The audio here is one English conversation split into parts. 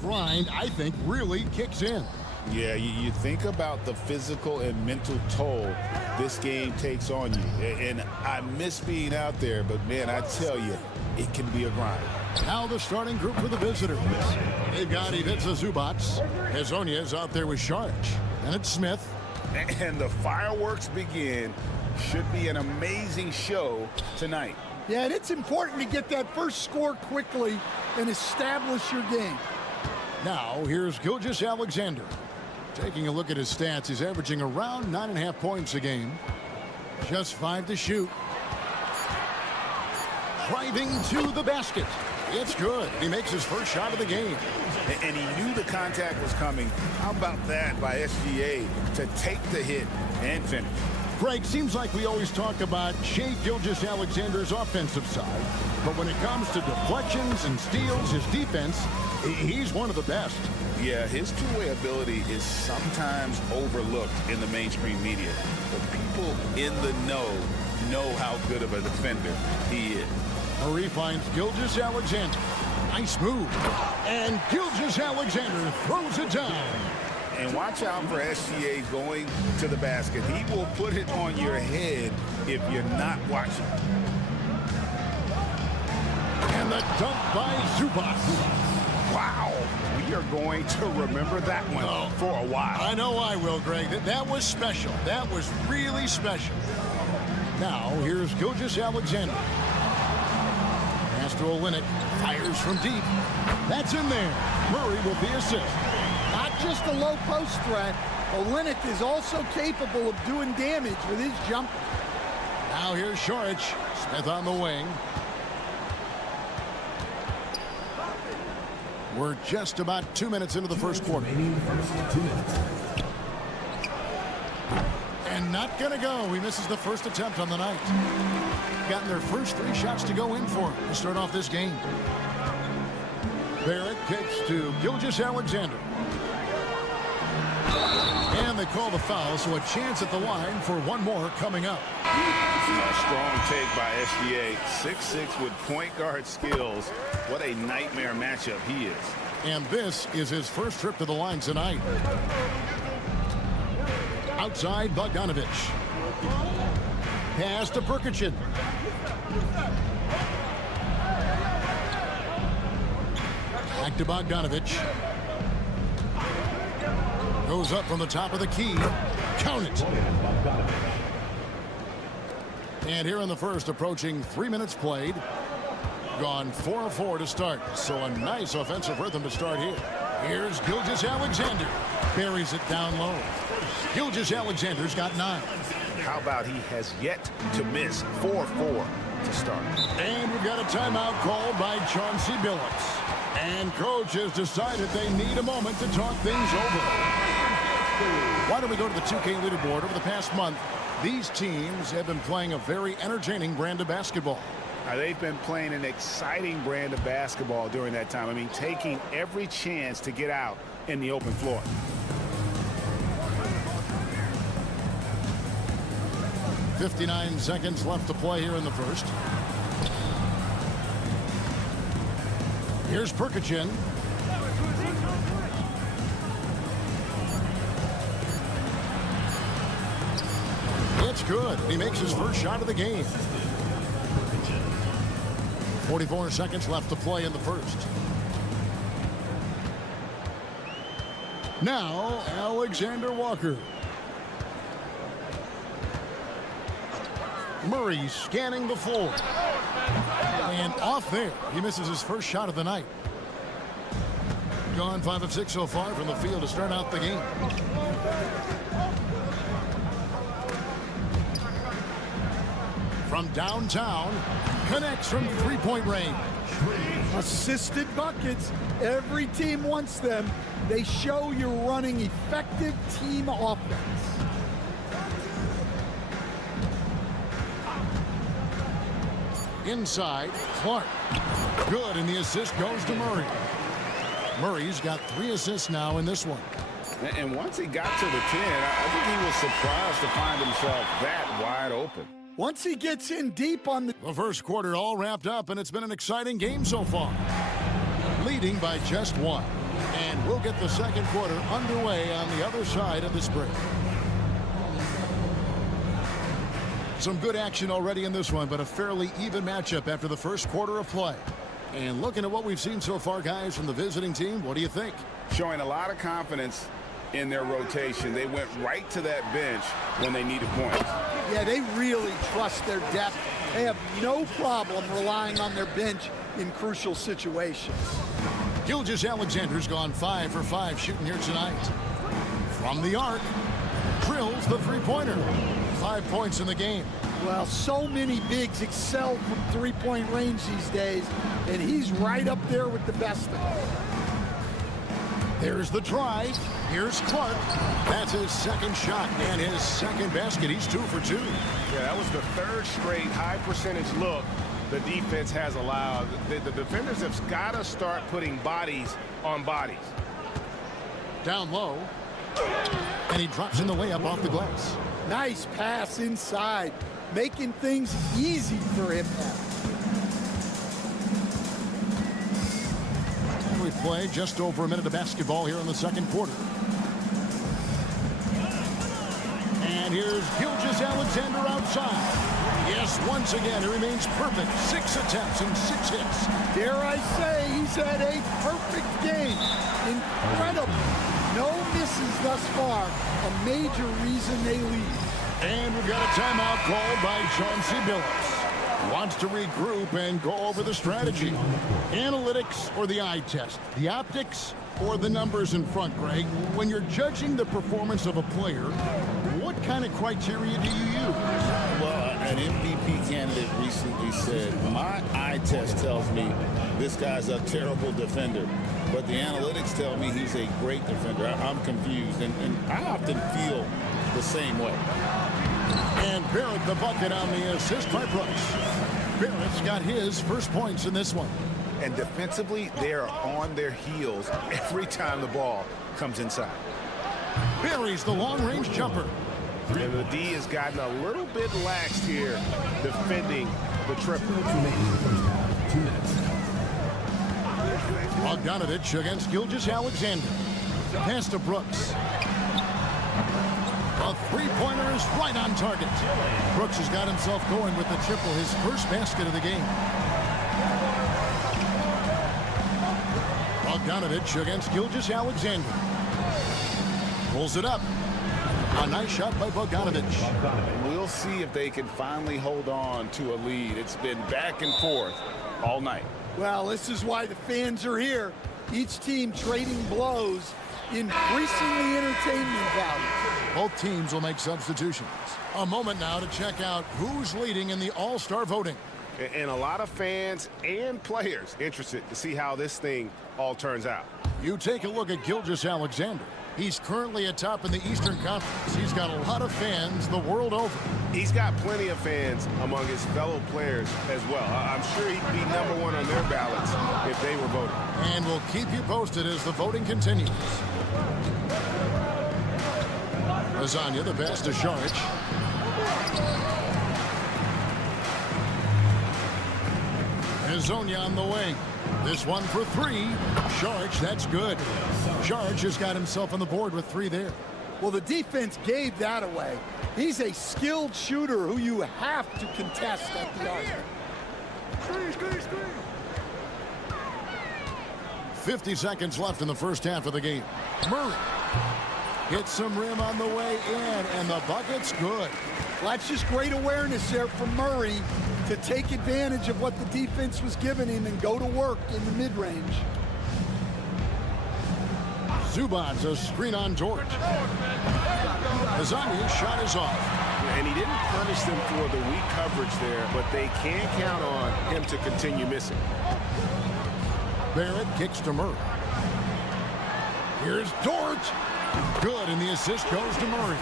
Grind, I think, really kicks in. Yeah, you think about the physical and mental toll this game takes on you. And I miss being out there, but, man, I tell you, it can be a grind. Now the starting group for the visitors. They've got Ivica Zubac. Hezonja's out there with Sharch. And it's Smith. And the fireworks begin. Should be an amazing show tonight. Yeah, and it's important to get that first score quickly and establish your game. Now, here's Gilgeous-Alexander. Taking a look at his stats, he's averaging around 9.5 points a game. Just 5 to shoot. Driving to the basket. It's good. He makes his first shot of the game. And he knew the contact was coming. How about that by SGA to take the hit and finish? Greg, seems like we always talk about Shai Gilgeous-Alexander's offensive side. But when it comes to deflections and steals, his defense, he's one of the best. Yeah, his two-way ability is sometimes overlooked in the mainstream media. But people in the know how good of a defender he is. Murray finds Gilgeous-Alexander. Nice move. And Gilgeous-Alexander throws it down. And watch out for SGA going to the basket. He will put it on your head if you're not watching. And the dunk by Zubac. Wow. We are going to remember that one for a while. I know I will, Greg. That was special. That was really special. Now, here's Gilgeous-Alexander. Pass to Olynyk. Fires from deep. That's in there. Murray with the assist. Not just a low post threat, Olynyk is also capable of doing damage with his jumper. Now here's Sharch. Smith on the wing. We're just about 2 minutes into the first quarter. And not going to go. He misses the first attempt on the night. Gotten their first 3 shots to go in for him to start off this game. Barrett kicks to Gilgeous-Alexander. And they call the foul, so a chance at the line for one more coming up. A strong take by SGA. 6'6" with point guard skills. What a nightmare matchup he is. And this is his first trip to the line tonight. Outside, Bogdanovic. Pass to Perkichin. Back to Bogdanovic. Goes up from the top of the key. Count it. And here in the first, approaching 3 minutes played. Gone 4-4 to start. So a nice offensive rhythm to start here. Here's Gilgeous-Alexander. Buries it down low. Gilgeous-Alexander's got 9. How about he has yet to miss 4-4 to start. And we've got a timeout called by Chauncey Billups. And coach has decided they need a moment to talk things over. Why don't we go to the 2K leaderboard? Over the past month, these teams have been playing a very entertaining brand of basketball. They've been playing an exciting brand of basketball during that time. I mean, taking every chance to get out in the open floor. .59 seconds left to play here in the first. Here's Perkichin. That's good. He makes his first shot of the game. 44 seconds left to play in the first. Now, Alexander Walker. Murray scanning the floor. And off there. He misses his first shot of the night. Gone 5 of 6 so far from the field to start out the game. From downtown, connects from three-point range. Assisted buckets. Every team wants them. They show you're running effective team offense. Inside, Clark. Good, and the assist goes to Murray. Murray's got 3 assists now in this one. And once he got to the 10, I think he was surprised to find himself that wide open. Once he gets in deep on the... The first quarter all wrapped up, and it's been an exciting game so far. Leading by just 1. And we'll get the second quarter underway on the other side of this break. Some good action already in this one, but a fairly even matchup after the first quarter of play. And looking at what we've seen so far, guys, from the visiting team, what do you think? Showing a lot of confidence in their rotation. They went right to that bench when they needed points. Yeah, they really trust their depth. They have no problem relying on their bench in crucial situations. Gilgeous-Alexander's gone 5 for 5 shooting here tonight. From the arc, drills the three-pointer. 5 points in the game. Well, so many bigs excel from three-point range these days, and he's right up there with the best of them. There's the drive. Here's Clark. That's his second shot and his second basket. He's 2 for 2. Yeah, that was the 3rd straight high percentage look the defense has allowed. The defenders have got to start putting bodies on bodies. Down low. And he drops in the layup off the glass. Nice pass inside, making things easy for him now. We play just over a minute of basketball here in the second quarter. And here's Gilgeous-Alexander outside. Yes, once again, he remains perfect. 6 attempts and 6 hits. Dare I say, he's had a perfect game. Incredible. No misses thus far. A major reason they lead. And we've got a timeout called by Chauncey Billups. Wants to regroup and go over the strategy. Analytics or the eye test? The optics or the numbers in front, Greg? When you're judging the performance of a player, what kind of criteria do you use? Well, an MVP candidate recently said, my eye test tells me this guy's a terrible defender, but the analytics tell me he's a great defender. I'm confused, and I often feel the same way. And Barrett the bucket on the assist by Brooks. Barrett's got his first points in this one. And defensively, they are on their heels every time the ball comes inside. Buries the long-range jumper. And the D has gotten a little bit laxed here defending the triple. Bogdanovich against Gilgeous-Alexander. Pass to Brooks. A three-pointer is right on target. Brooks has got himself going with the triple, his first basket of the game. Bogdanovich against Gilgeous-Alexander. Pulls it up. A nice shot by Bogdanovich. We'll see if they can finally hold on to a lead. It's been back and forth all night. Well, this is why the fans are here. Each team trading blows, increasing the entertainment value. Both teams will make substitutions. A moment now to check out who's leading in the All-Star voting. And a lot of fans and players interested to see how this thing all turns out. You take a look at Gilgeous-Alexander. He's currently atop in the Eastern Conference. He's got a lot of fans the world over. He's got plenty of fans among his fellow players as well. I'm sure he'd be #1 on their ballots if they were voting. And we'll keep you posted as the voting continues. Lasagna, the pass to Saric. Hazonia on the wing. This one for 3. Saric, that's good. Saric has got himself on the board with 3 there. Well, the defense gave that away. He's a skilled shooter who you have to contest at the arc. 50 seconds left in the first half of the game. Murray hits some rim on the way in, and the bucket's good. Well, that's just great awareness there from Murray to take advantage of what the defense was giving him and go to work in the mid-range. Zubac, a screen on George. His shot is off. And he didn't punish them for the weak coverage there, but they can count on him to continue missing. Barrett kicks to Murray. Here's George. Good, and the assist goes to Murray.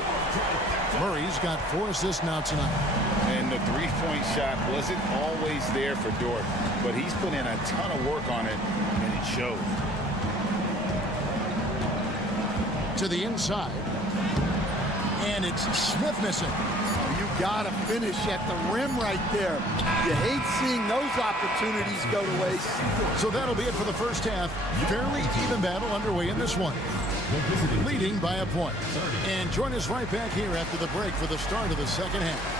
Murray's got 4 assists now tonight. And the three-point shot wasn't always there for Dort, but he's put in a ton of work on it, and it shows. To the inside. And it's Smith missing. You got to finish at the rim right there. You hate seeing those opportunities go to waste. So that'll be it for the first half. Fairly even battle underway in this one. Leading by a point. And join us right back here after the break for the start of the second half.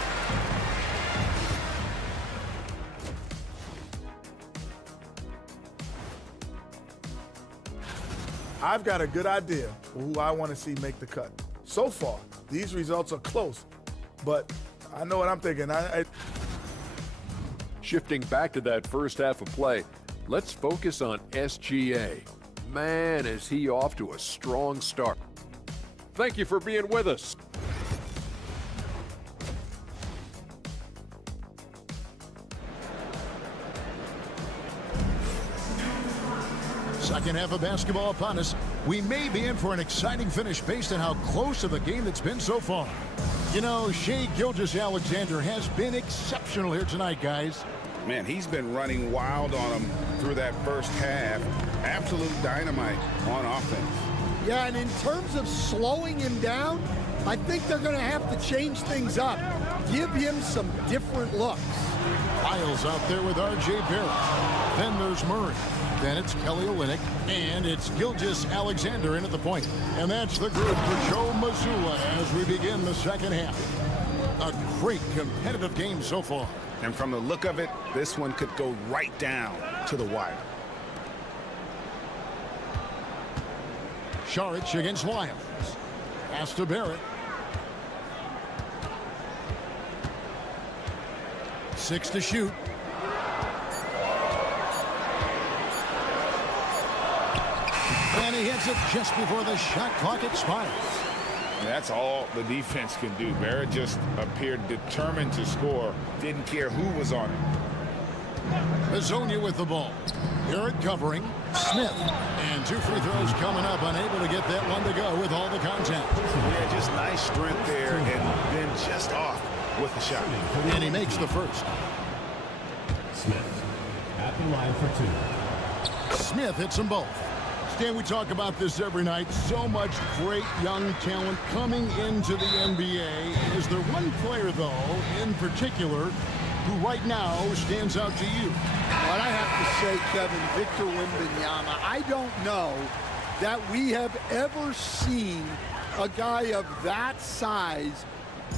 I've got a good idea of who I want to see make the cut. So far, these results are close, but I know what I'm thinking. Shifting back to that first half of play, let's focus on SGA. Man, is he off to a strong start. Thank you for being with us. Second half of basketball upon us. We may be in for an exciting finish based on how close of a game that's been so far. You know, Shai Gilgeous-Alexander has been exceptional here tonight, guys. Man, he's been running wild on him through that first half. Absolute dynamite on offense. Yeah, and in terms of slowing him down, I think they're going to have to change things up. Give him some different looks. Miles out there with R.J. Barrett. Then there's Murray. Then it's Kelly Olynyk, and it's Gilgeous-Alexander in at the point. And that's the group for Joe Mazzulla as we begin the second half. A great competitive game so far. And from the look of it, this one could go right down to the wire. Saric against Lyons. Pass to Barrett. 6 to shoot. And he hits it just before the shot clock expires. And that's all the defense can do. Barrett just appeared determined to score. Didn't care who was on it. Hazonia with the ball. Barrett covering. Smith. And 2 free throws coming up. Unable to get that one to go with all the contact. Yeah, just nice strength there and then just off with the shot. And he makes the first. Smith at the line for 2. Smith hits them both. Stan, we talk about this every night. So much great young talent coming into the NBA. Is there one player, though, in particular, who right now stands out to you? What I have to say, Kevin, Victor Wembanyama, I don't know that we have ever seen a guy of that size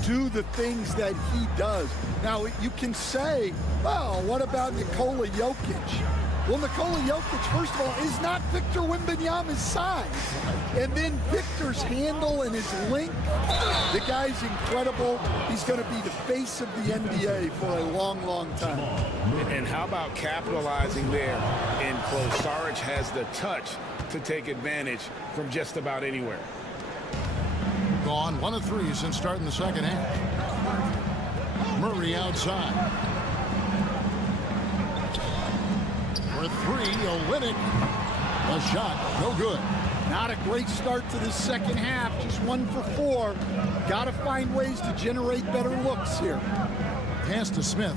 do the things that he does. Now, you can say, well, what about Nikola Jokic? Well, Nikola Jokic, first of all, is not Victor Wembanyama's size. And then Victor's handle and his length, the guy's incredible. He's going to be the face of the NBA for a long, long time. And how about capitalizing there in close? Saric has the touch to take advantage from just about anywhere. Gone 1 of 3 since starting the second half. Murray outside. For 3, Olynyk. A shot, no good. Not a great start to the second half, just 1 for 4. Got to find ways to generate better looks here. Pass to Smith.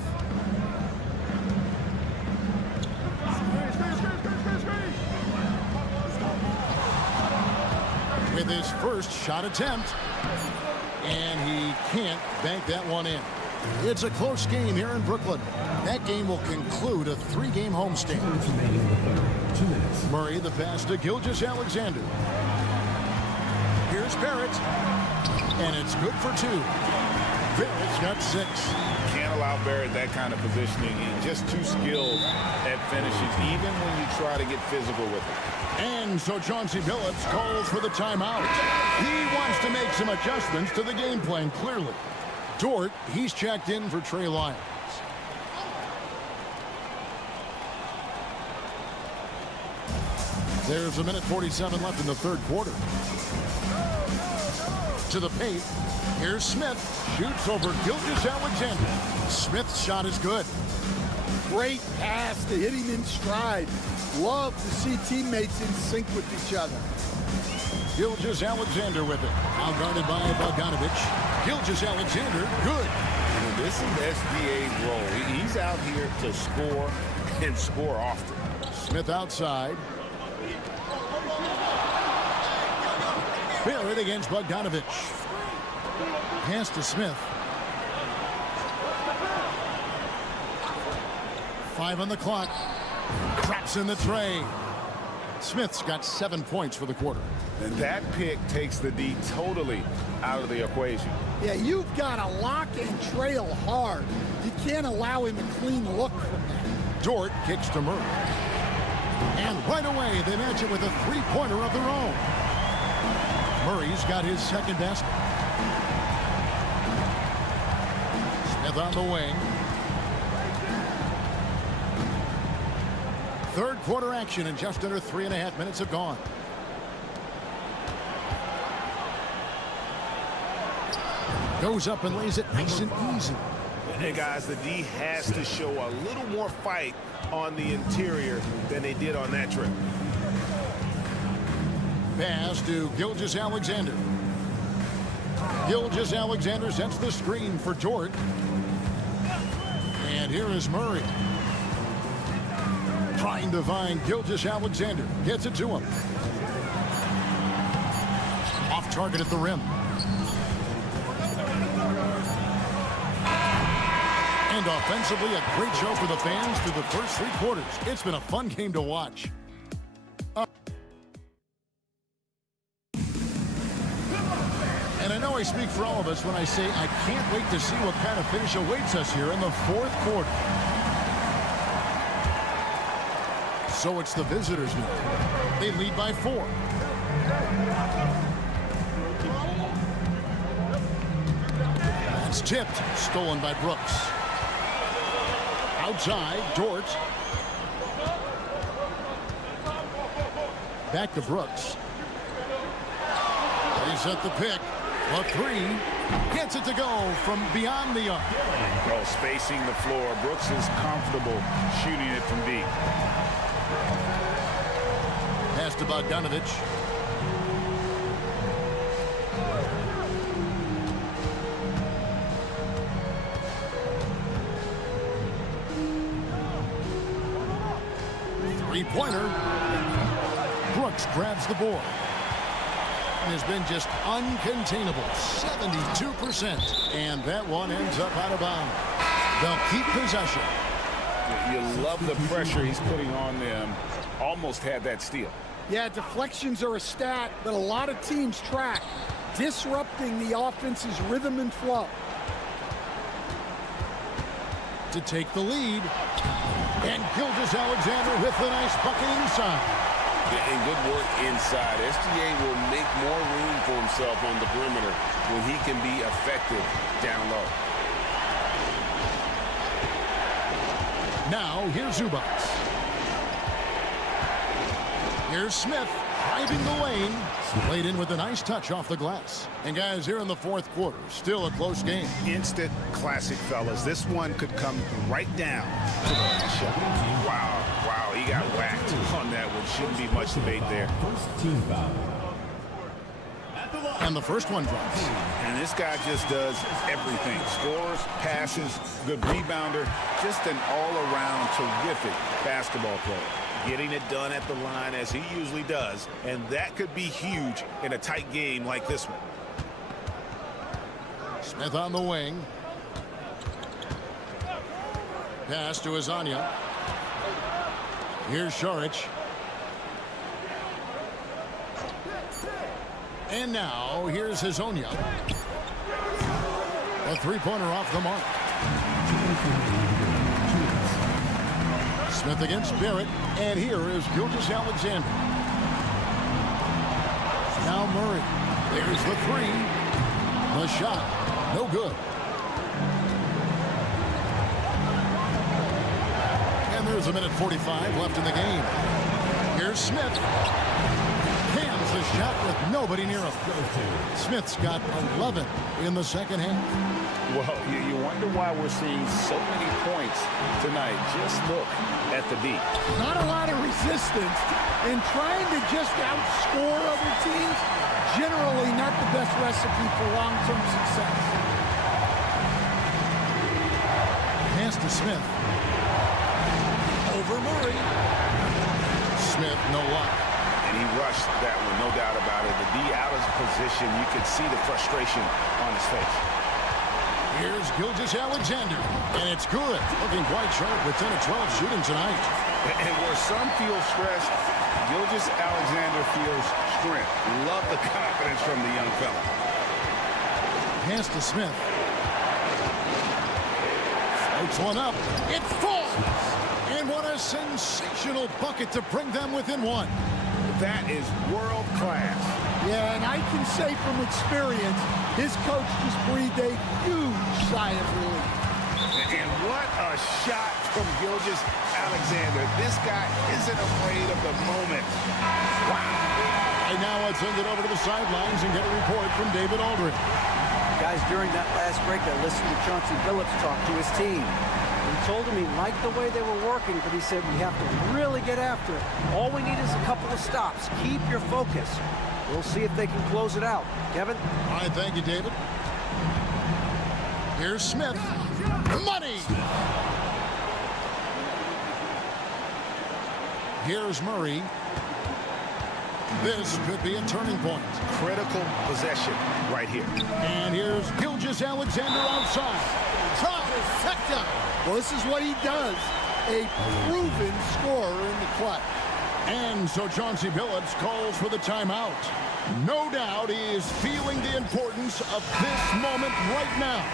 With his first shot attempt. And he can't bank that one in. It's a close game here in Brooklyn. That game will conclude a 3-game homestand. 2 minutes. Murray the pass to Gilgeous-Alexander. Here's Here's Barrett. And it's good for 2. Barrett's got 6. Can't allow Barrett that kind of positioning. He's just too skilled at finishes, even when you try to get physical with it. And so Chauncey Billups calls for the timeout. He wants to make some adjustments to the game plan, clearly. Dort, he's checked in for Trey Lyons. There's 1:47 left in the third quarter. To the paint. Here's Smith. Shoots over Gilgeous-Alexander. Smith's shot is good. Great pass to hit him in stride. Love to see teammates in sync with each other. Gilgeous-Alexander with it. Now guarded by Bogdanovic. Gilgeous-Alexander, good. This is SGA's role. He's out here to score and score often. Smith outside. Barrett against Bogdanovic. Pass to Smith. 5 on the clock. Drops in the tray. Smith's got 7 points for the quarter. And that pick takes the D totally out of the equation. Yeah, you've got to lock and trail hard. You can't allow him a clean look from that. Dort kicks to Murray. And right away, they match it with a three-pointer of their own. Murray's got his second basket. Smith on the wing. Third quarter action, and just under 3.5 minutes have gone. Goes up and lays it nice and easy. Hey guys, the D has to show a little more fight on the interior than they did on that trip. Pass to Gilgeous-Alexander. Gilgeous-Alexander sets the screen for Dort. And here is Murray. Trying to find Gilgeous-Alexander. Gets it to him. Off target at the rim. And offensively, a great show for the fans through the first 3 quarters. It's been a fun game to watch. And I know I speak for all of us when I say I can't wait to see what kind of finish awaits us here in the fourth quarter. So it's the visitors now. They lead by 4. That's tipped. Stolen by Brooks. Outside, Dort. Back to Brooks. They set the pick. A 3. Gets it to go from beyond the arc. Oh, spacing the floor. Brooks is comfortable shooting it from deep. Pass to Bogdanovic. Three-pointer. Brooks grabs the board. And has been just uncontainable. 72%. And that one ends up out of bounds. They'll keep possession. You love the pressure he's putting on them. Almost had that steal. Yeah, deflections are a stat that a lot of teams track, disrupting the offense's rhythm and flow. To take the lead. And Gilgeous-Alexander with the nice bucket inside. And good work inside. SGA will make more room for himself on the perimeter when he can be effective down low. Now, here's Zubac. Here's Smith driving the lane. Played in with a nice touch off the glass. And guys, here in the fourth quarter, still a close game. Instant classic, fellas. This one could come right down to the last shot. Wow, he got whacked on that one. Shouldn't be much debate there. First team foul. And the first one drops. And this guy just does everything. Scores, passes, good rebounder. Just an all-around terrific basketball player. Getting it done at the line as he usually does. And that could be huge in a tight game like this one. Smith on the wing. Pass to Azania. Here's Šarić. And now, here's Hazonia. A three-pointer off the mark. Smith against Barrett. And here is Gilgeous-Alexander. Now Murray. There's the three. The shot. No good. And there's a minute 45 left in the game. Here's Smith. Hams the shot with nobody near him. Smith's got 11 in the second half. Well, you wonder why we're seeing so many points tonight. Just look at the D. Not a lot of resistance, and trying to just outscore other teams, generally not the best recipe for long-term success. Pass to Smith. Over Murray. Smith, no luck. And he rushed that one, no doubt about it. The D out of position, you could see the frustration on his face. Here's Gilgeous-Alexander, and it's good. Looking quite sharp with 10 of 12 shooting tonight. And where some feel stressed, Gilgeous-Alexander feels strength. Love the confidence from the young fella. Pass to Smith. Floats one up. It falls! And what a sensational bucket to bring them within one. That is world class. Yeah, and I can say from experience, his coach just breathed a huge sigh of relief. And what a shot from Gilgeous-Alexander. This guy isn't afraid of the moment. Wow. And now let's send it over to the sidelines and get a report from David Aldridge. Guys, during that last break, I listened to Chauncey Billups talk to his team. He told him he liked the way they were working, but he said we have to really get after it. All we need is a couple of stops. Keep your focus. We'll see if they can close it out. Kevin? All right, thank you, David. Here's Smith. Money! Here's Murray. This could be a turning point. Critical possession right here. And here's Gilgeous-Alexander outside. Trifecta! Well, this is what he does. A proven scorer in the clutch. And so Chauncey Billups calls for the timeout. No doubt he is feeling the importance of this moment right now.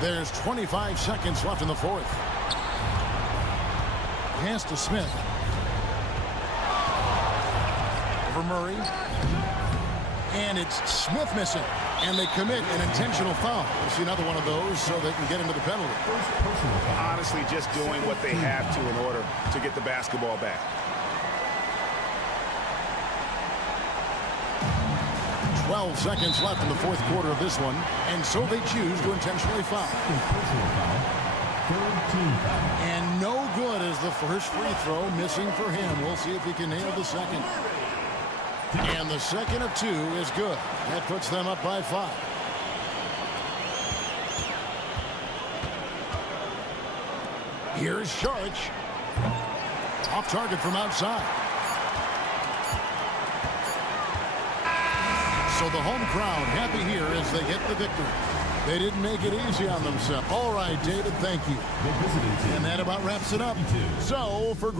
There's 25 seconds left in the fourth. Pass to Smith. Over Murray. And it's Smith missing. And they commit an intentional foul. We'll see another one of those so they can get into the penalty. Honestly, just doing what they have to in order to get the basketball back. 12 seconds left in the fourth quarter of this one, and so they choose to intentionally foul. And no good as the first free throw missing for him. We'll see if he can nail the second. And the second of two is good. That puts them up by 5. Here's Sharich. Off target from outside. So the home crowd happy here as they get the victory. They didn't make it easy on themselves. All right, David, thank you. And that about wraps it up. So for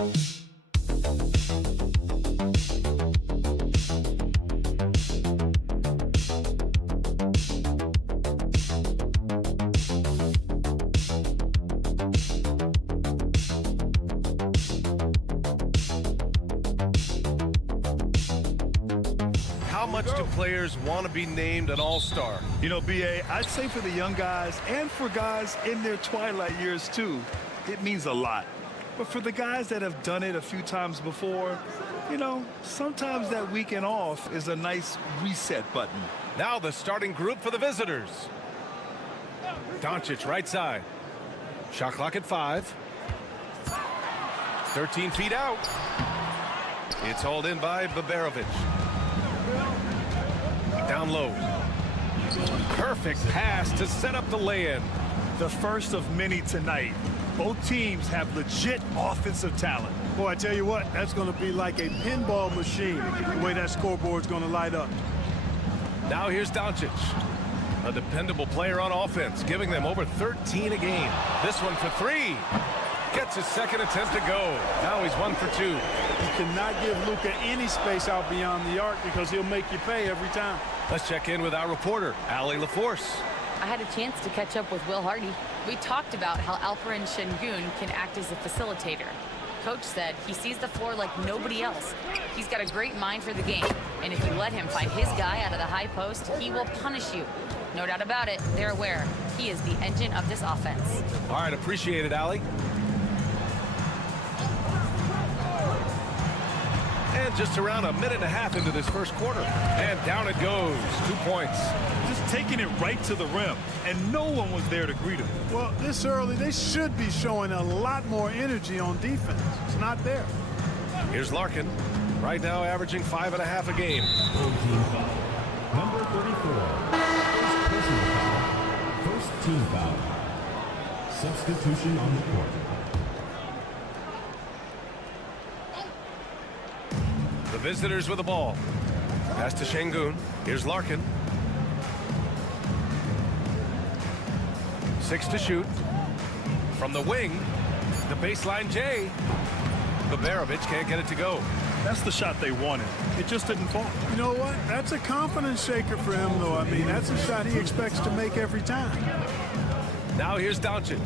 How much do players want to be named an all-star? You know, B.A., I'd say for the young guys and for guys in their twilight years, too, it means a lot. But for the guys that have done it a few times before, you know, sometimes that weekend off is a nice reset button. Now the starting group for the visitors. Doncic right side. Shot clock at 5. 13 feet out. It's hauled in by Baberovic. Down low. Perfect pass to set up the lay-in. The first of many tonight. Both teams have legit offensive talent. Boy, I tell you what, that's going to be like a pinball machine, the way that scoreboard's going to light up. Now here's Doncic. A dependable player on offense, giving them over 13 a game. This one for 3. Gets his second attempt to go. Now he's 1 for 2. You cannot give Luka any space out beyond the arc because he'll make you pay every time. Let's check in with our reporter, Allie LaForce. I had a chance to catch up with Will Hardy. We talked about how Alperen Şengün can act as a facilitator. Coach said he sees the floor like nobody else. He's got a great mind for the game, and if you let him find his guy out of the high post, he will punish you. No doubt about it, they're aware. He is the engine of this offense. All right, appreciate it, Allie. And just around a minute and a half into this first quarter. And down it goes. 2 points. Just taking it right to the rim, and no one was there to greet him. Well, this early, they should be showing a lot more energy on defense. It's not there. Here's Larkin. Right now averaging 5.5 a game. Team foul. Number 34. First personal foul. First team foul. Substitution on the court. The visitors with the ball. Pass to Şengün. Here's Larkin. 6 to shoot. From the wing, the baseline J. Baberovic can't get it to go. That's the shot they wanted. It just didn't fall. You know what? That's a confidence shaker for him, though. I mean, that's a shot he expects to make every time. Now here's Doncic.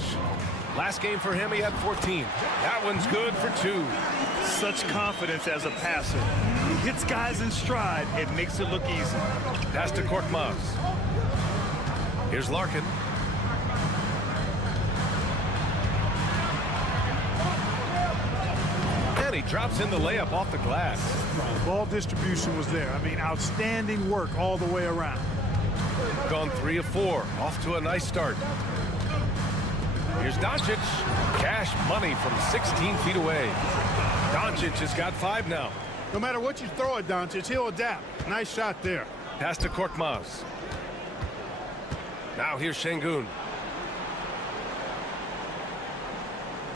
Last game for him, he had 14. That one's good for 2. Such confidence as a passer. He hits guys in stride. It makes it look easy. Pass to Korkmaz. Here's Larkin. And he drops in the layup off the glass. The ball distribution was there. I mean, outstanding work all the way around. Gone 3 of 4. Off to a nice start. Here's Doncic. Cash money from 16 feet away. Doncic has got 5 now. No matter what you throw at Doncic, he'll adapt. Nice shot there. Pass to Korkmaz. Now here's Şengün.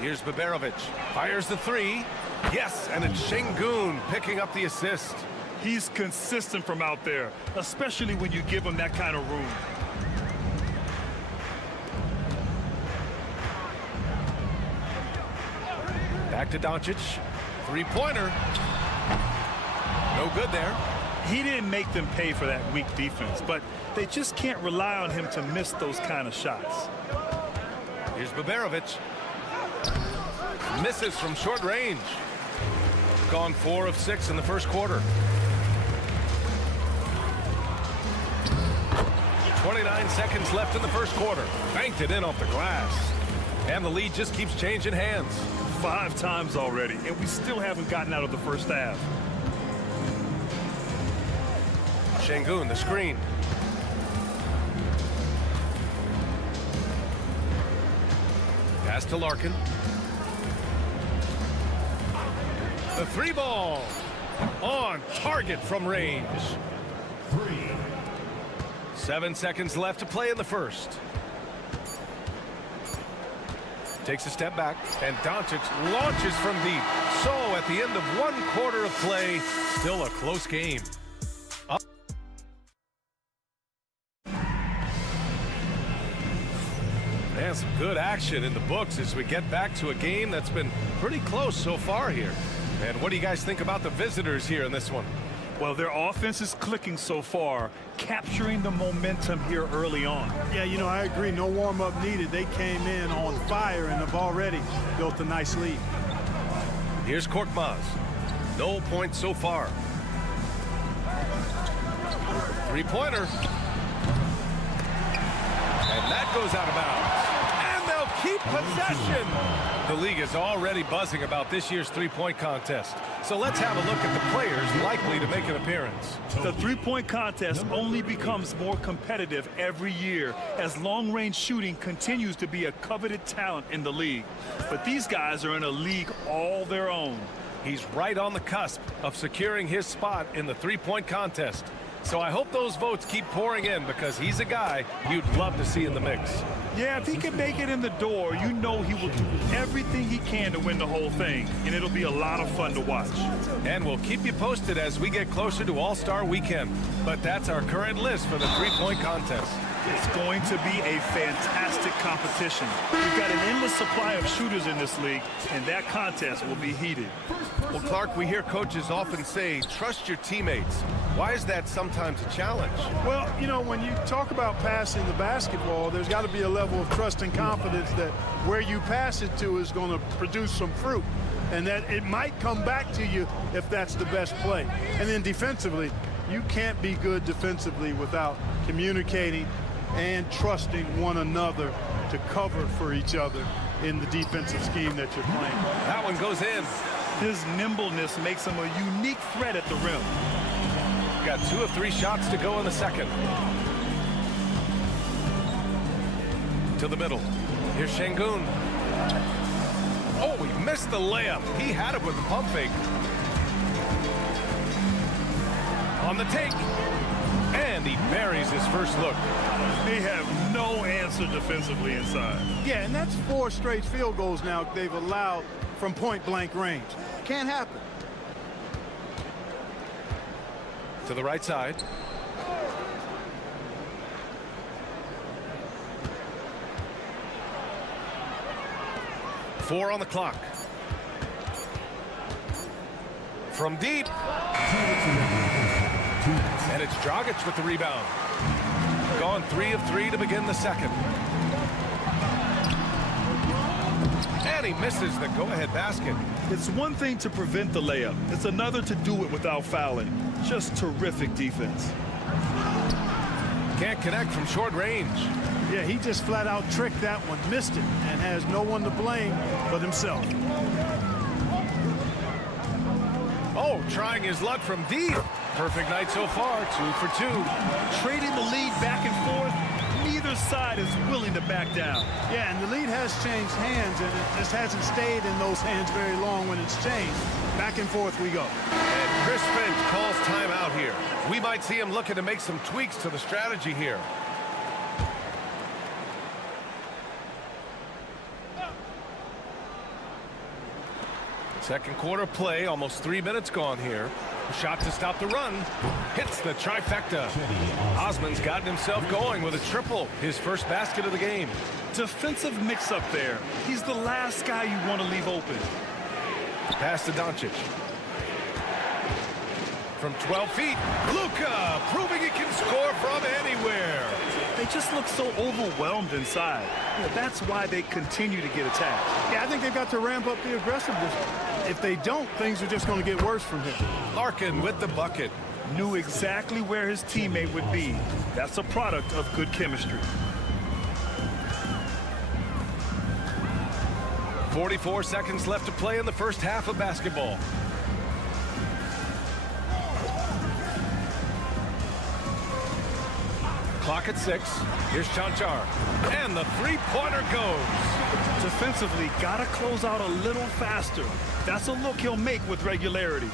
Here's Baberovic. Fires the 3. Yes, and it's Şengün picking up the assist. He's consistent from out there, especially when you give him that kind of room. Back to Doncic. 3-pointer. No good there. He didn't make them pay for that weak defense, but they just can't rely on him to miss those kind of shots. Here's Baberovic. Misses from short range. Gone 4 of 6 in the first quarter. 29 seconds left in the first quarter. Banked it in off the glass. And the lead just keeps changing hands. 5 times already, and we still haven't gotten out of the first half. Şengün, the screen. Pass to Larkin. The 3 ball. On target from range. 3. 7 seconds left to play in the first. Takes a step back, and Doncic launches from deep. So at the end of 1 quarter of play, still a close game. Man, some good action in the books as we get back to a game that's been pretty close so far here. And what do you guys think about the visitors here in this one? Well, their offense is clicking so far, capturing the momentum here early on. Yeah, you know, I agree. No warm-up needed. They came in on fire and have already built a nice lead. Here's Korkmaz. No points so far. Three-pointer. And that goes out of bounds. And they'll keep possession. The league is already buzzing about this year's three-point contest. So let's have a look at the players likely to make an appearance. The three-point contest only becomes more competitive every year as long-range shooting continues to be a coveted talent in the league. But these guys are in a league all their own. He's right on the cusp of securing his spot in the three-point contest. So I hope those votes keep pouring in because he's a guy you'd love to see in the mix. Yeah, if he can make it in the door, you know he will do everything he can to win the whole thing, and it'll be a lot of fun to watch. And we'll keep you posted as we get closer to All-Star Weekend. But that's our current list for the three-point contest. It's going to be a fantastic competition. We've got an endless supply of shooters in this league, and that contest will be heated. Well, Clark, we hear coaches often say, trust your teammates. Why is that sometimes a challenge? Well, you know, when you talk about passing the basketball, there's got to be a level of trust and confidence that where you pass it to is going to produce some fruit, and that it might come back to you if that's the best play. And then defensively, you can't be good defensively without communicating and trusting one another to cover for each other in the defensive scheme that you're playing. That one goes in. His nimbleness makes him a unique threat at the rim. Got 2 of 3 shots to go in the second. To the middle. Here's Şengün. Oh, he missed the layup. He had it with the pump fake. On the take. And he buries his first look. They have no answer defensively inside. Yeah, and that's 4 straight field goals now they've allowed from point-blank range. Can't happen. To the right side. Four on the clock. From deep. And it's Dragic with the rebound. Gone 3 of 3 to begin the second. And he misses the go-ahead basket. It's one thing to prevent the layup. It's another to do it without fouling. Just terrific defense. Can't connect from short range. Yeah, he just flat out tricked that one, missed it, and has no one to blame but himself. Oh, trying his luck from deep. Perfect night so far, 2 for 2. Trading the lead back and forth, neither side is willing to back down. Yeah, and the lead has changed hands, and it just hasn't stayed in those hands very long when it's changed. Back and forth we go. And Chris Finch calls timeout here. We might see him looking to make some tweaks to the strategy here. Second quarter play, almost 3 minutes gone here. Shot to stop the run. Hits the trifecta. Osman's gotten himself going with a triple. His first basket of the game. Defensive mix-up there. He's the last guy you want to leave open. Pass to Doncic. From 12 feet, Luka proving he can score from anywhere. They just look so overwhelmed inside. Yeah, that's why they continue to get attacked. Yeah, I think they've got to ramp up the aggressiveness. If they don't, things are just going to get worse from here. Larkin with the bucket. Knew exactly where his teammate would be. That's a product of good chemistry. 44 seconds left to play in the first half of basketball. Clock at 6. Here's Chanchar. And the three-pointer goes. Defensively, gotta close out a little faster. That's a look he'll make with regularity.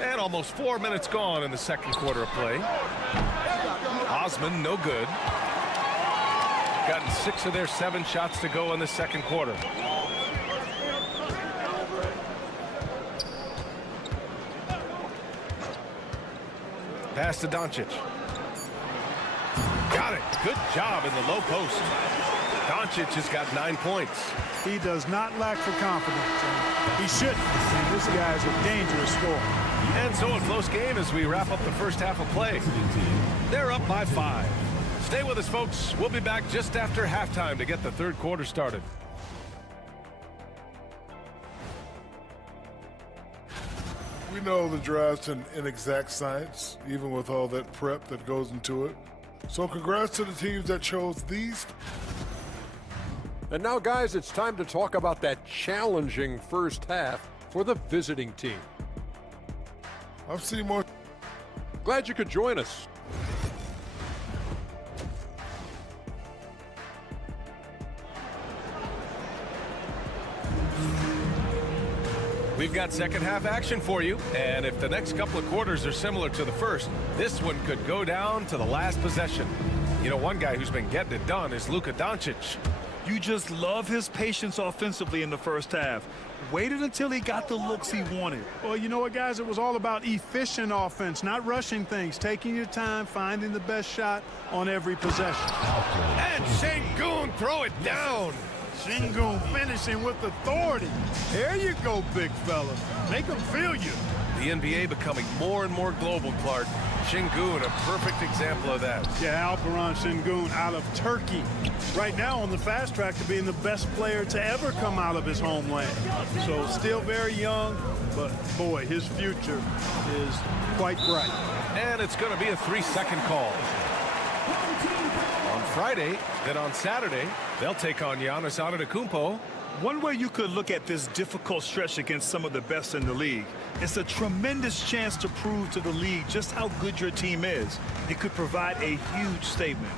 And almost 4 minutes gone in the second quarter of play. Osman, no good. Gotten 6 of their 7 shots to go in the second quarter. Pass to Doncic. Got it. Good job in the low post. Doncic has got 9 points. He does not lack for confidence. He shouldn't. I mean, this guy's a dangerous scorer. And so a close game as we wrap up the first half of play. They're up by 5. Stay with us, folks. We'll be back just after halftime to get the third quarter started. We know the draft's an inexact science, even with all that prep that goes into it. So congrats to the teams that chose these. And now, guys, it's time to talk about that challenging first half for the visiting team. I've seen more. Glad you could join us. We've got second half action for you, and if the next couple of quarters are similar to the first, this one could go down to the last possession. You know, one guy who's been getting it done is Luka Doncic. You just love his patience offensively in the first half. Waited until he got the looks he wanted. Well, you know what, guys? It was all about efficient offense, not rushing things, taking your time, finding the best shot on every possession. And Sengun throw it down. Sengun finishing with authority. There you go, big fella. Make them feel you. The NBA becoming more and more global, Clark. Sengun, a perfect example of that. Yeah, Alperen Sengun out of Turkey. Right now on the fast track to being the best player to ever come out of his homeland. So still very young, but boy, his future is quite bright. And it's going to be a 3-second call. On Friday, then on Saturday, they'll take on Giannis Antetokounmpo. One way you could look at this difficult stretch against some of the best in the league, it's a tremendous chance to prove to the league just how good your team is. It could provide a huge statement.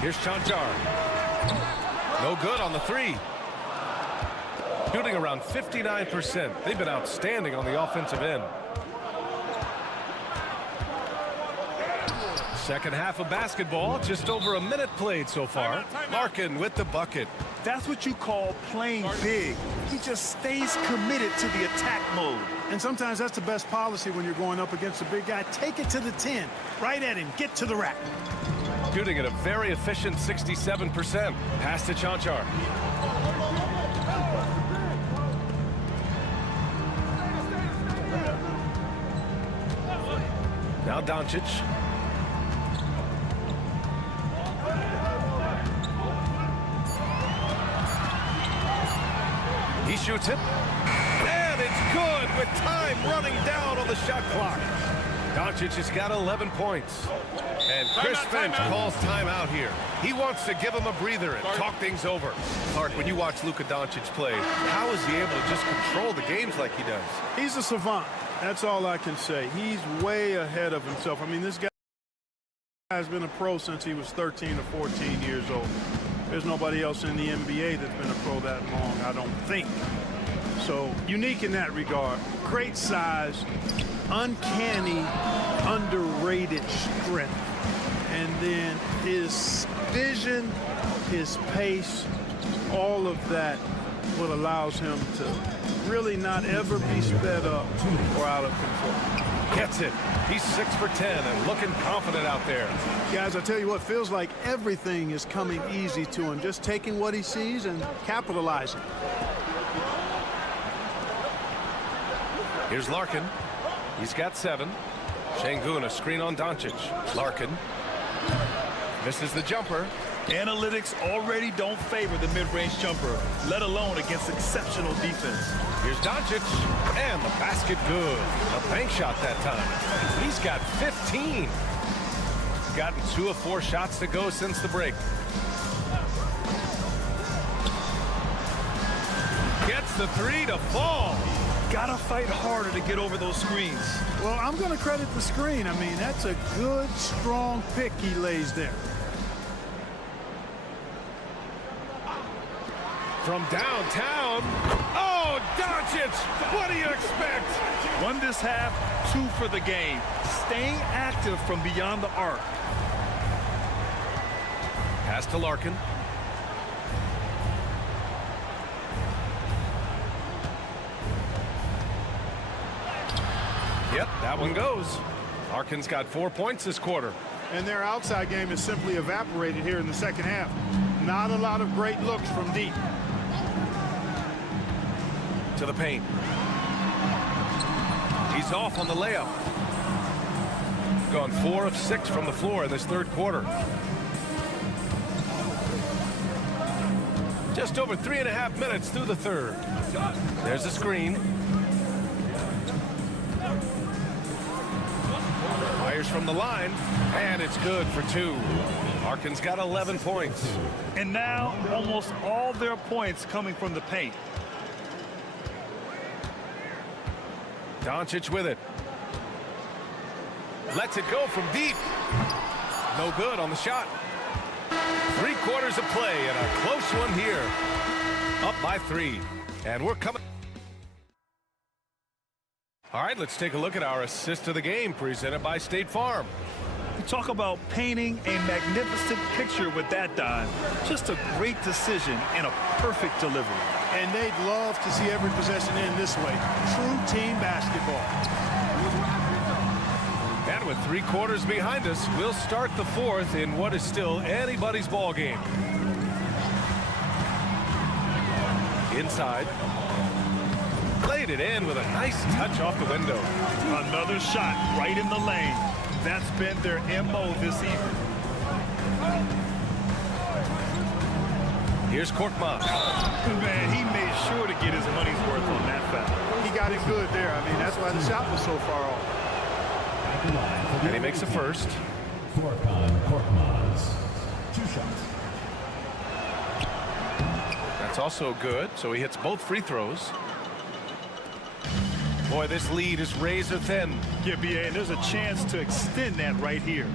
Here's Chanchar. No good on the 3. Shooting around 59%. They've been outstanding on the offensive end. Second half of basketball, just over a minute played so far. Larkin with the bucket. That's what you call playing big. He just stays committed to the attack mode. And sometimes that's the best policy when you're going up against a big guy. Take it to the 10. Right at him. Get to the rack. Shooting at a very efficient 67%. Pass to Chanchar. Now Doncic. He shoots it. And it's good with time running down on the shot clock. Doncic has got 11 points. And Chris Finch calls timeout here. He wants to give him a breather and talk things over. Clark, when you watch Luka Doncic play, how is he able to just control the games like he does? He's a savant. That's all I can say. He's way ahead of himself. I mean, this guy has been a pro since he was 13 or 14 years old. There's nobody else in the NBA that's been a pro that long, I don't think. So unique in that regard. Great size, uncanny, underrated strength. And then his vision, his pace, all of that what allows him to really not ever be sped up or out of control. Gets it. He's 6 for 10 and looking confident out there. Guys, I tell you what, feels like everything is coming easy to him. Just taking what he sees and capitalizing. Here's Larkin. He's got 7. Sengun, a screen on Doncic. Larkin. Misses the jumper. Analytics already don't favor the mid-range jumper, let alone against exceptional defense. Here's Doncic, and the basket good. A bank shot that time. He's got 15. Gotten 2 of 4 shots to go since the break. Gets the 3 to fall. Gotta fight harder to get over those screens. Well, I'm going to credit the screen. I mean, that's a good, strong pick he lays there. From downtown. Oh, Doncic! What do you expect? 1 this half, 2 for the game. Staying active from beyond the arc. Pass to Larkin. Yep, that one goes. Larkin's got 4 points this quarter. And their outside game is simply evaporated here in the second half. Not a lot of great looks from deep. To the paint. He's off on the layup. Gone 4 of 6 from the floor in this third quarter. Just over 3.5 minutes through the third. There's a screen. Fires from the line, and it's good for 2. Larkin's got 11 points. And now almost all their points coming from the paint. Doncic with it. Lets it go from deep. No good on the shot. 3 quarters of play and a close one here. Up by 3. And we're coming. All right, let's take a look at our assist of the game presented by State Farm. You talk about painting a magnificent picture with that dime. Just a great decision and a perfect delivery. And they'd love to see every possession end this way. True team basketball. And with 3 quarters behind us, we'll start the fourth in what is still anybody's ball game. Inside. Played it in with a nice touch off the window. Another shot right in the lane. That's been their MO this evening. Here's Korkmaz. Man, he made sure to get his money's worth on that foul. He got it good there. I mean, that's why the shot was so far off. And he makes the first. Korkmaz. 2 shots. That's also good, so he hits both free throws. Boy, this lead is razor thin. Yeah, BA, and there's a chance to extend that right here.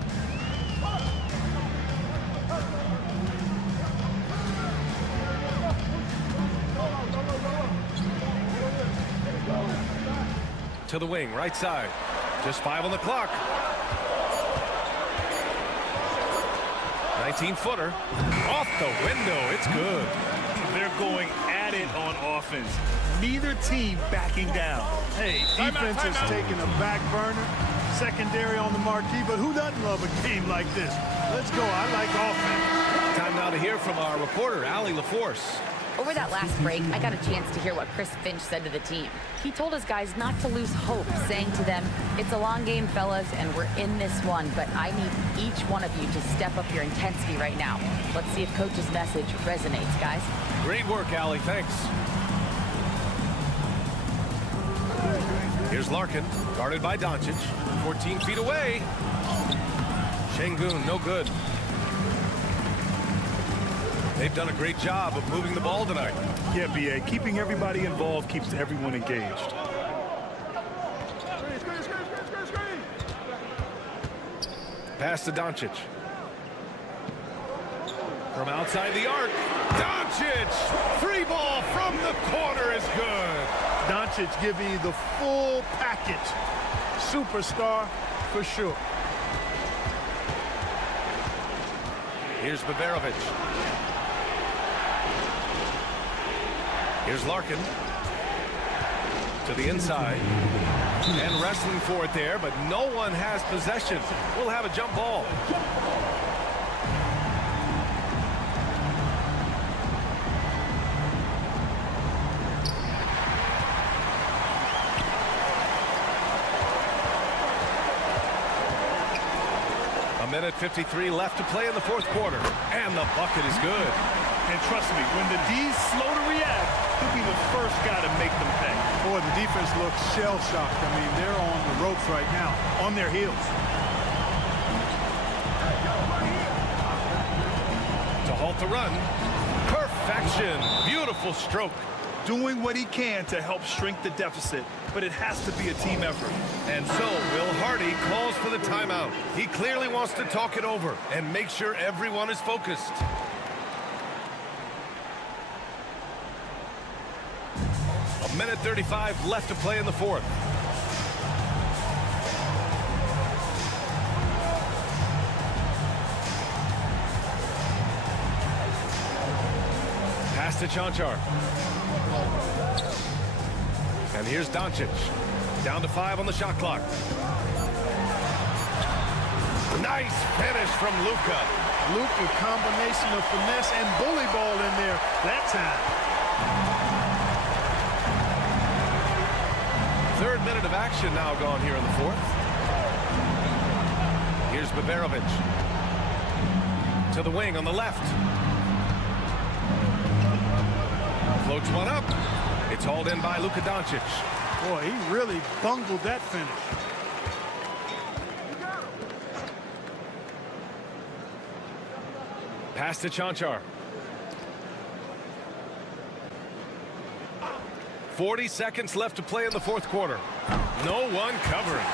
To the wing, right side. Just 5 on the clock. 19-footer. Off the window. It's good. They're going at it on offense. Neither team backing down. Hey, defense is taking a back burner. Secondary on the marquee, but who doesn't love a game like this? Let's go. I like offense. Time now to hear from our reporter, Allie LaForce. Over that last break, I got a chance to hear what Chris Finch said to the team. He told his guys not to lose hope, saying to them, "It's a long game, fellas, and we're in this one, but I need each one of you to step up your intensity right now." Let's see if Coach's message resonates, guys. Great work, Allie. Thanks. Here's Larkin, guarded by Doncic. 14 feet away. Şengün, no good. They've done a great job of moving the ball tonight. Yeah, BA, keeping everybody involved keeps everyone engaged. Pass to Doncic. From outside the arc. Doncic! Free ball from the corner is good. Doncic giving you the full package. Superstar for sure. Here's Baberovic. Here's Larkin. To the inside. And wrestling for it there, but no one has possession. We'll have a jump ball. A minute 53 left to play in the fourth quarter. And the bucket is good. And trust me, when the D's slow to react, he'll be the first guy to make them pay. Boy, the defense looks shell-shocked. I mean, they're on the ropes right now, on their heels. To halt the run. Perfection. Beautiful stroke. Doing what he can to help shrink the deficit, but it has to be a team effort. And so Will Hardy calls for the timeout. He clearly wants to talk it over and make sure everyone is focused. A minute 35 left to play in the fourth. Pass to Cancar. And here's Doncic. Down to 5 on the shot clock. Nice finish from Luka. Luka, combination of finesse and bully ball in there that time. Third minute of action now gone here in the fourth. Here's Baberovic. To the wing on the left. Floats one up. It's hauled in by Luka Doncic. Boy, he really bungled that finish. Pass to Chanchar. 40 seconds left to play in the fourth quarter. No one covering.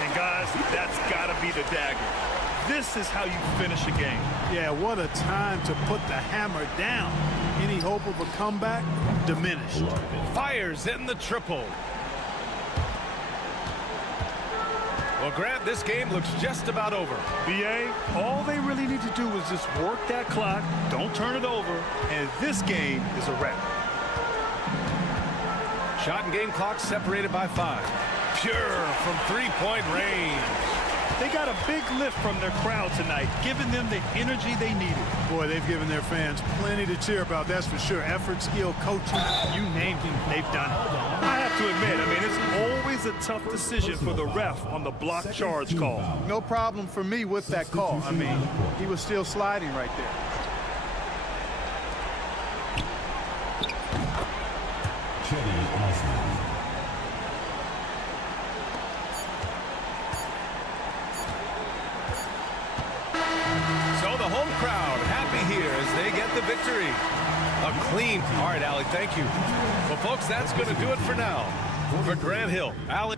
And guys, that's got to be the dagger. This is how you finish a game. Yeah, what a time to put the hammer down. Any hope of a comeback? Diminished. Fires in the triple. Well, Grant, this game looks just about over. BA, all they really need to do is just work that clock, don't turn it over, and this game is a wrap. Shot and game clock separated by 5. Pure from three-point range. They got a big lift from their crowd tonight, giving them the energy they needed. Boy, they've given their fans plenty to cheer about, that's for sure. Effort, skill, coaching, you name it, they've done it. I have to admit, I mean, it's always a tough decision for the ref on the block charge call. No problem for me with that call. I mean, he was still sliding right there. So the home crowd happy here as they get the victory. A clean. All right, Allie, thank you. Well, folks, that's going to do it for now. For Grant Hill, Allie.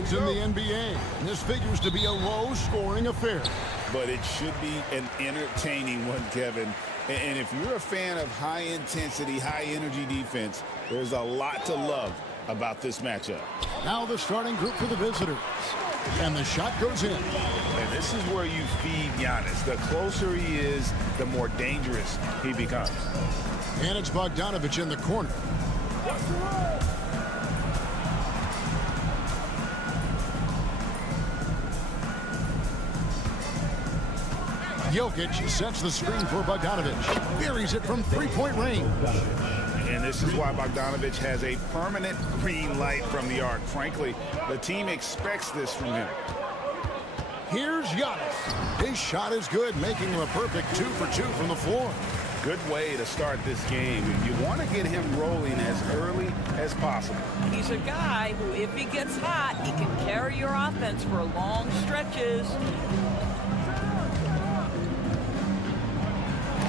shots in the NBA. And this figures to be a low-scoring affair. But it should be an entertaining one, Kevin. And if you're a fan of high-intensity, high-energy defense, there's a lot to love about this matchup. Now the starting group for the visitors. And the shot goes in. And this is where you feed Giannis. The closer he is, the more dangerous he becomes. And it's Bogdanović in the corner. Jokic sets the screen for Bogdanović. Buries it from three-point range. And this is why Bogdanović has a permanent green light from the arc. Frankly, the team expects this from him. Here's Giannis. His shot is good, making him a perfect 2 for 2 from the floor. Good way to start this game. You want to get him rolling as early as possible. He's a guy who, if he gets hot, he can carry your offense for long stretches.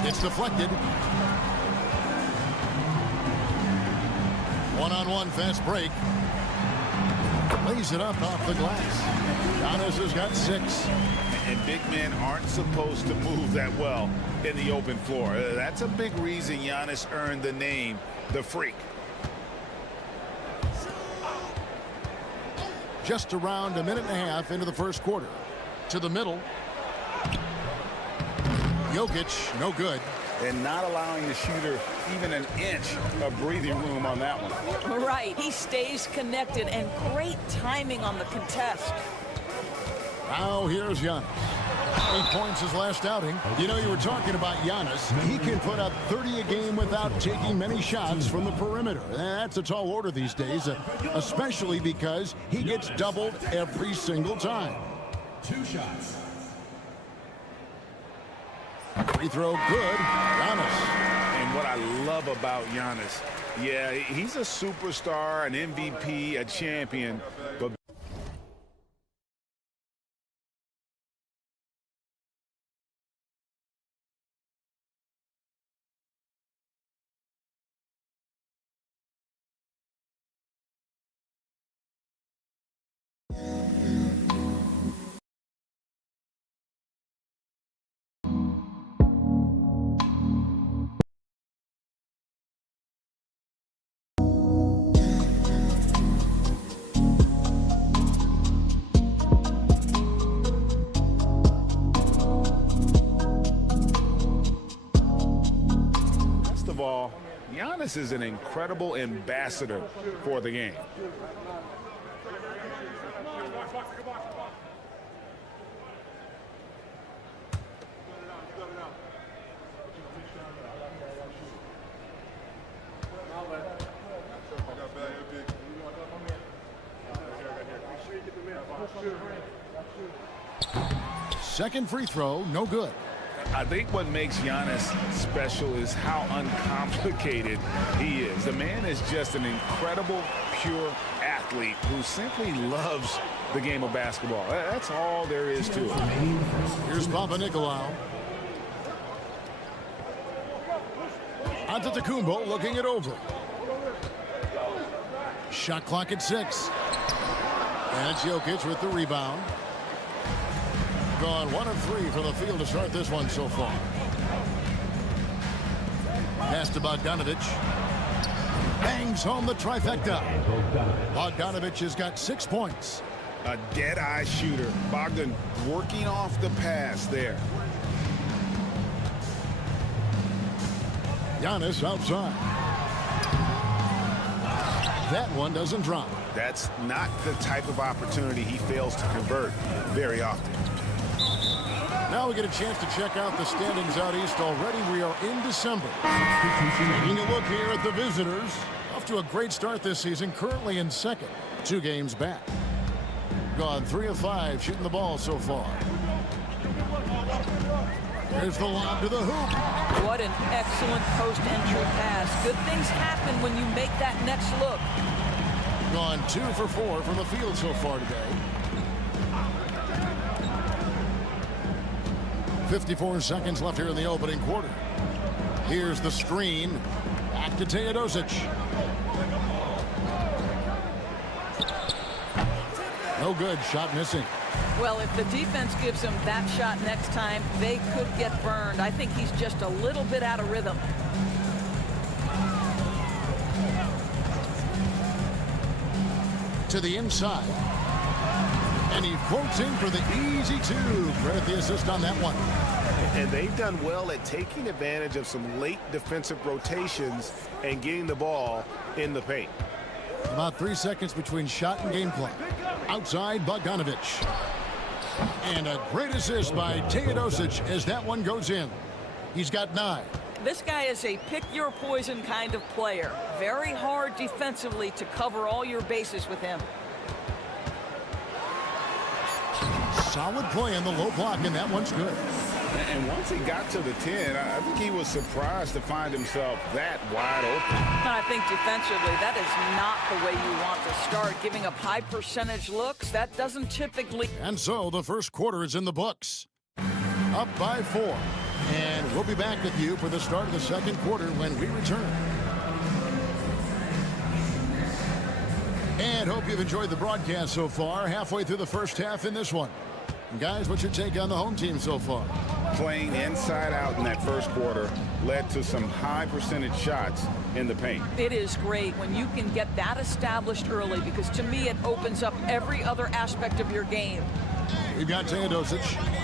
It's deflected. One-on-one fast break. Lays it up off the glass. Giannis has got 6. And big men aren't supposed to move that well in the open floor. That's a big reason Giannis earned the name, the Freak. Just around a minute and a half into the first quarter. To the middle. Jokic, no good. And not allowing the shooter even an inch of breathing room on that one. Right, he stays connected, and great timing on the contest. Now here's Giannis. 8 points his last outing. You know, you were talking about Giannis. He can put up 30 a game without taking many shots from the perimeter. And that's a tall order these days, especially because he gets doubled every single time. 2 shots. Free throw good. Giannis. And what I love about Giannis, yeah, he's a superstar, an MVP, a champion, but Giannis is an incredible ambassador for the game. Second free throw, no good. I think what makes Giannis special is how uncomplicated he is. The man is just an incredible, pure athlete who simply loves the game of basketball. That's all there is to it. Here's Papanikolaou. Antetokounmpo looking it over. Shot clock at 6. And it's Jokic with the rebound. Gone 1 of 3 from the field to start this one so far. Pass to Bogdanović. Bangs home the trifecta. Bogdanović has got 6 points. A dead-eye shooter. Bogdan working off the pass there. Giannis outside. That one doesn't drop. That's not the type of opportunity he fails to convert very often. Now we get a chance to check out the standings out east already. We are in December. Taking a look here at the visitors. Off to a great start this season, currently in second. 2 games back. Gone 3 of 5 shooting the ball so far. There's the lob to the hoop. What an excellent post-entry pass. Good things happen when you make that next look. Gone 2 for 4 from the field so far today. 54 seconds left here in the opening quarter. Here's the screen. Back to Teodosic. No no good. Shot missing. Well, if the defense gives him that shot next time, they could get burned. I think he's just a little bit out of rhythm. To the inside. And he quotes in for the easy two. Credit the assist on that one. And they've done well at taking advantage of some late defensive rotations and getting the ball in the paint. About 3 seconds between shot and game clock. Outside, Bogdanovic. And a great assist by Teodosic as that one goes in. He's got 9. This guy is a pick-your-poison kind of player. Very hard defensively to cover all your bases with him. Solid play in the low block, and that one's good. And once he got to the 10, I think he was surprised to find himself that wide open. I think defensively, that is not the way you want to start. Giving up high percentage looks, that doesn't typically... And so the first quarter is in the books. Up by 4. And we'll be back with you for the start of the second quarter when we return. And hope you've enjoyed the broadcast so far. Halfway through the first half in this one. And guys, what's your take on the home team so far? Playing inside out in that first quarter led to some high percentage shots in the paint. It is great when you can get that established early, because to me it opens up every other aspect of your game. We've got Teodosic.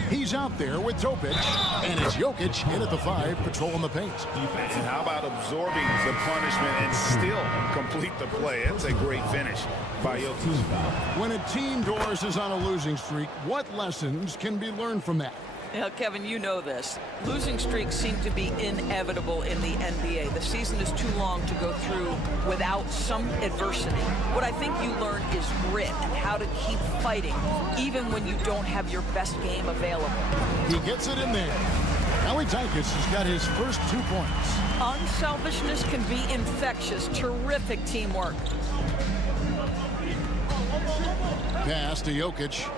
He's out there with Topic. And it's Jokic in at the 5, patrolling the paint. And how about absorbing the punishment and still complete the play? That's a great finish by Jokic. When a team Doors is on a losing streak, what lessons can be learned from that? Now, Kevin, you know this. Losing streaks seem to be inevitable in the NBA. The season is too long to go through without some adversity. What I think you learn is grit and how to keep fighting, even when you don't have your best game available. He gets it in there. Tikus has got his first 2 points. Unselfishness can be infectious. Terrific teamwork. Pass to Jokic.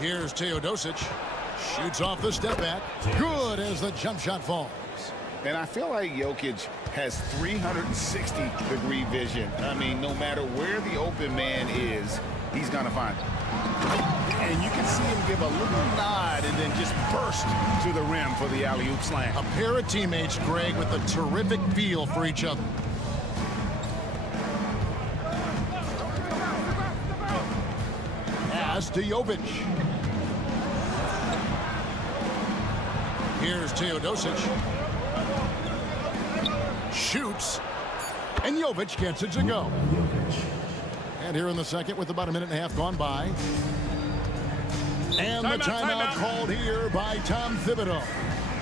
Here's Teodosic. Shoots off the step back. Good as the jump shot falls. And I feel like Jokic has 360-degree vision. I mean, no matter where the open man is, he's going to find it. And you can see him give a little nod and then just burst to the rim for the alley-oop slam. A pair of teammates, Greg, with a terrific feel for each other. Pass to Jovic. Here's Teodosic. Shoots. And Jovic gets it to go. And here in the second with about a minute and a half gone by. And the timeout called here by Tom Thibodeau.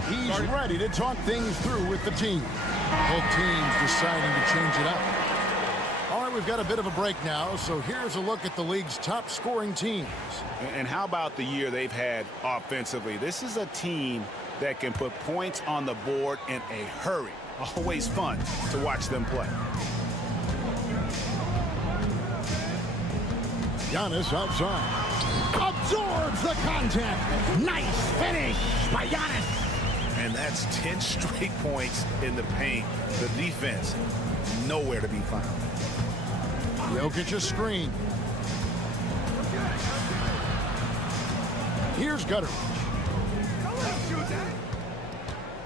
He's ready to talk things through with the team. Both teams deciding to change it up. All right, we've got a bit of a break now, so here's a look at the league's top scoring teams. And how about the year they've had offensively? This is a team that can put points on the board in a hurry. Always fun to watch them play. Giannis outside. Absorbs the contact. Nice finish by Giannis. And that's 10 straight points in the paint. The defense, nowhere to be found. Jokic a screen. Here's Gutter.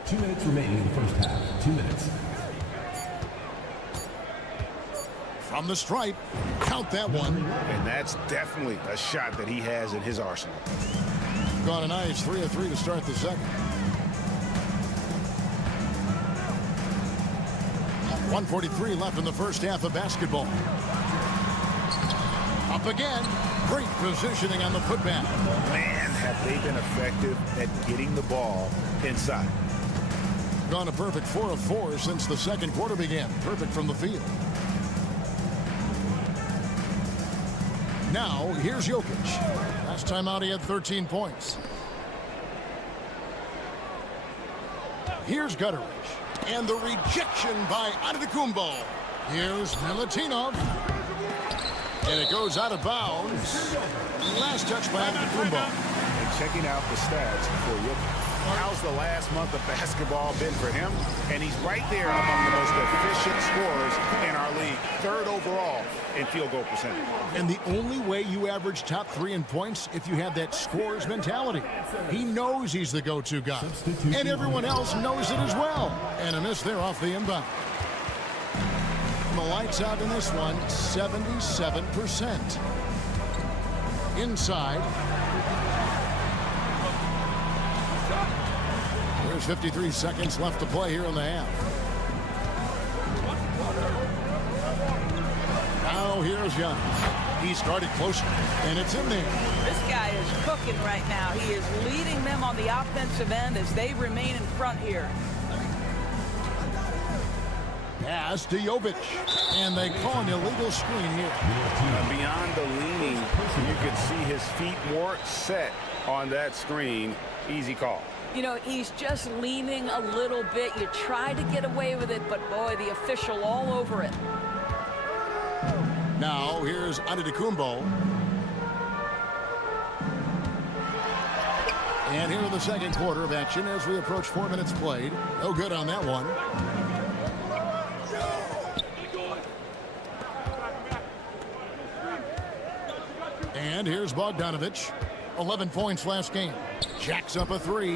2 minutes remaining in the first half. 2 minutes. From the stripe. Count that one. And that's definitely a shot that he has in his arsenal. Got a nice 3 of 3 to start the second. 1:43 left in the first half of basketball. Up again. Great positioning on the putback. Man, have they been effective at getting the ball inside. Gone a perfect 4 of 4 since the second quarter began. Perfect from the field. Now, here's Jokic. Last time out, he had 13 points. Here's Gutteridge. And the rejection by Antetokounmpo. Here's Milutinov. And it goes out of bounds. Last touch by Antetokounmpo. And checking out the stats for Jokic. How's the last month of basketball been for him? And he's right there among the most efficient scorers in our league. 3rd overall in field goal percentage. And the only way you average top 3 in points if you have that scorer's mentality. He knows he's the go-to guy. And everyone else knows it as well. And a miss there off the inbound. The lights out in this one, 77%. Inside. There's 53 seconds left to play here in the half. Now here's Young. He started closer, and it's in there. This guy is cooking right now. He is leading them on the offensive end as they remain in front here. Pass to Jovic, and they call an illegal screen here. Beyond the leaning, you could see his feet more set on that screen. Easy call. You know, he's just leaning a little bit. You try to get away with it, but boy, the official all over it. Now here's Antetokounmpo. And here in the second quarter of action as we approach 4 minutes played. No good on that one. And here's Bogdanovic. 11 points last game. Jacks up a 3.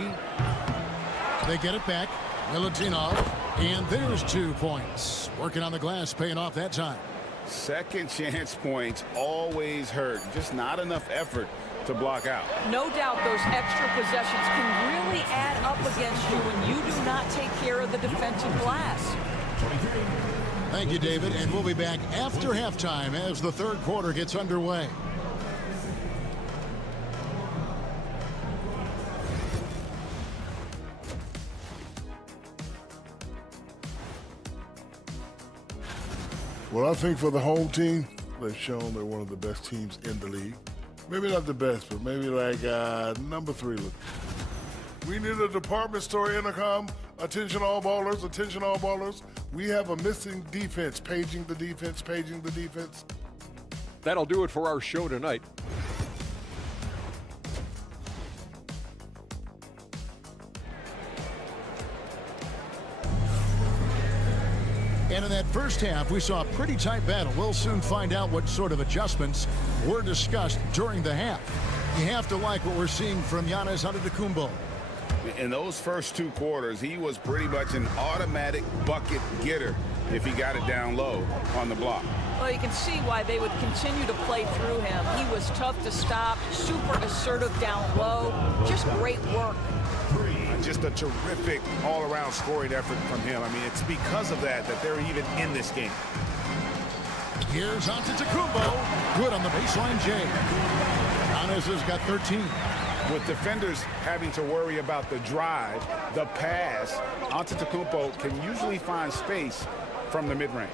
They get it back. Milutinov. And there's 2 points. Working on the glass, paying off that time. Second chance points always hurt. Just not enough effort to block out. No doubt those extra possessions can really add up against you when you do not take care of the defensive glass. Thank you, David. And we'll be back after halftime as the third quarter gets underway. Well, I think for the home team, they've shown they're one of the best teams in the league. Maybe not the best, but maybe like number 3. We need a department store intercom. Attention all ballers, attention all ballers. We have a missing defense. Paging the defense, paging the defense. That'll do it for our show tonight. And in that first half, we saw a pretty tight battle. We'll soon find out what sort of adjustments were discussed during the half. You have to like what we're seeing from Giannis Antetokounmpo. In those first 2 quarters, he was pretty much an automatic bucket getter if he got it down low on the block. Well, you can see why they would continue to play through him. He was tough to stop, super assertive down low, just great work. Just a terrific all-around scoring effort from him. I mean, it's because of that they're even in this game. Here's Antetokounmpo. Good on the baseline, Jay. Giannis has got 13. With defenders having to worry about the drive, the pass, Antetokounmpo can usually find space from the mid-range.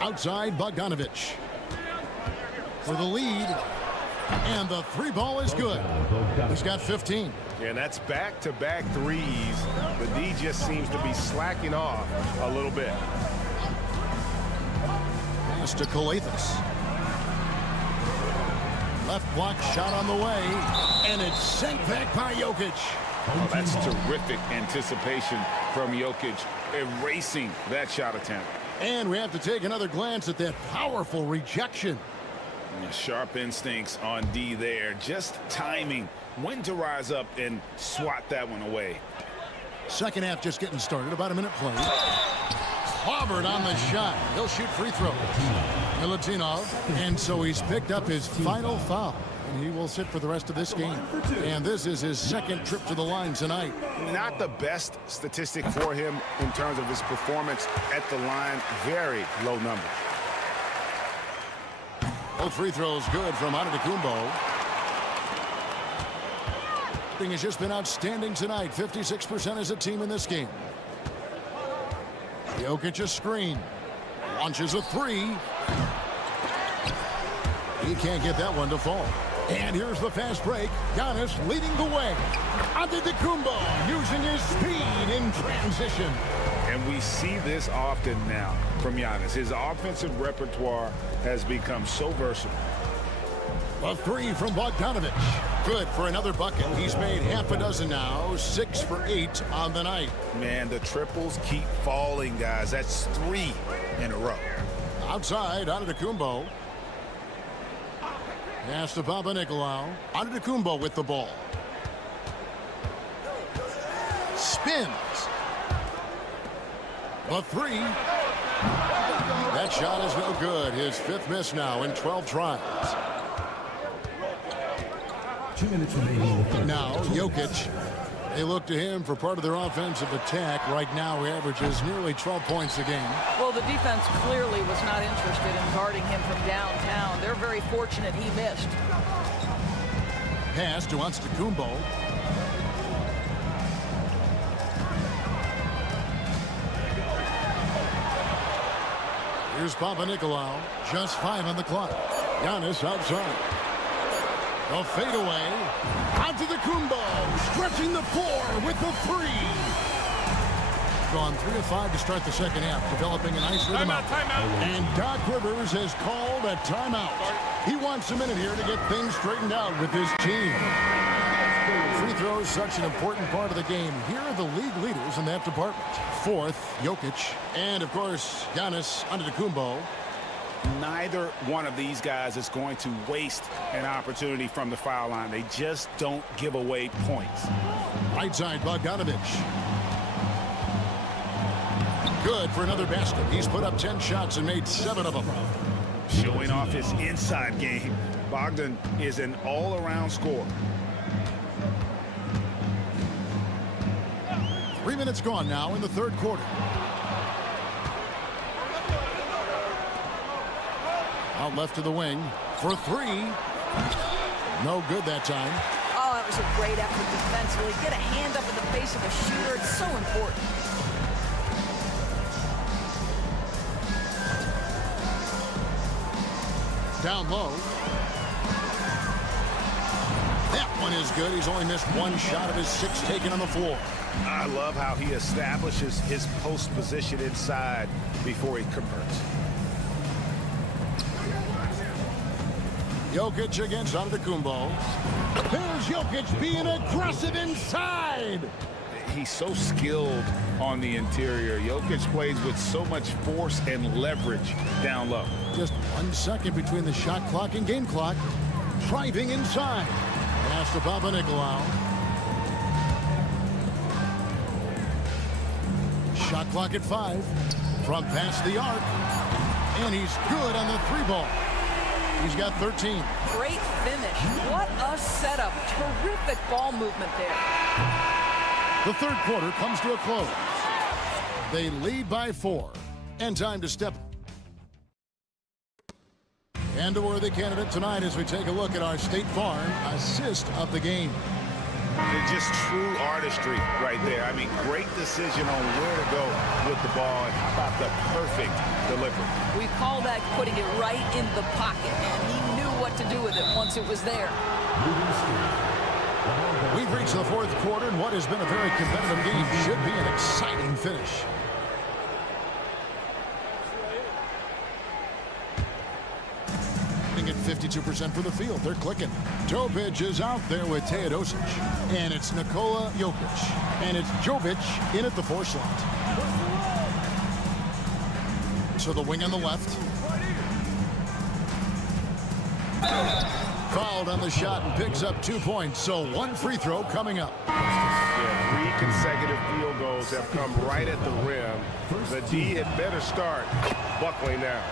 Outside, Bogdanovic. For the lead. And the 3 ball is good. He's got 15. And that's back-to-back threes. The D just seems to be slacking off a little bit. Pass to Kalathis. Left block shot on the way. And it's sent back by Jokic. Oh, that's terrific anticipation from Jokic, erasing that shot attempt. And we have to take another glance at that powerful rejection. Sharp instincts on D there. Just timing when to rise up and swat that one away. Second half just getting started. About a minute played. Clobbered on the shot. He'll shoot free throws. Milutinov. And so he's picked up his final foul. And he will sit for the rest of this game. And this is his second trip to the line tonight. Not the best statistic for him in terms of his performance at the line. Very low number. Both free throws good from Antetokounmpo. Thing has just been outstanding tonight. 56% as a team in this game. Jokic a screen. Launches a 3. He can't get that one to fall. And here's the fast break. Giannis leading the way. Antetokounmpo using his speed in transition. And we see this often now from Giannis. His offensive repertoire has become so versatile. A three from Bogdanovic. Good for another bucket. He's made half a dozen now, 6 for 8 on the night. Man, the triples keep falling, guys. That's 3 in a row. Outside, Antetokounmpo. Pass to Papanikolaou. Antetokounmpo with the ball. Spins. The three. That shot is no good. His 5th miss now in 12 tries. 2 minutes remaining. Now, Jokic. They look to him for part of their offensive attack. Right now, he averages nearly 12 points a game. Well, the defense clearly was not interested in guarding him from downtown. They're very fortunate he missed. Pass to Antetokounmpo. Here's Papanikolaou. Just 5 on the clock. Giannis outside. The fadeaway. Antetokounmpo stretching the floor with the three. Gone 3 of 5 to start the second half, developing a nice rhythm out. And Doc Rivers has called a timeout. He wants a minute here to get things straightened out with his team. Free throws, such an important part of the game. Here are the league leaders in that department. 4th, Jokic, and of course, Giannis Antetokounmpo. Neither one of these guys is going to waste an opportunity from the foul line. They just don't give away points. Right side, Bogdanovic. Good for another basket. He's put up 10 shots and made 7 of them. Showing off his inside game. Bogdan is an all-around scorer. 3 minutes gone now in the third quarter. Out left to the wing for 3. No good that time. Oh, that was a great effort defensively. Get a hand up in the face of a shooter. It's so important. Down low. That one is good. He's only missed 1 shot of his 6 taken on the floor. I love how he establishes his post position inside before he converts. Jokic against Antetokounmpo. There's Jokic being aggressive inside. He's so skilled on the interior. Jokic plays with so much force and leverage down low. Just 1 second between the shot clock and game clock. Driving inside. Pass to Papanikolaou. Shot clock at 5. From past the arc. And he's good on the 3-ball. He's got 13. Great finish. What a setup. Terrific ball movement there. The third quarter comes to a close. They lead by 4. And time to step. And a worthy candidate tonight as we take a look at our State Farm assist of the game. They're just true artistry right there. I mean, great decision on where to go with the ball. And how about the perfect delivery? We call that putting it right in the pocket, and he knew what to do with it once it was there. We've reached the fourth quarter, and what has been a very competitive game should be an exciting finish. At 52% from the field. They're clicking. Topic is out there with Teodosic. And it's Nikola Jokic. And it's Jovic in at the 4 slot. To the wing on the left. Fouled on the shot and picks up 2 points. So 1 free throw coming up. Yeah, 3 consecutive field goals have come right at the rim. The D had better start buckling down.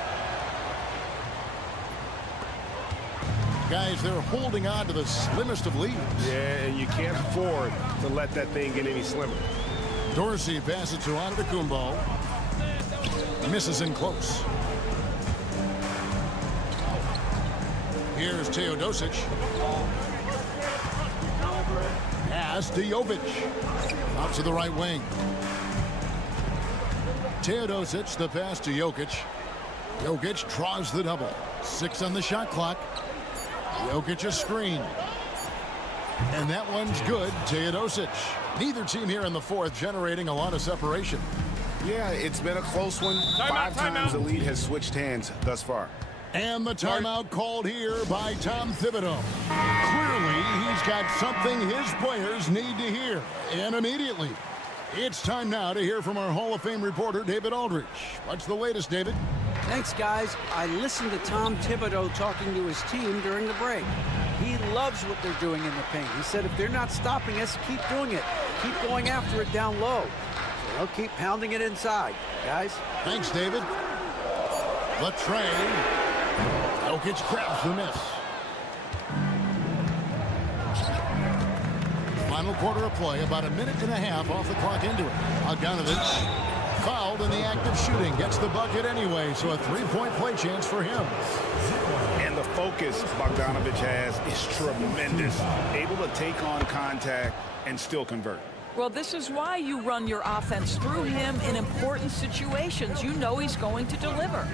Guys, they're holding on to the slimmest of leads. Yeah, and you can't afford to let that thing get any slimmer. Dorsey passes to Antetokounmpo. Misses in close. Here's Teodosic. Pass to Jovic. Out to the right wing. Teodosic, the pass to Jokic. Jokic draws the double. 6 on the shot clock. Jokic a screen. And that one's good. Teodosic. Neither team here in the fourth generating a lot of separation. Yeah, it's been a close one. 5 times the lead has switched hands thus far. And the timeout called here by Tom Thibodeau. Clearly, he's got something his players need to hear, and immediately. It's time now to hear from our Hall of Fame reporter, David Aldridge. What's the latest, David? Thanks, guys. I listened to Tom Thibodeau talking to his team during the break. He loves what they're doing in the paint. He said if they're not stopping us, keep doing it. Keep going after it down low. So they'll keep pounding it inside, guys. Thanks, David. The train. Jokic grabs the miss. Final quarter of play, about a minute and a half off the clock into it. Bogdanovic fouled in the act of shooting. Gets the bucket anyway, so a three-point play chance for him. And the focus Bogdanovic has is tremendous. Able to take on contact and still convert. Well, this is why you run your offense through him in important situations. You know he's going to deliver.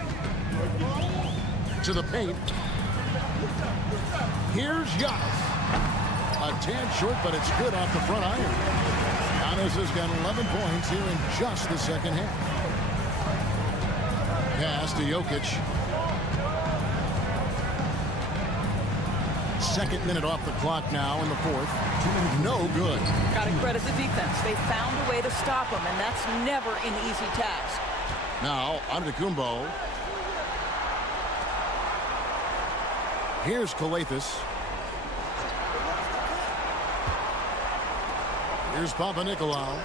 To the paint. Here's Giannis. A tad short, but it's good off the front iron. Giannis has got 11 points here in just the second half. Pass to Jokic. Second minute off the clock now in the fourth. No good. Got to credit the defense. They found a way to stop him, and that's never an easy task. Now, Antetokounmpo. Here's Kalathis. Here's Papanikolaou.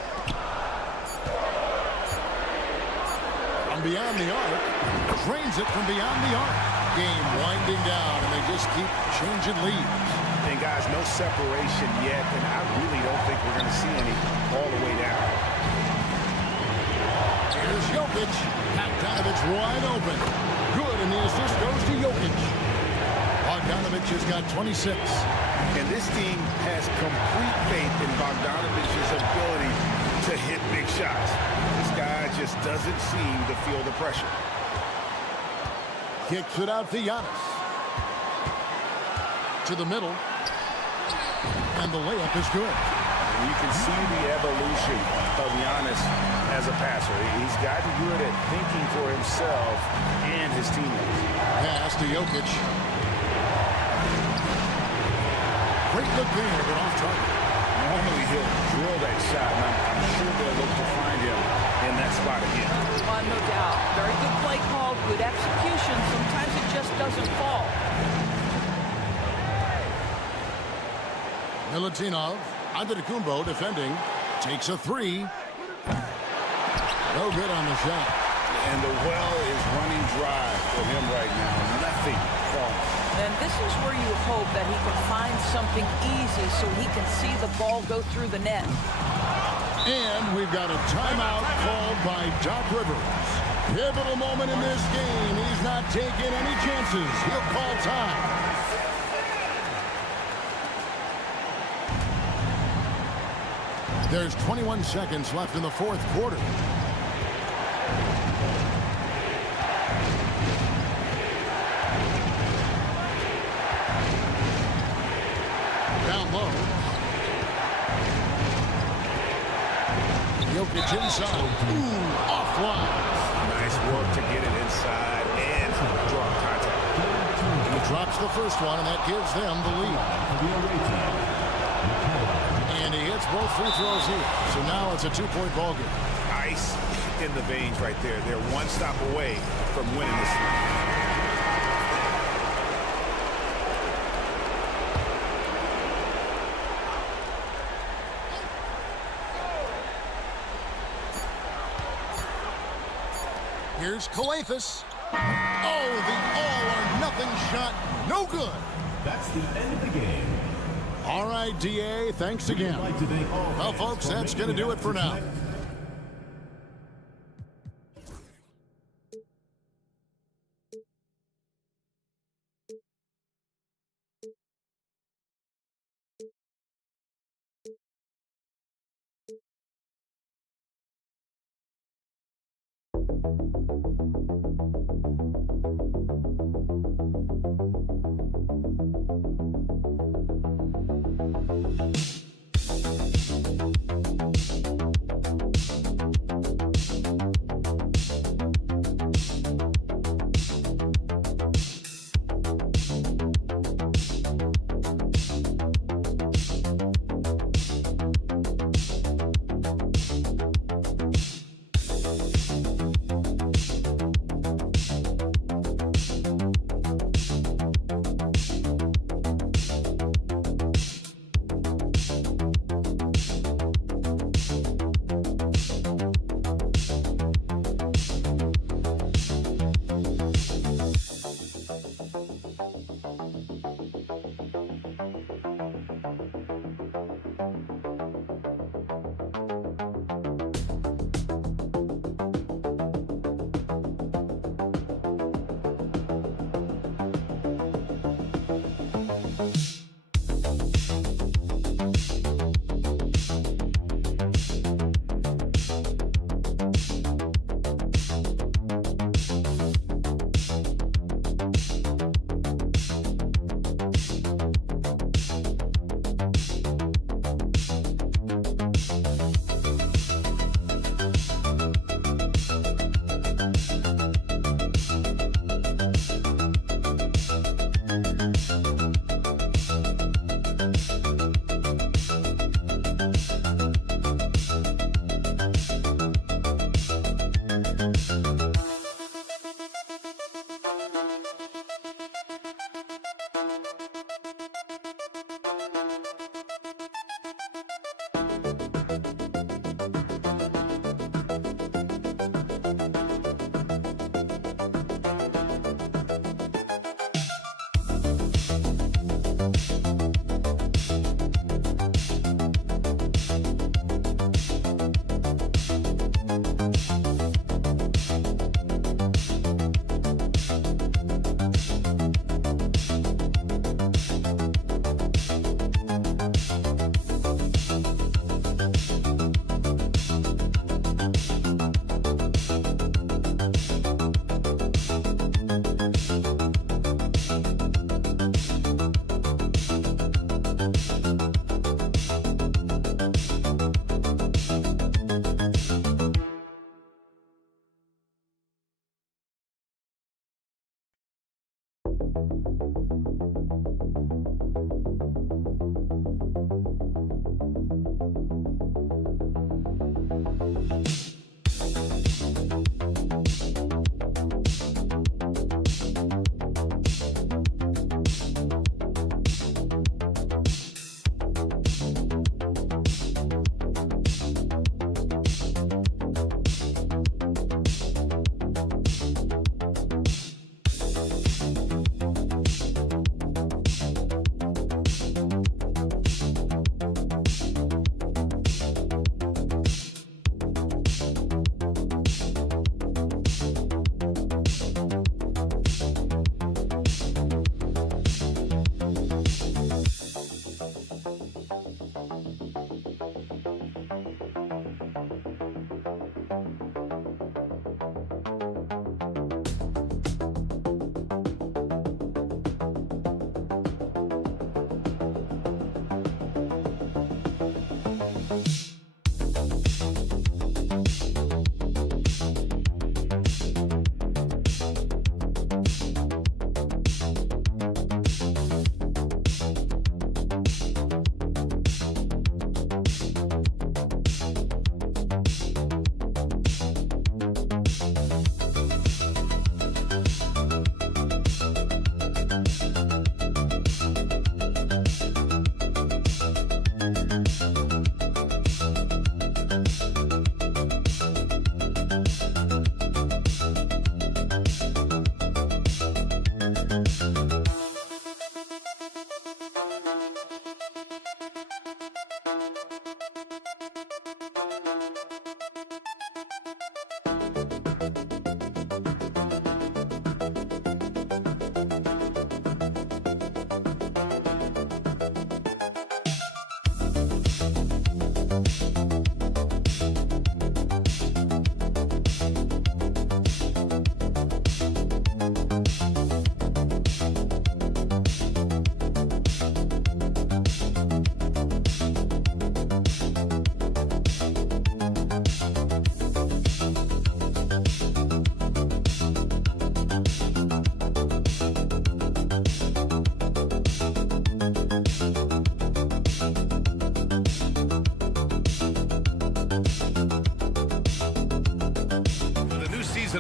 From beyond the arc. Drains it from beyond the arc. Game winding down, and they just keep changing leads. And guys, no separation yet, and I really don't think we're going to see any all the way down. Here's Jokic. Bogdanovic wide open. Good, and the assist goes to Jokic. Bogdanovic has got 26. And this team has complete faith in Bogdanovic's ability to hit big shots. This guy just doesn't seem to feel the pressure. Kicks it out to Giannis. To the middle. And the layup is good. And you can see the evolution of Giannis as a passer. He's gotten good at thinking for himself and his teammates. Pass to Jokic. Great look there, but off target. Normally he'll drill that shot, and I'm sure they'll look to find him in that spot again. No doubt. Very good play call, good execution. Sometimes it just doesn't fall. Milutinov, Antetokounmpo defending, takes a three. No good on the shot. And the well is running dry for him right now. Nothing falling. And this is where you hope that he can find something easy so he can see the ball go through the net. And we've got a timeout called by Doc Rivers. Pivotal moment in this game. He's not taking any chances. He'll call time. There's 21 seconds left in the fourth quarter. Down low. Jokic inside. Ooh, offline. Nice work to get it inside and draw contact. He drops the first one, and that gives them the lead. And he hits both free throws here. So now it's a two-point ball game. Ice in the veins right there. They're one stop away from winning this league. Here's Kalathis. Oh, the all-or-nothing shot. No good. That's the end of the game. All right, DA, thanks again. Well, folks, that's going to do it for now.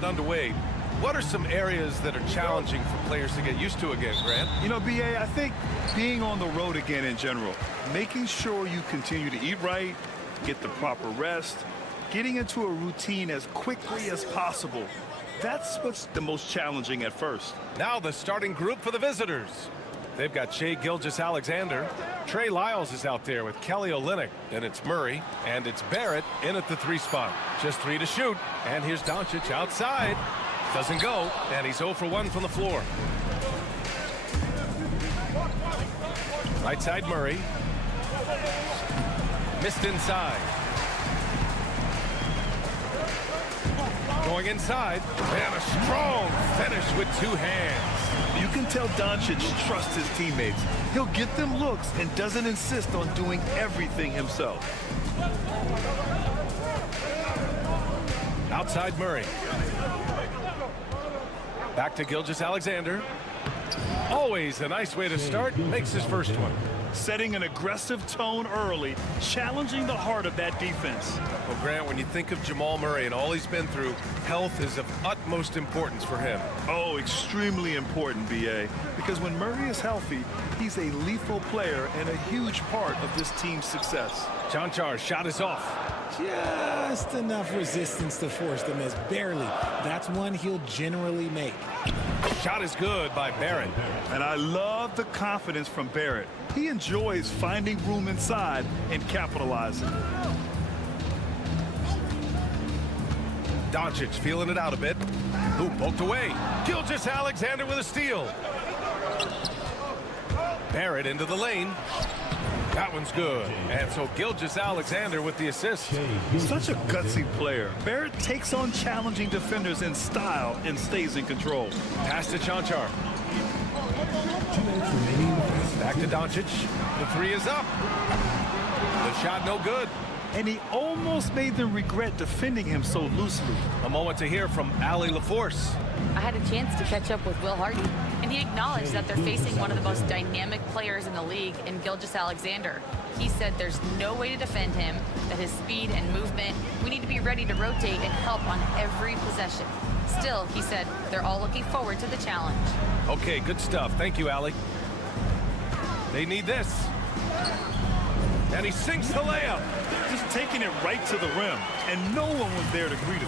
Underway. What are some areas that are challenging for players to get used to again, Grant? You know, B.A., I think being on the road again in general, making sure you continue to eat right, get the proper rest, getting into a routine as quickly as possible. That's what's the most challenging at first. Now the starting group for the visitors. They've got Shea Gilgeous-Alexander. Trey Lyles is out there with Kelly Olynyk. Then it's Murray, and it's Barrett in at the 3 spot. Just 3 to shoot, and here's Doncic outside. Doesn't go, and he's 0 for 1 from the floor. Right side Murray. Missed inside. Going inside. And a strong finish with 2 hands. You can tell Doncic trusts his teammates. He'll get them looks and doesn't insist on doing everything himself. Outside Murray. Back to Gilgeous-Alexander. Always a nice way to start. Makes his first one. Setting an aggressive tone early, challenging the heart of that defense. Well, Grant, when you think of Jamal Murray and all he's been through, health is of utmost importance for him. Oh, extremely important, B.A. Because when Murray is healthy, he's a lethal player and a huge part of this team's success. Chanchar's shot is off. Just enough resistance to force the miss. Barely. That's one he'll generally make. Shot is good by Barrett. And I love the confidence from Barrett. He enjoys finding room inside and capitalizing. Doncic feeling it out a bit. Who poked away? Gilgeous-Alexander with a steal. Barrett into the lane. That one's good. And so Gilgeous-Alexander with the assist. Such a gutsy player. Barrett takes on challenging defenders in style and stays in control. Pass to Chanchar. Back to Doncic. The 3 is up. The shot no good. And he almost made them regret defending him so loosely. A moment to hear from Allie LaForce. I had a chance to catch up with Will Hardy, and he acknowledged that they're facing one of the most dynamic players in the league in Gilgeous-Alexander. He said there's no way to defend him, that his speed and movement, we need to be ready to rotate and help on every possession. Still, he said, they're all looking forward to the challenge. Okay, good stuff. Thank you, Allie. They need this. And he sinks the layup. Just taking it right to the rim, and no one was there to greet him.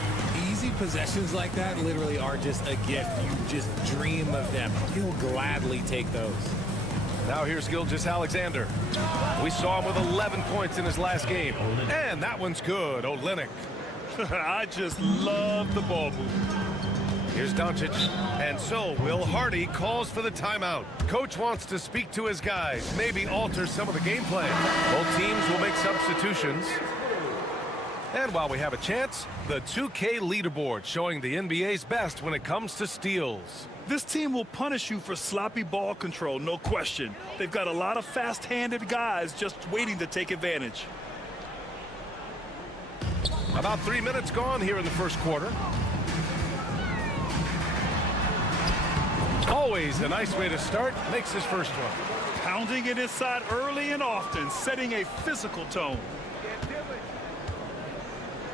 Easy possessions like that literally are just a gift. You just dream of them. He'll gladly take those. Now here's Gilgeous-Alexander. We saw him with 11 points in his last game. And that one's good, Olynyk. I just love the ball movement. Here's Doncic. And so Will Hardy calls for the timeout. Coach wants to speak to his guys, maybe alter some of the game plan. Both teams will make substitutions. And while we have a chance, the 2K leaderboard showing the NBA's best when it comes to steals. This team will punish you for sloppy ball control, no question. They've got a lot of fast-handed guys just waiting to take advantage. About 3 minutes gone here in the first quarter. Always a nice way to start. Makes his first one. Pounding it inside early and often, setting a physical tone.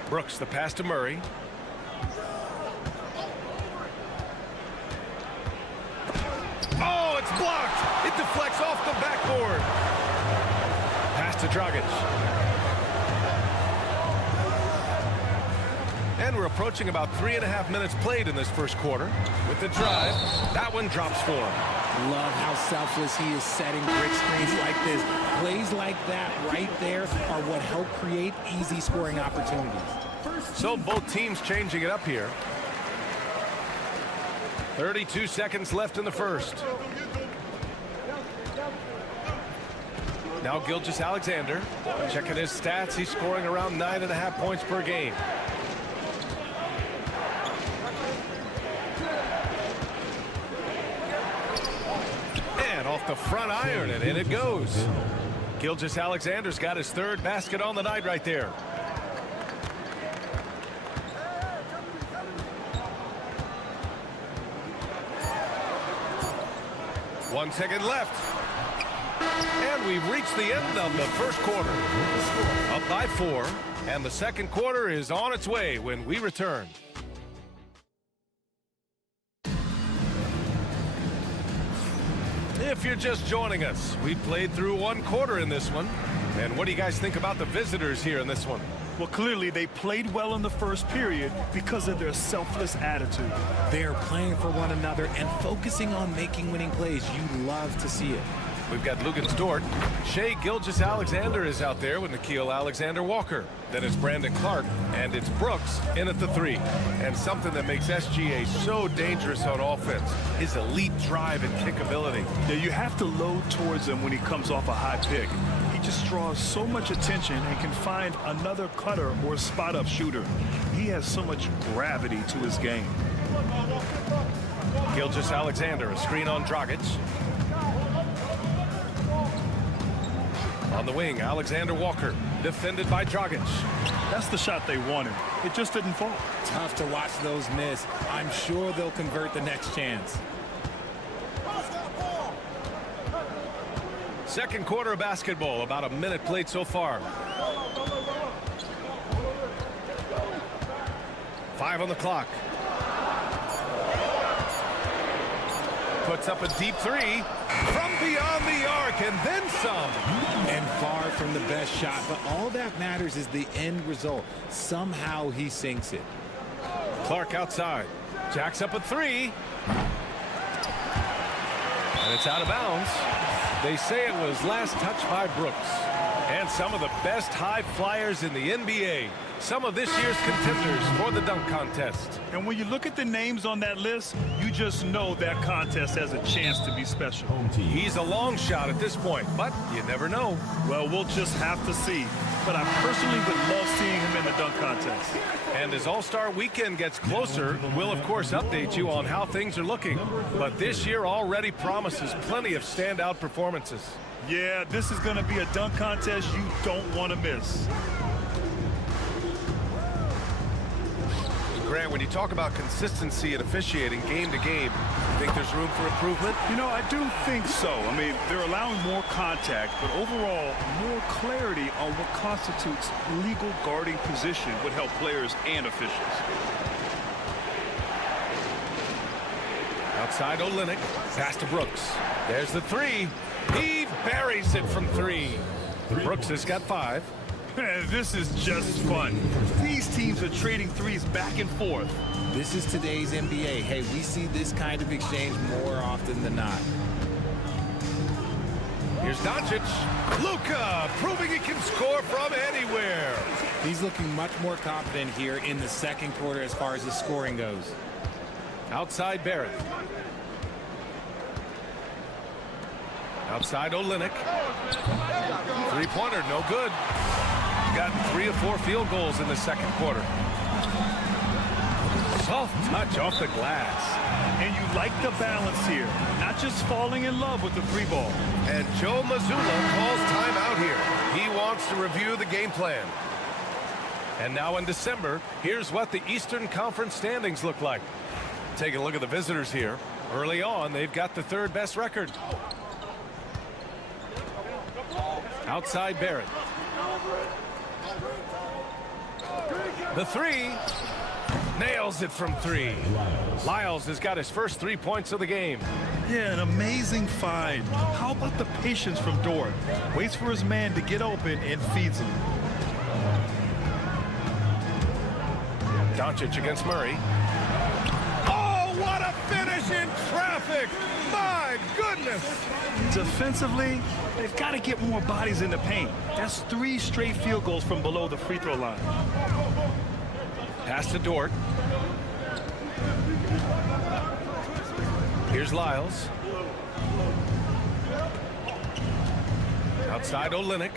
Brooks, the pass to Murray. Oh, it's blocked. It deflects off the backboard. Pass to Dragic. And we're approaching about 3.5 minutes played in this first quarter. With the drive, that one drops for him. Love how selfless he is setting brick screens like this. Plays like that right there are what help create easy scoring opportunities. So both teams changing it up here. 32 seconds left in the first. Now Gilgeous-Alexander. Checking his stats, he's scoring around 9.5 points per game. And off the front iron, and in it goes. Gilgeous-Alexander's got his 3rd basket on the night right there. One second left. And we've reached the end of the first quarter. Up by 4. And the second quarter is on its way when we return. If you're just joining us, we played through 1 quarter in this one. And what do you guys think about the visitors here in this one? Well, clearly they played well in the first period because of their selfless attitude. They're playing for one another and focusing on making winning plays. You love to see it. We've got Lugens Dort. Shea Gilgeous-Alexander is out there with Nickeil Alexander-Walker. Then it's Brandon Clark, and it's Brooks in at the 3. And something that makes SGA so dangerous on offense, his elite drive and kick ability. Yeah, you have to load towards him when he comes off a high pick. He just draws so much attention and can find another cutter or spot-up shooter. He has so much gravity to his game. Gilgeous-Alexander, a screen on Dragic. On the wing, Alexander Walker, defended by Dragic. That's the shot they wanted. It just didn't fall. Tough to watch those miss. I'm sure they'll convert the next chance. Second quarter of basketball, about a minute played so far. 5 on the clock. Puts up a deep 3 from beyond the arc and then some. And far from the best shot, but all that matters is the end result. Somehow he sinks it. Clark outside. Jacks up a 3. And it's out of bounds. They say it was last touched by Brooks. And some of the best high flyers in the NBA. Some of this year's contenders for the dunk contest. And when you look at the names on that list, you just know that contest has a chance to be special. He's a long shot at this point, but you never know. Well, we'll just have to see. But I personally would love seeing him in the dunk contest. And as All-Star Weekend gets closer, we'll of course update you on how things are looking. But this year already promises plenty of standout performances. Yeah, this is going to be a dunk contest you don't want to miss. Grant, when you talk about consistency and officiating game to game, you think there's room for improvement? You know, I do think so. I mean, they're allowing more contact, but overall, more clarity on what constitutes legal guarding position would help players and officials. Outside Olynyk, pass to Brooks. There's the 3. He buries it from 3. Brooks has got 5. This is just fun. These teams are trading threes back and forth. This is today's NBA. Hey, we see this kind of exchange more often than not. Here's Doncic. Luka proving he can score from anywhere. He's looking much more confident here in the second quarter as far as his scoring goes. Outside Barrett. Outside Olynyk. Three-pointer, no good. Got 3 or 4 field goals in the second quarter. Soft touch off the glass. And you like the balance here. Not just falling in love with the 3-ball. And Joe Mazzulla calls timeout here. He wants to review the game plan. And now in December, here's what the Eastern Conference standings look like. Take a look at the visitors here. Early on, they've got the 3rd best record. Outside Barrett. The 3. Nails it from 3. Lyles has got his first 3 points of the game. Yeah, an amazing find. How about the patience from Dort? Waits for his man to get open and feeds him. Doncic against Murray. Oh, what a finish in traffic! My goodness! Defensively, they've got to get more bodies in the paint. That's 3 straight field goals from below the free throw line. Pass to Dort. Here's Lyles. Outside Olynyk.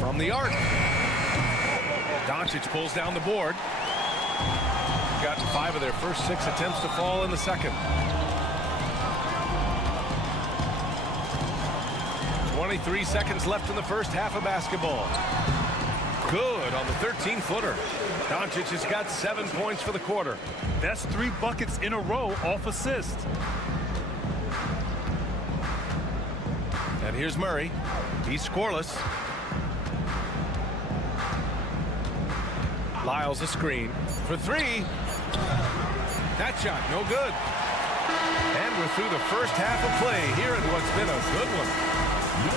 From the arc. Doncic pulls down the board. Gotten 5 of their first 6 attempts to fall in the second. 23 seconds left in the first half of basketball. Good on the 13-footer. Doncic has got 7 points for the quarter. That's 3 buckets in a row off assist. And here's Murray. He's scoreless. Lyles a screen for 3. That shot no good. And we're through the first half of play here in what's been a good one.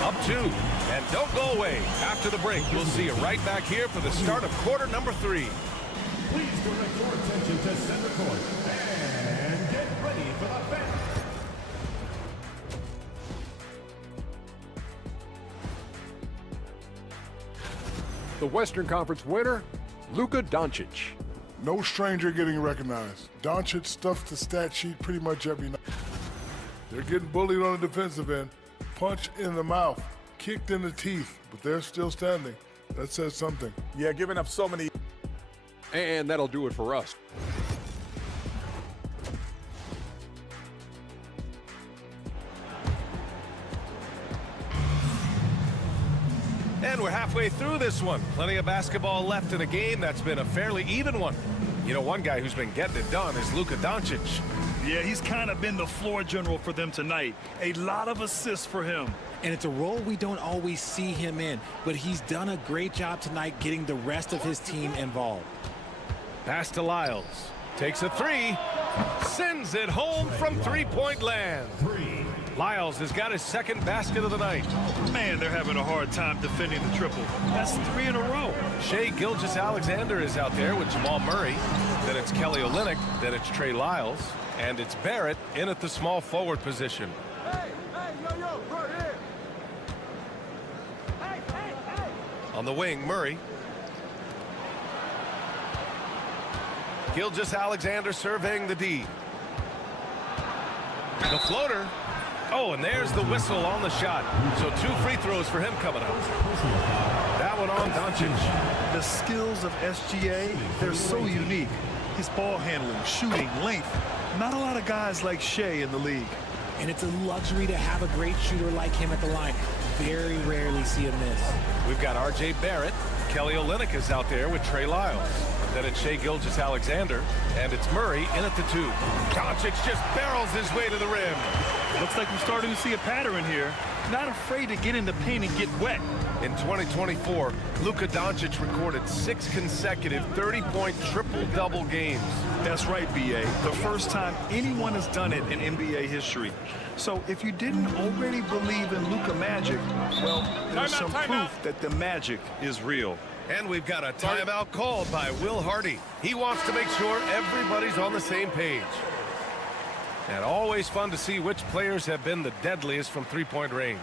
Up 2. And don't go away. After the break, we'll see you right back here for the start of quarter number 3. Please direct your attention to center court and get ready for the bench. The Western Conference winner, Luka Doncic. No stranger getting recognized. Doncic stuffs the stat sheet pretty much every night. They're getting bullied on the defensive end. Punch in the mouth, kicked in the teeth, but they're still standing. That says something. Yeah, giving up so many. And that'll do it for us. And we're halfway through this one. Plenty of basketball left in a game that's been a fairly even one. You know, one guy who's been getting it done is Luka Doncic. Yeah, he's kind of been the floor general for them tonight. A lot of assists for him. And it's a role we don't always see him in, but he's done a great job tonight getting the rest of his team involved. Pass to Lyles. Takes a three. Sends it home from three-point land. Lyles has got his second basket of the night. Man, they're having a hard time defending the triple. That's 3 in a row. Shai Gilgeous-Alexander is out there with Jamal Murray. Then it's Kelly Olynyk. Then it's Trey Lyles. And it's Barrett in at the small forward position. On the wing, Murray. Gilgeous-Alexander surveying the D. The floater. Oh, and there's the whistle on the shot. So 2 free throws for him coming up. That one on Doncic. The skills of SGA, they're so unique. His ball handling, shooting, length. Not a lot of guys like Shai in the league. And it's a luxury to have a great shooter like him at the line. Very rarely see him miss. We've got R.J. Barrett. Kelly Olynyk is out there with Trey Lyles. Then it's Shai Gilgeous-Alexander. And it's Murray in at the 2. Doncic just barrels his way to the rim. Looks like we're starting to see a pattern here. Not afraid to get in the paint and get wet. In 2024, Luka Doncic recorded 6 consecutive 30-point triple-double games. That's right, B.A. The first time anyone has done it in NBA history. So if you didn't already believe in Luka magic, well, there's some proof that the magic is real. And we've got a timeout called by Will Hardy. He wants to make sure everybody's on the same page. And always fun to see which players have been the deadliest from three-point range.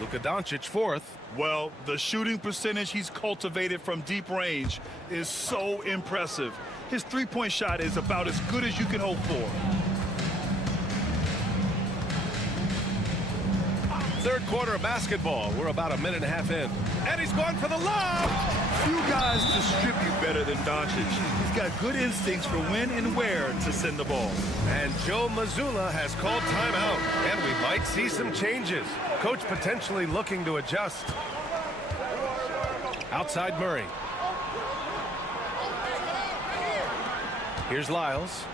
Luka Doncic, 4th. Well, the shooting percentage he's cultivated from deep range is so impressive. His three-point shot is about as good as you can hope for. Third quarter of basketball. We're about a minute and a half in. And he's going for the lob! Few guys distribute better than Doncic. He's got good instincts for when and where to send the ball. And Joe Mazzulla has called timeout. And we might see some changes. Coach potentially looking to adjust. Outside Murray. Here's Lyles.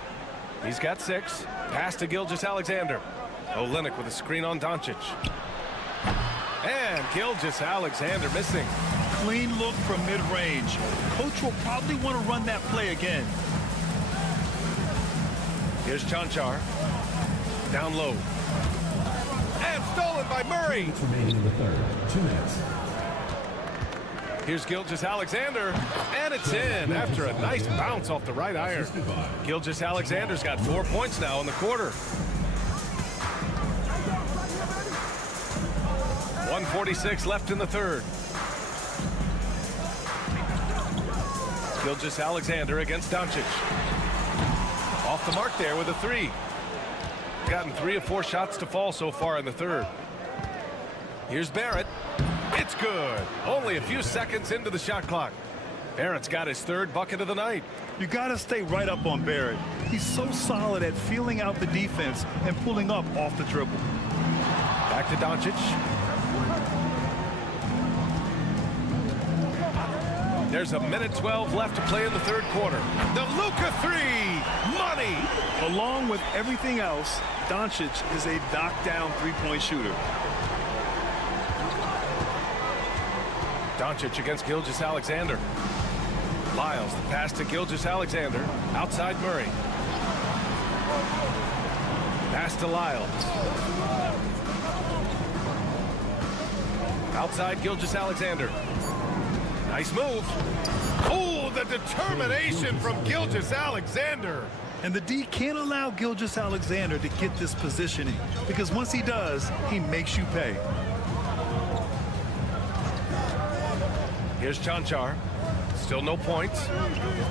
He's got 6. Pass to Gilgeous-Alexander. Olynyk with a screen on Doncic. And Gilgeous-Alexander missing. Clean look from mid-range. Coach will probably want to run that play again. Here's Chanchar. Down low. And stolen by Murray. Remaining in the third. 2 minutes. Here's Gilgeous-Alexander. And it's in after a nice bounce off the right iron. Gilgeous-Alexander's got 4 points now in the quarter. 1:46 left in the third. Gilgeous-Alexander against Doncic. Off the mark there with a 3. Gotten 3 of 4 shots to fall so far in the third. Here's Barrett. It's good. Only a few seconds into the shot clock. Barrett's got his 3rd bucket of the night. You got to stay right up on Barrett. He's so solid at feeling out the defense and pulling up off the dribble. Back to Doncic. There's a minute 12 left to play in the third quarter. The Luka 3, money! Along with everything else, Doncic is a knockdown three-point shooter. Doncic against Gilgeous-Alexander. Lyles, the pass to Gilgeous-Alexander. Outside Murray. Pass to Lyles. Outside Gilgeous-Alexander. Nice move. Oh, the determination from Gilgeous-Alexander. And the D can't allow Gilgeous-Alexander to get this positioning, because once he does, he makes you pay. Here's Chanchar. Still no points.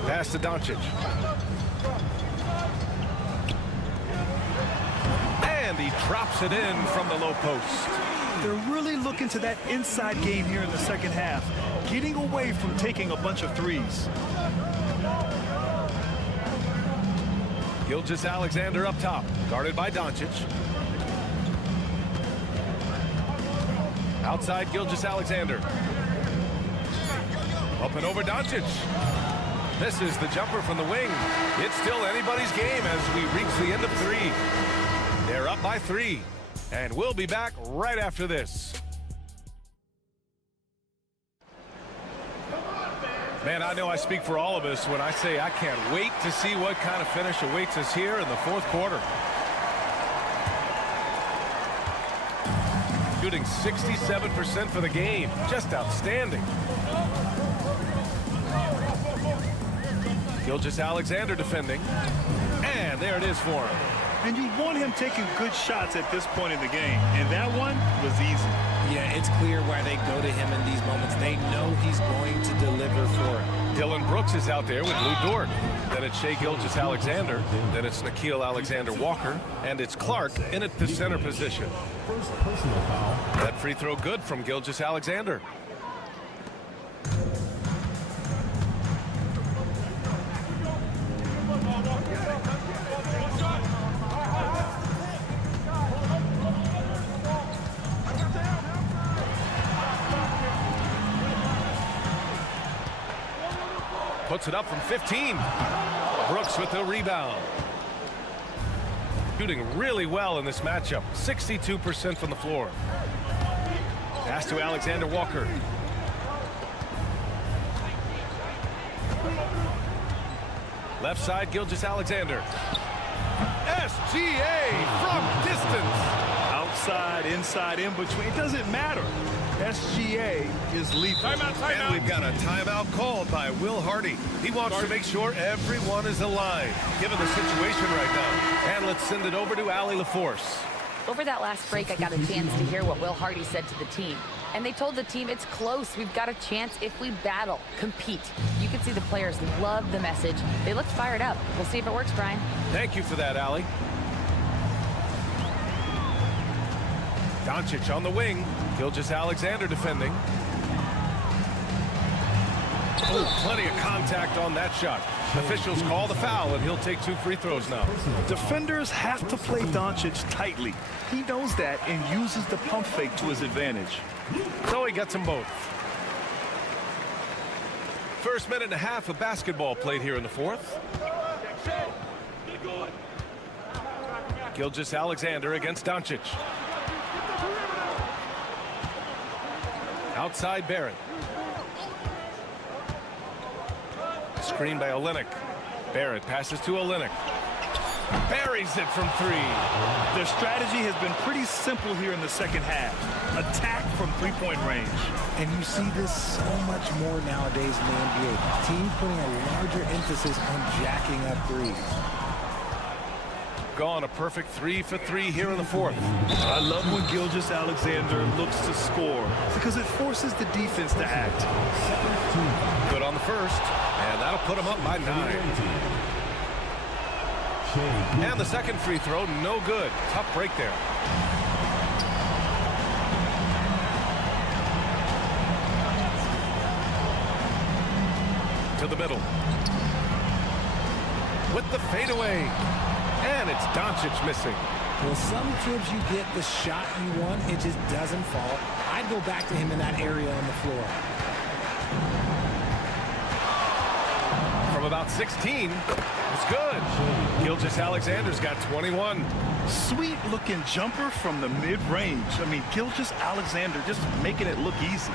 Pass to Doncic. And he drops it in from the low post. They're really looking to that inside game here in the second half, getting away from taking a bunch of threes. Gilgeous-Alexander up top, guarded by Doncic. Outside Gilgeous-Alexander. Up and over Doncic. This is the jumper from the wing. It's still anybody's game as we reach the end of 3. They're up by 3. And we'll be back right after this. Man, I know I speak for all of us when I say I can't wait to see what kind of finish awaits us here in the 4th quarter. Shooting 67% for the game. Just outstanding. Gilgeous-Alexander defending. And there it is for him. And you want him taking good shots at this point in the game. And that one was easy. Yeah, it's clear why they go to him in these moments. They know he's going to deliver for it. Dylan Brooks is out there with Lou Dort. Then it's Shai Gilgeous-Alexander. Then it's Nickeil Alexander-Walker. And it's Clark in at the center position. First personal foul. That free throw good from Gilgeous-Alexander. Puts it up from 15. Brooks with the rebound. Shooting really well in this matchup. 62% from the floor. Pass to Alexander Walker. Left side, Gilgeous-Alexander. SGA from distance. Outside, inside, in between. It doesn't matter. SGA is lethal. Timeout. And we've got a timeout called by Will Hardy. He wants to make sure everyone is aligned, given the situation right now. And let's send it over to Allie LaForce. Over that last break, I got a chance to hear what Will Hardy said to the team. And they told the team it's close. We've got a chance if we battle, compete. You can see the players love the message. They looked fired up. We'll see if it works, Brian. Thank you for that, Allie. Doncic on the wing. Gilgeous-Alexander defending. Oh, plenty of contact on that shot. Officials call the foul, and he'll take 2 free throws now. Defenders have to play Doncic tightly. He knows that and uses the pump fake to his advantage. So he gets them both. First minute and a half of basketball played here in the 4th. Gilgeous-Alexander against Doncic. Outside Barrett. Screen by Olynyk. Barrett passes to Olynyk. Buries it from 3. Their strategy has been pretty simple here in the second half. Attack from 3-point range. And you see this so much more nowadays in the NBA. Teams putting a larger emphasis on jacking up threes. Gone a perfect 3 for 3 here in the 4th. I love when Gilgeous-Alexander looks to score because it forces the defense to act. Good on the first, and that'll put him up by 9. And the second free throw, no good. Tough break there. To the middle. With the fadeaway. And it's Doncic missing. Well, some trips you get the shot you want, it just doesn't fall. I'd go back to him in that area on the floor. From about 16, it's good. Gilgeous-Alexander's got 21. Sweet looking jumper from the mid-range. I mean, Gilgeous-Alexander just making it look easy.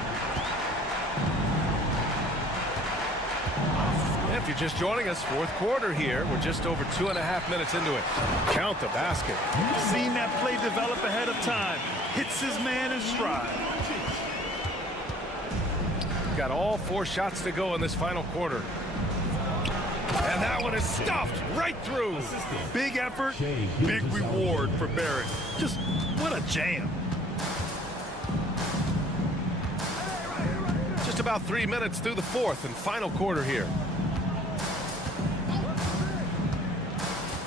If you're just joining us, 4th quarter here. We're just over 2.5 minutes into it. Count the basket. Seen that play develop ahead of time. Hits his man in stride. Got all 4 shots to go in this final quarter. And that one is stuffed right through. Big effort, big reward for Barrett. Just what a jam. Just about 3 minutes through the fourth and final quarter here.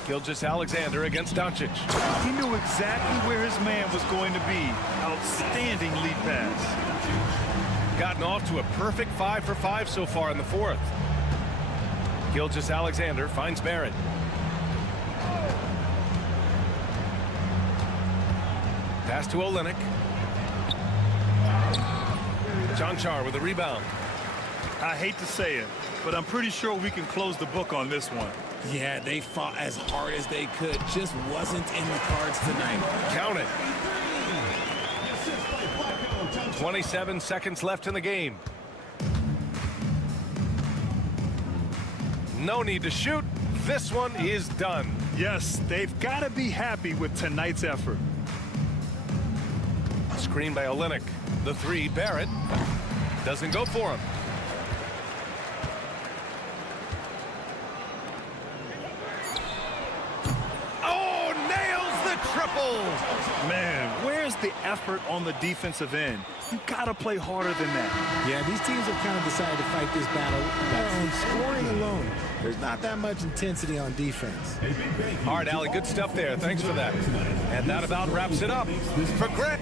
Gilgeous-Alexander against Doncic. He knew exactly where his man was going to be. Outstanding lead pass. Gotten off to a perfect 5 for 5 so far in the fourth. Gilgeous-Alexander finds Barrett. Pass to Olynyk. Jonchar with a rebound. I hate to say it, but I'm pretty sure we can close the book on this one. Yeah, they fought as hard as they could. Just wasn't in the cards tonight. Count it. 27 seconds left in the game. No need to shoot. This one is done. Yes, they've got to be happy with tonight's effort. Screen by Olynyk. The three, Barrett. Doesn't go for him. Oh, nails the triple. Man, where's the effort on the defensive end? You got to play harder than that. Yeah, these teams have kind of decided to fight this battle on scoring alone. There's not that much intensity on defense. All right, Allie, good stuff there. Thanks for that. And that about wraps it up for Greg.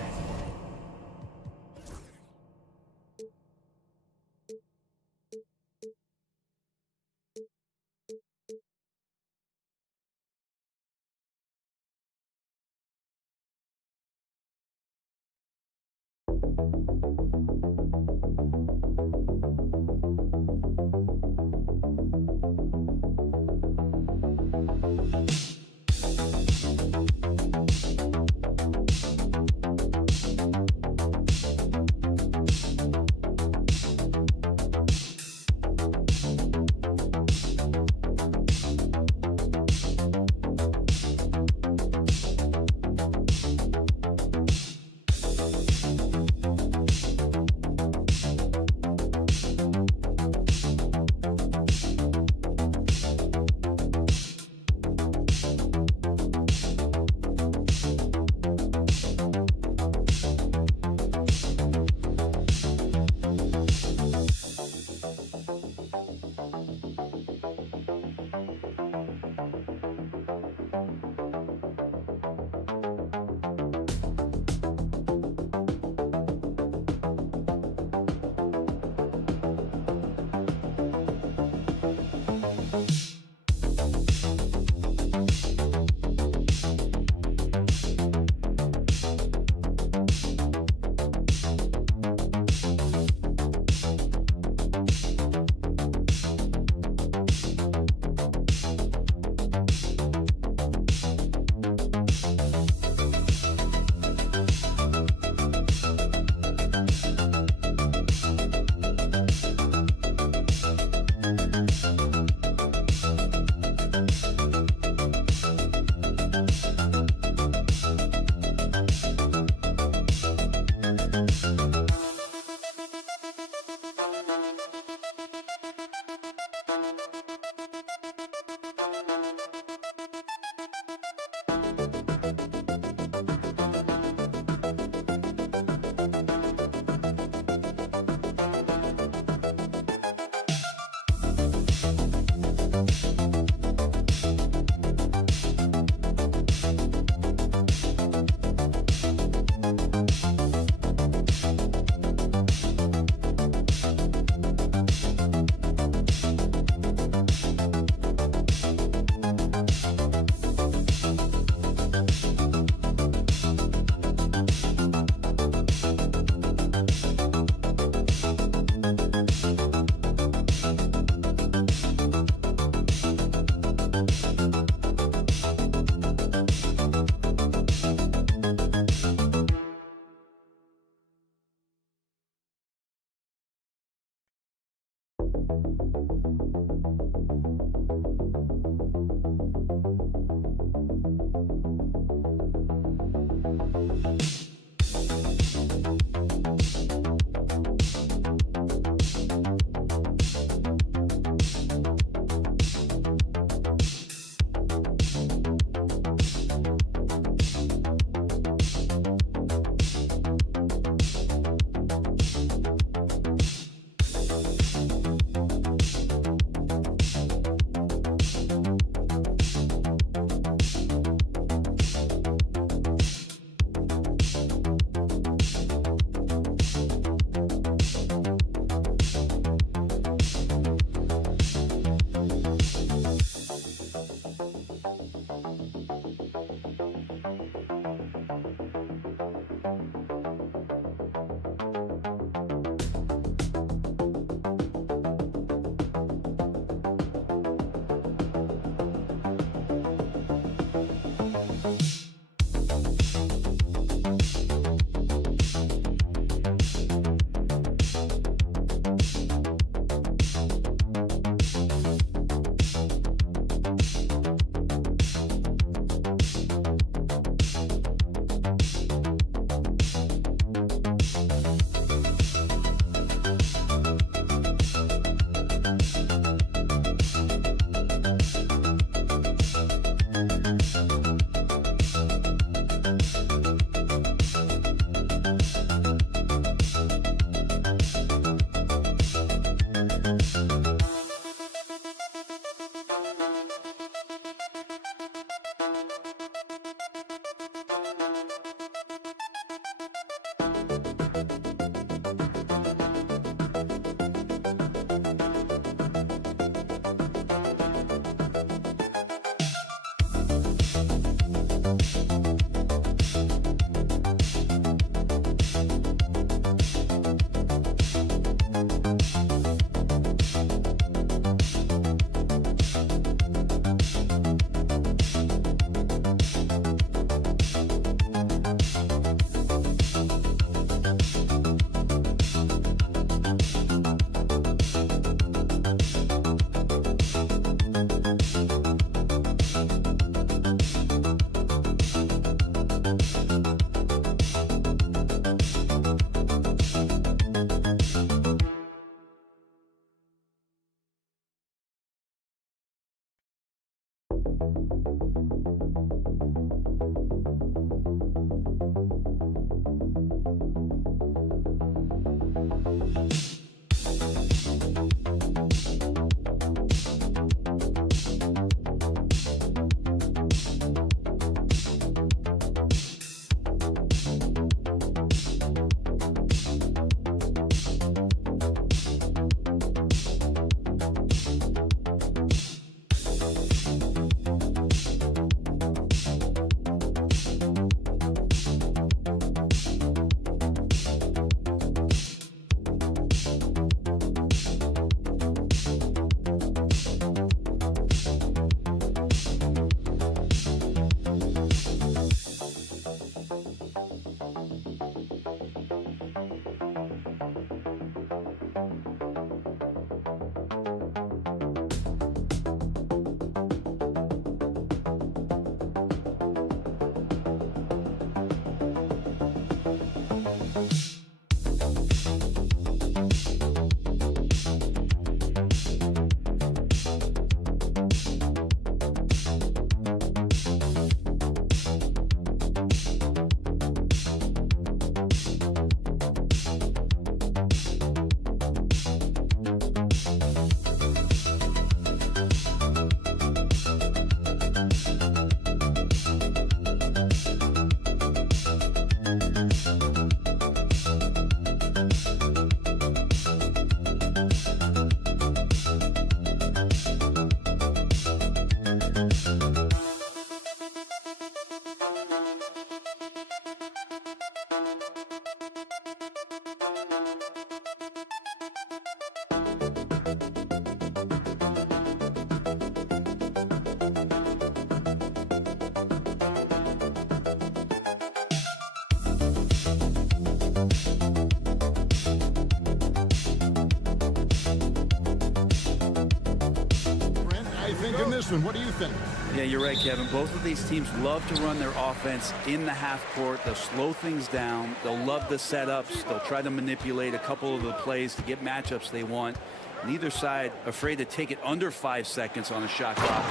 Austin, what do you think? Yeah, you're right, Kevin. Both of these teams love to run their offense in the half court. They'll slow things down. They'll love the setups. They'll try to manipulate a couple of the plays to get matchups they want. Neither side afraid to take it under 5 seconds on a shot clock,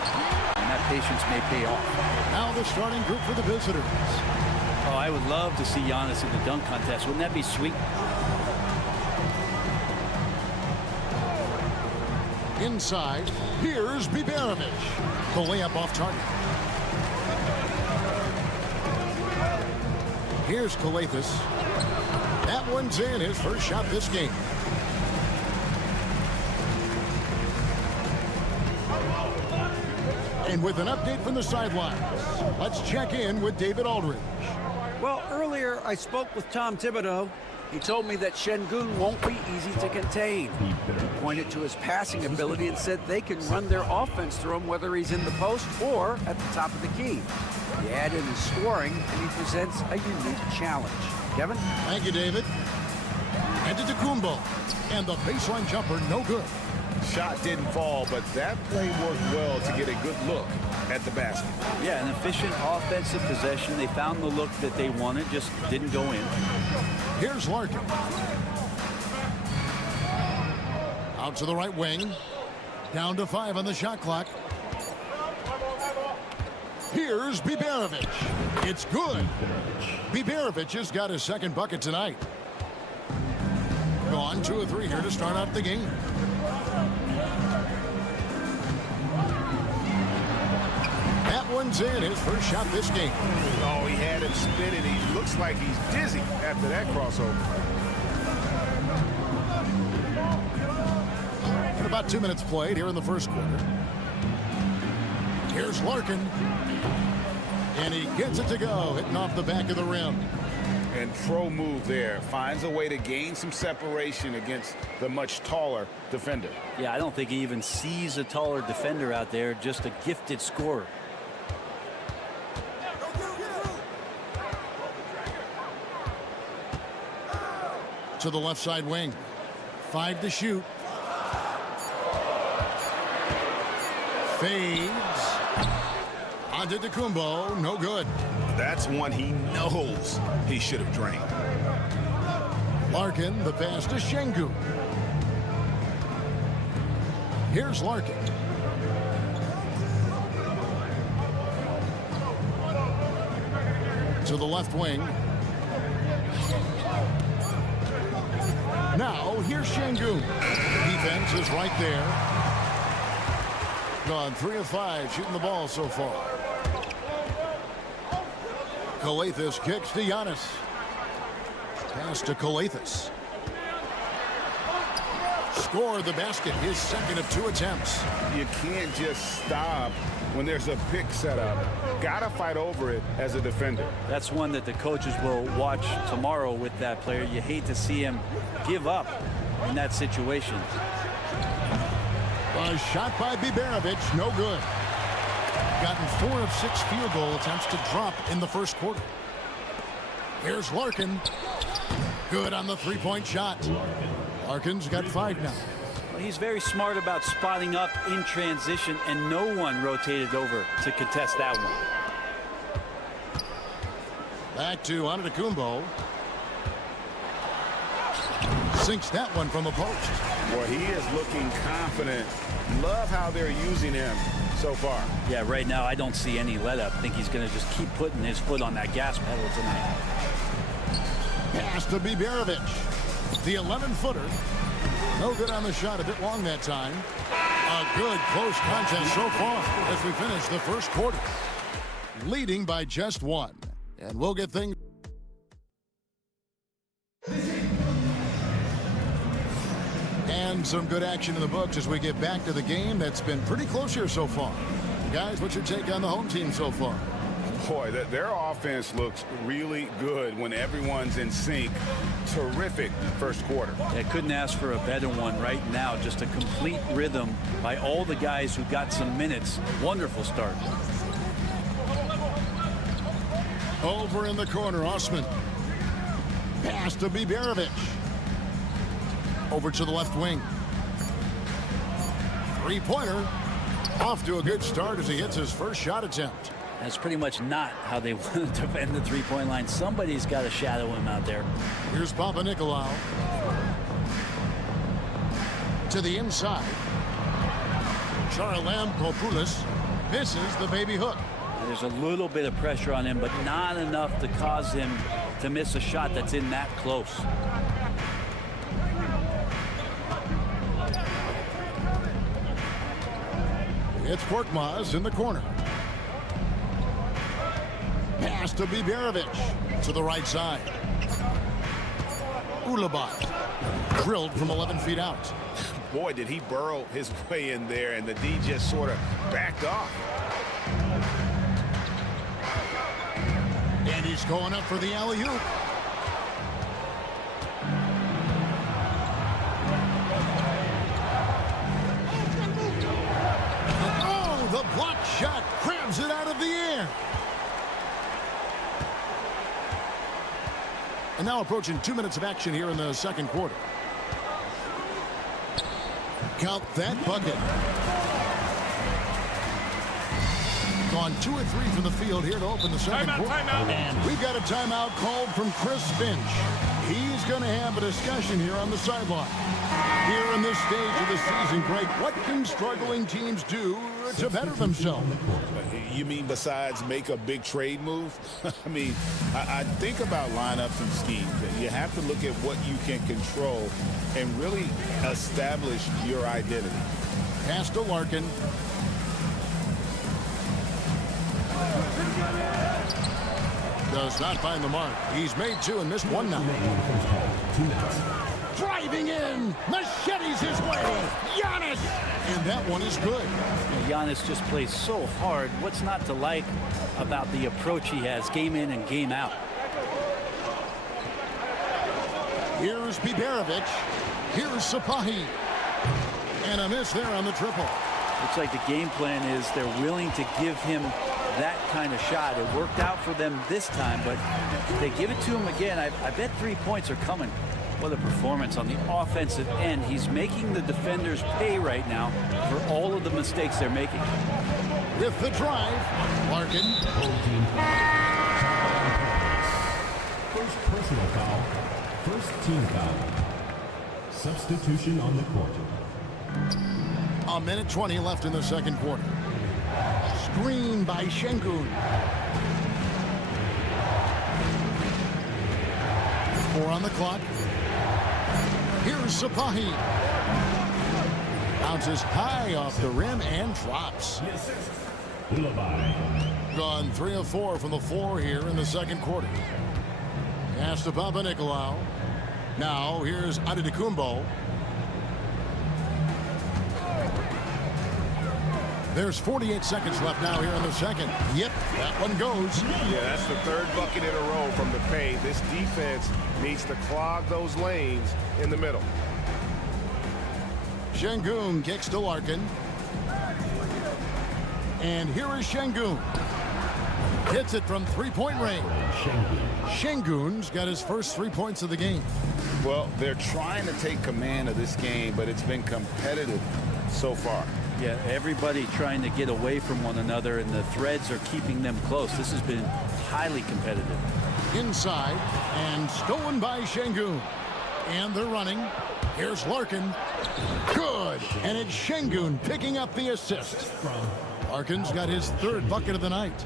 and that patience may pay off. Now the starting group for the visitors. Oh, I would love to see Giannis in the dunk contest. Wouldn't that be sweet? Inside, here's Biberovic. The layup off target. Here's Kalathis. That one's in, his first shot this game. And with an update from the sidelines, let's check in with David Aldridge. Well, earlier I spoke with Tom Thibodeau. He told me that Şengün won't be easy to contain. He pointed to his passing ability and said they can run their offense through him whether he's in the post or at the top of the key. He added his scoring, and he presents a unique challenge. Kevin? Thank you, David. Antetokounmpo. And the baseline jumper, no good. Shot didn't fall, but that play worked well to get a good look at the basket. Yeah, an efficient offensive possession. They found the look that they wanted, just didn't go in. Here's Larkin. Out to the right wing. Down to 5 on the shot clock. Here's Biberovic. It's good. Biberovic has got his second bucket tonight. Gone 2 of 3 here to start out the game. That one's in, his first shot this game. Oh, he had him spinning. He looks like he's dizzy after that crossover. And about 2 minutes played here in the first quarter. Here's Larkin. And he gets it to go, hitting off the back of the rim. And pro move there. Finds a way to gain some separation against the much taller defender. Yeah, I don't think he even sees a taller defender out there, just a gifted scorer. To the left side wing. 5 to shoot. Fades. Antetokounmpo, no good. That's one he knows he should have drained. Larkin, the pass to Şengün. Here's Larkin. To the left wing. Now, here's Şengün. Defense is right there. Gone 3 of 5 shooting the ball so far. Kalathis kicks to Giannis. Pass to Kalathis. Scored the basket, his second of 2 attempts. You can't just stop when there's a pick set up. Gotta fight over it as a defender. That's one that the coaches will watch tomorrow with that player. You hate to see him give up in that situation. A shot by Biberovic, no good. Gotten 4 of 6 field goal attempts to drop in the first quarter. Here's Larkin. Good on the 3-point shot. Larkin's got 5 now. Well, he's very smart about spotting up in transition, and no one rotated over to contest that one. Back to Antetokounmpo. Sinks that one from the post. Boy, he is looking confident. Love how they're using him so far. Yeah, right now I don't see any let up. I think he's going to just keep putting his foot on that gas pedal tonight. Pass to Biberovic. The 11-footer. No good on the shot, a bit long that time. A good close contest so far as we finish the first quarter. Leading by just 1. And we'll get things. And some good action in the books as we get back to the game that's been pretty close here so far. Guys, what's your take on the home team so far? Boy, their offense looks really good when everyone's in sync. Terrific first quarter. I couldn't ask for a better one right now. Just a complete rhythm by all the guys who got some minutes. Wonderful start. Over in the corner, Osman. Pass to Biberovic. Over to the left wing. 3-pointer. Off to a good start as he hits his first shot attempt. That's pretty much not how they want to defend the three-point line. Somebody's got to shadow him out there. Here's Papanikolaou. To the inside. Charalampopoulos misses the baby hook. There's a little bit of pressure on him, but not enough to cause him to miss a shot that's in that close. It's Korkmaz in the corner. Pass to Biberovic to the right side. Ulabat drilled from 11 feet out. Boy, did he burrow his way in there, and the D just sort of backed off. And he's going up for the alley-oop. Oh, the block shot crabs it out of the air. And now approaching 2 minutes of action here in the second quarter. Count that bucket. Gone 2 or 3 from the field here to open the second quarter. And we've got a timeout called from Chris Finch. He's going to have a discussion here on the sideline. Here in this stage of the season, Greg, what can struggling teams do to better themselves? You mean besides make a big trade move? I mean, I think about lineups and schemes. You have to look at what you can control and really establish your identity. Pass to Larkin. Does not find the mark. He's made 2 and missed 1 now. Driving in, machetes his way. Giannis, and that one is good. Giannis just plays so hard. What's not to like about the approach he has, game in and game out? Here's Biberovic. Here's Sapahi. And a miss there on the triple. Looks like the game plan is they're willing to give him that kind of shot. It worked out for them this time, but if they give it to him again, I bet 3 points are coming. What a performance on the offensive end. He's making the defenders pay right now for all of the mistakes they're making. With the drive, Larkin. First personal foul. First team foul. Substitution on the court. A minute 20 left in the second quarter. Screen by Şengün. 4 on the clock. Here's Sapahi. Bounces high off the rim and drops. Gone 3 of 4 from the floor here in the second quarter. Pass to Papanikolaou. Now here's Adetokounmpo. There's 48 seconds left now here in the second. Yep, that one goes. Yeah, that's the 3rd bucket in a row from the paint. This defense needs to clog those lanes in the middle. Şengün kicks to Larkin. And here is Şengün. Hits it from 3-point range. Şengün's got his first 3 points of the game. Well, they're trying to take command of this game, but it's been competitive so far. Yeah, everybody trying to get away from one another, and the threads are keeping them close. This has been highly competitive. Inside, and stolen by Şengün. And they're running. Here's Larkin. Good. And it's Şengün picking up the assist. Larkin's got his 3rd bucket of the night.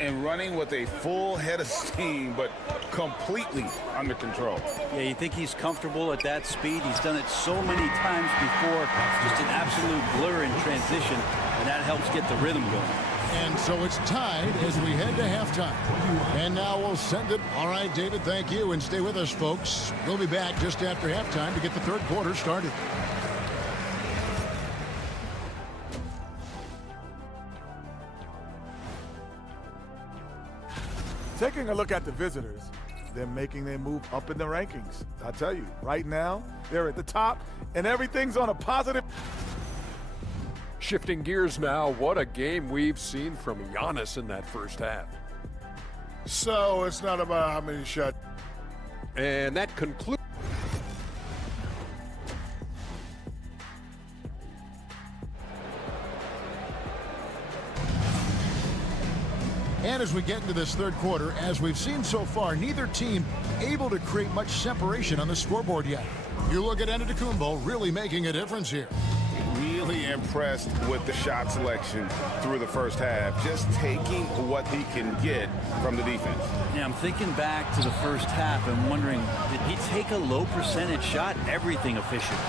And running with a full head of steam, but completely under control. Yeah, you think he's comfortable at that speed? He's done it so many times before. Just an absolute blur in transition, and that helps get the rhythm going. And so it's tied as we head to halftime. And now we'll send it. All right, David, thank you. And stay with us, folks. We'll be back just after halftime to get the 3rd quarter started. Taking a look at the visitors, they're making their move up in the rankings. I tell you, right now, they're at the top, and everything's on a positive. Shifting gears now, what a game we've seen from Giannis in that first half. So it's not about how many shots. And that concludes. And as we get into this third quarter, as we've seen so far, neither team able to create much separation on the scoreboard yet. You look at Antetokounmpo really making a difference here. Really impressed with the shot selection through the first half, just taking what he can get from the defense. Yeah, I'm thinking back to the first half and wondering, did he take a low percentage shot? Everything efficient.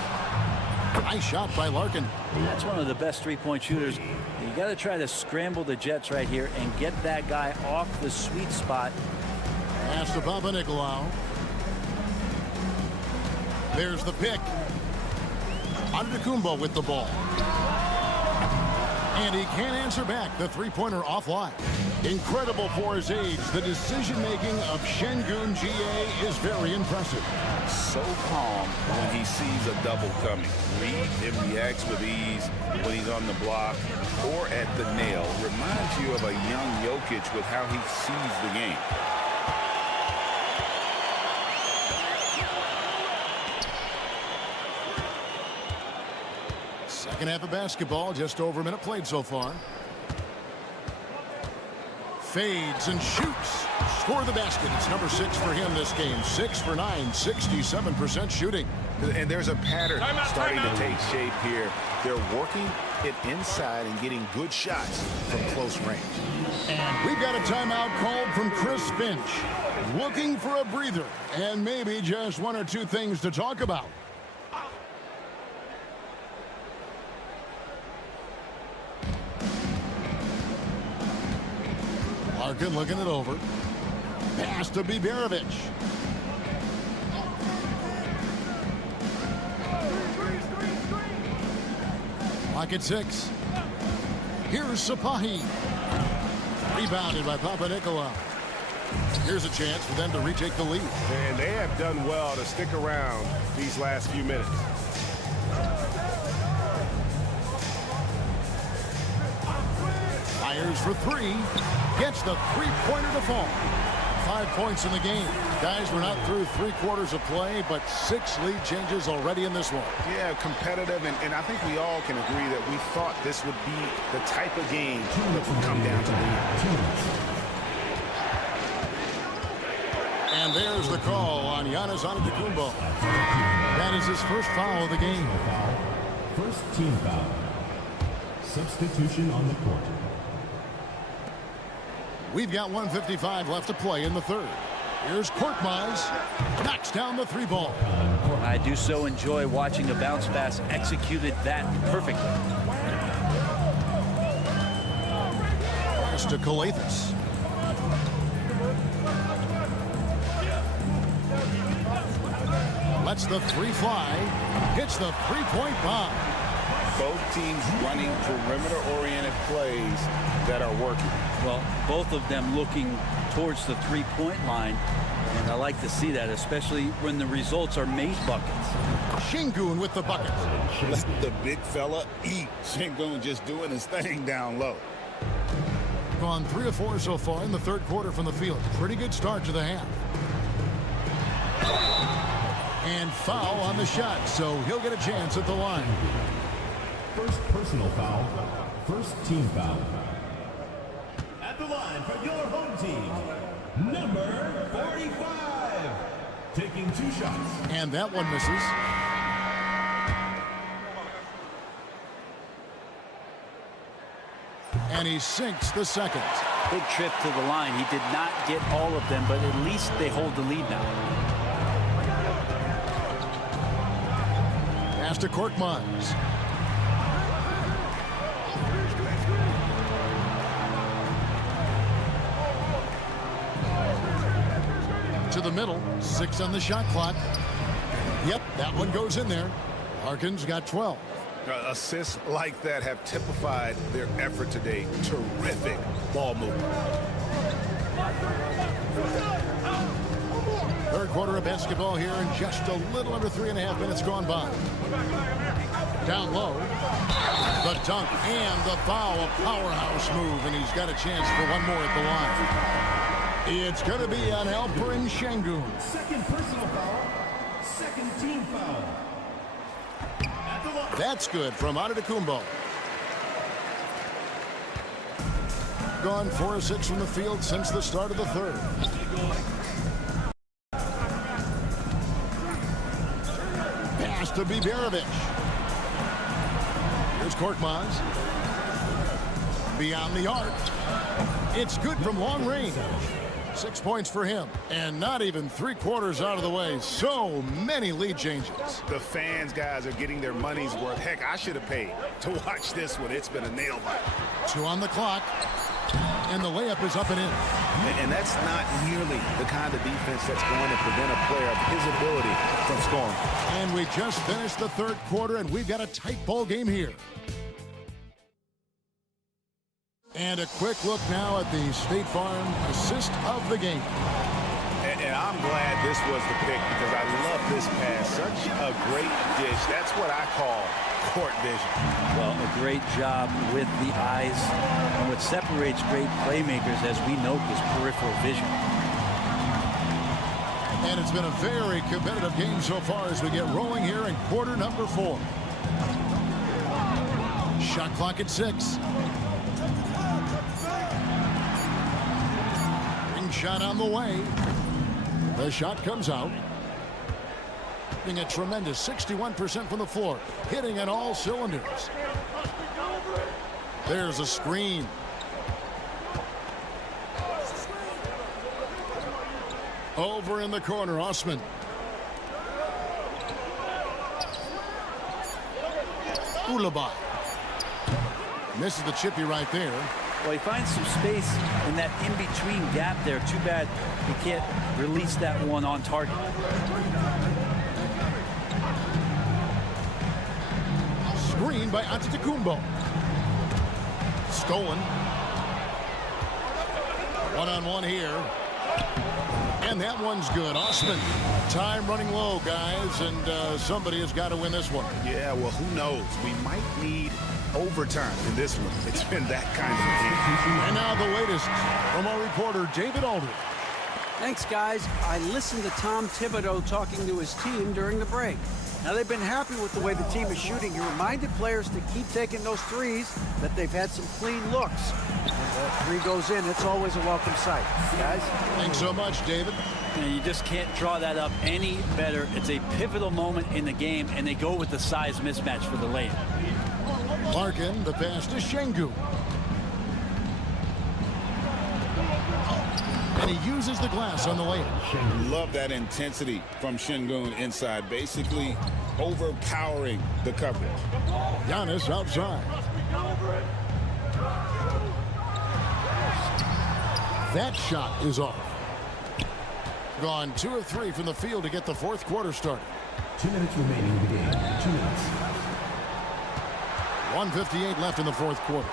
Nice shot by Larkin. That's one of the best three-point shooters. You got to try to scramble the Jets right here and get that guy off the sweet spot. Pass to Papanikolaou. There's the pick. Antetokounmpo with the ball. And he can't answer back. The three-pointer offline. Incredible for his age. The decision-making of Şengün GA is very impressive. So calm when he sees a double coming. Reads and reacts with ease when he's on the block or at the nail. Reminds you of a young Jokic with how he sees the game. Second half of basketball, just over a minute played so far. Fades and shoots. Score the basket. It's number 6 for him this game. 6 for 9, 67% shooting. And there's a pattern starting to take shape here. They're working it inside and getting good shots from close range. And we've got a timeout called from Chris Finch. Looking for a breather and maybe just one or two things to talk about. Larkin looking it over. Pass to Biberovic. Lock at 6. Here's Sapahi. Rebounded by Papanikolaou. Here's a chance for them to retake the lead. And they have done well to stick around these last few minutes. Fires for 3. Gets the three-pointer to fall. 5 points in the game. Guys, we're not through 3 quarters of play, but 6 lead changes already in this one. Yeah, competitive, and I think we all can agree that we thought this would be the type of game that would come down to the end. And there's the call on Giannis Antetokounmpo. That is his first foul of the game. First team foul. Substitution on the court. We've got 1:55 left to play in the third. Here's Korkmaz. Knocks down the 3 ball. I do so enjoy watching a bounce pass executed that perfectly. Pass to Kalathis. Lets the 3 fly. Hits the 3-point bomb. Both teams running perimeter-oriented plays that are working. Well, both of them looking towards the three-point line, and I like to see that, especially when the results are made buckets. Şengün with the bucket. Let the big fella eat. Şengün just doing his thing down low. Gone 3 of 4 so far in the third quarter from the field. Pretty good start to the half. And foul on the shot, so he'll get a chance at the line. First personal foul. First team foul. At the line for your home team, number 45. Taking 2 shots. And that one misses. And he sinks the second. Big trip to the line. He did not get all of them, but at least they hold the lead now. Pass to Korkmaz. To the middle. 6 on the shot clock. Yep, that one goes in there. Larkin's got 12. Assists like that have typified their effort today. Terrific ball movement. Third quarter of basketball here, and just a little under 3.5 minutes gone by. Down low. The dunk and the foul. A powerhouse move, and he's got a chance for one more at the line. It's going to be on Alperen Şengün. Second personal foul. Second team foul. That's good from Antetokounmpo. They've gone 4 of 6 from the field since the start of the third. Pass to Biberovic. Here's Korkmaz. Beyond the arc. It's good from long range. 6 points for him. And not even 3/4 out of the way. So many lead changes. The fans, guys, are getting their money's worth. Heck, I should have paid to watch this one. It's been a nail biter. 2 on the clock. And the layup is up and in. And that's not nearly the kind of defense that's going to prevent a player of his ability from scoring. And we just finished the third quarter, and we've got a tight ball game here. And a quick look now at the State Farm assist of the game. And I'm glad this was the pick because I love this pass. Such a great dish. That's what I call court vision. Well, a great job with the eyes. And what separates great playmakers, as we note, is peripheral vision. And it's been a very competitive game so far as we get rolling here in quarter number 4. Shot clock at 6. Shot on the way. The shot comes out. Being a tremendous 61% from the floor. Hitting on all cylinders. There's a screen. Over in the corner, Osman. Ulabay. Misses the chippy right there. Well, he finds some space in that in-between gap there. Too bad he can't release that one on target. Screen by Antetokounmpo. Stolen. One-on-one here. And that one's good. Osman. Time running low, guys, and somebody has got to win this one. Yeah, well, who knows? We might need overtime in this one. It's been that kind of game. And now the latest from our reporter, David Aldridge. Thanks, guys. I listened to Tom Thibodeau talking to his team during the break. Now, they've been happy with the way the team is shooting. He reminded players to keep taking those threes, that they've had some clean looks. When the 3 goes in, it's always a welcome sight. Guys? Thanks so much, David. And you just can't draw that up any better. It's a pivotal moment in the game, and they go with the size mismatch for the layup. Larkin, the pass to Şengün. And he uses the glass on the layup. Love that intensity from Şengün inside, basically overpowering the coverage. Giannis outside. That shot is off. Gone 2 of 3 from the field to get the fourth quarter started. 2 minutes remaining in the game. 2 minutes. 1:58 left in the fourth quarter.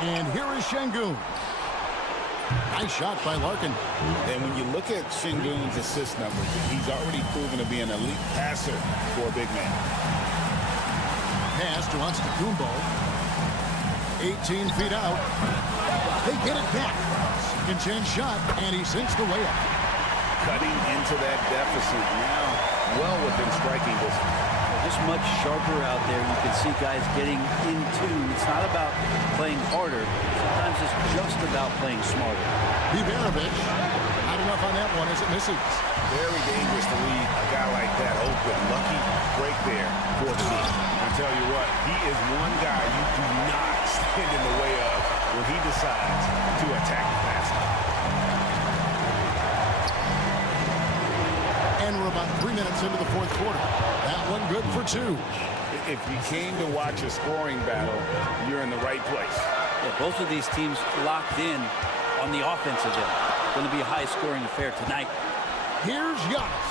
And here is Şengün. Nice shot by Larkin. And when you look at Şengün's assist numbers, he's already proven to be an elite passer for a big man. Pass to Antetokounmpo. 18 feet out. They get it back. Second chance shot, and he sinks the layup. Cutting into that deficit now, well within striking distance. Just much sharper out there. You can see guys getting in tune. It's not about playing harder. Sometimes it's just about playing smarter. Biberovic, not enough on that one as it misses. Very dangerous to leave a guy like that open. Lucky break there for the team. I tell you what, he is one guy you do not stand in the way of when he decides to attack the basket. And we're about 3 minutes into the fourth quarter. That one good for 2. If you came to watch a scoring battle, you're in the right place. Yeah, both of these teams locked in on the offensive end. Going to be a high-scoring affair tonight. Here's Giannis.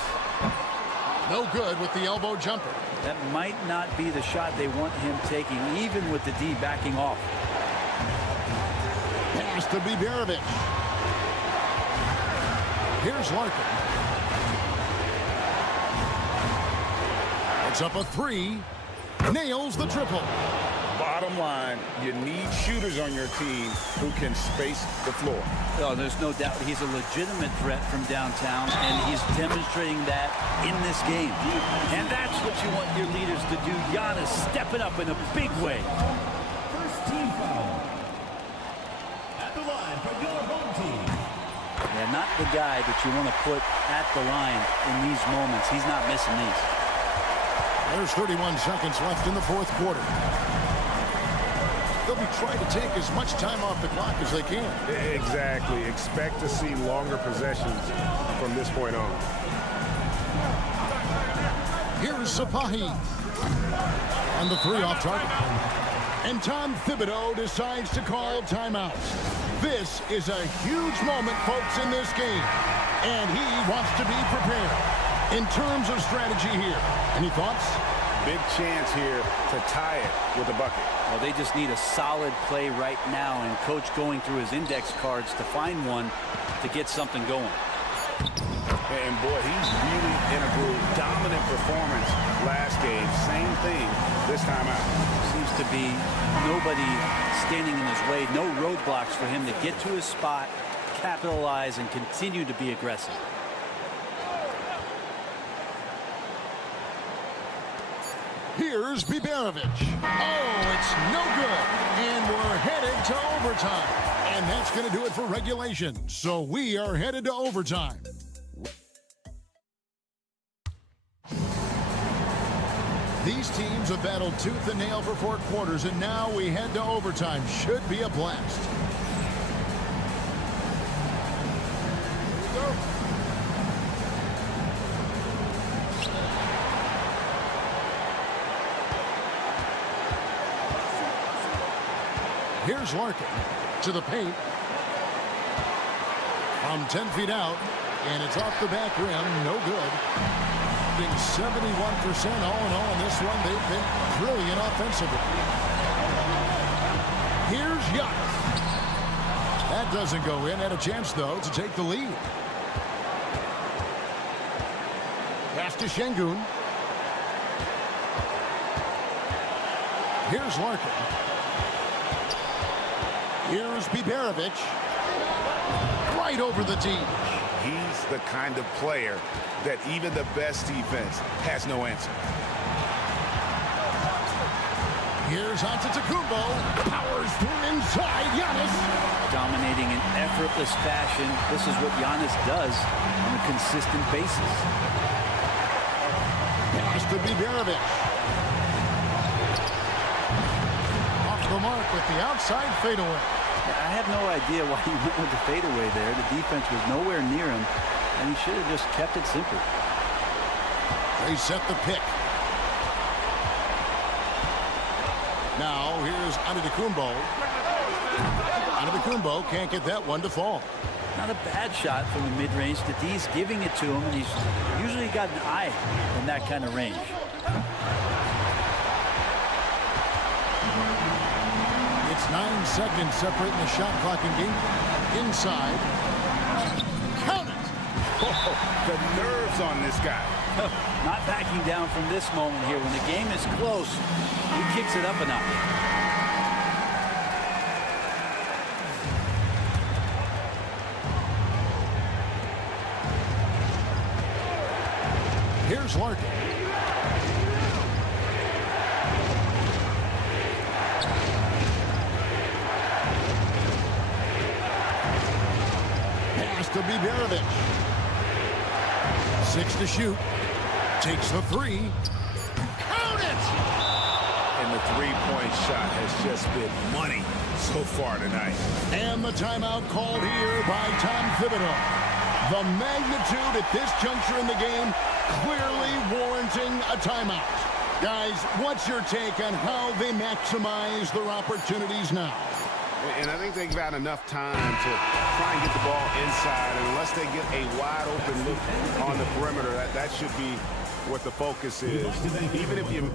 No good with the elbow jumper. That might not be the shot they want him taking, even with the D backing off. Pass to Biberovic. Here's Larkin. It's up a 3. Nails the triple. Bottom line, you need shooters on your team who can space the floor. Oh, there's no doubt he's a legitimate threat from downtown, and he's demonstrating that in this game. And that's what you want your leaders to do. Giannis stepping up in a big way. the guy that you want to put at the line in these moments. He's not missing these. There's 31 seconds left in the fourth quarter. They'll be trying to take as much time off the clock as they can. Exactly. Expect to see longer possessions from this point on. Here's Sapahi. And the three off target. And Tom Thibodeau decides to call timeout. This is a huge moment, folks, in this game. And he wants to be prepared. In terms of strategy here, any thoughts? Big chance here to tie it with a bucket. Well, they just need a solid play right now, and Coach going through his index cards to find one to get something going. And boy, he's really in a groove. Dominant performance last game. Same thing this time out. Seems to be nobody standing in his way. No roadblocks for him to get to his spot, capitalize, and continue to be aggressive. Here's Biberovic. Oh, it's no good. And we're headed to overtime. And that's going to do it for regulation. So we are headed to overtime. These teams have battled tooth and nail for 4 quarters, and now we head to overtime. Should be a blast. Here we go. Here's Larkin to the paint. From 10 feet out, and it's off the back rim. No good. Being 71% all in all in this one. They've been brilliant offensively. Here's Giannis. That doesn't go in. Had a chance, though, to take the lead. Pass to Şengün. Here's Larkin. Here's Biberovic. Right over the tee. He's the kind of player that even the best defense has no answer. Here's Antetokounmpo. Powers through inside. Giannis. Dominating in effortless fashion. This is what Giannis does on a consistent basis. Pass to Biberovic. Off the mark with the outside fadeaway. I have no idea why he went with the fadeaway there. The defense was nowhere near him, and he should have just kept it simple. They set the pick. Now here's Antetokounmpo. Antetokounmpo can't get that one to fall. Not a bad shot from the mid-range. The D's giving it to him, and he's usually got an eye in that kind of range. It's 9 seconds separating the shot clock and game. Inside. Count it! Oh, the nerves on this guy. Not backing down from this moment here. When the game is close, he kicks it up a notch. Here's Larkin. Pass to Biberovic. 6 to shoot. Takes the three. Count it! And the three-point shot has just been money so far tonight. And the timeout called here by Tom Thibodeau. The magnitude at this juncture in the game clearly warranting a timeout. Guys, what's your take on how they maximize their opportunities now? And I think they've got enough time to try and get the ball inside. And unless they get a wide open look on the perimeter, that should be what the focus is. Even if you...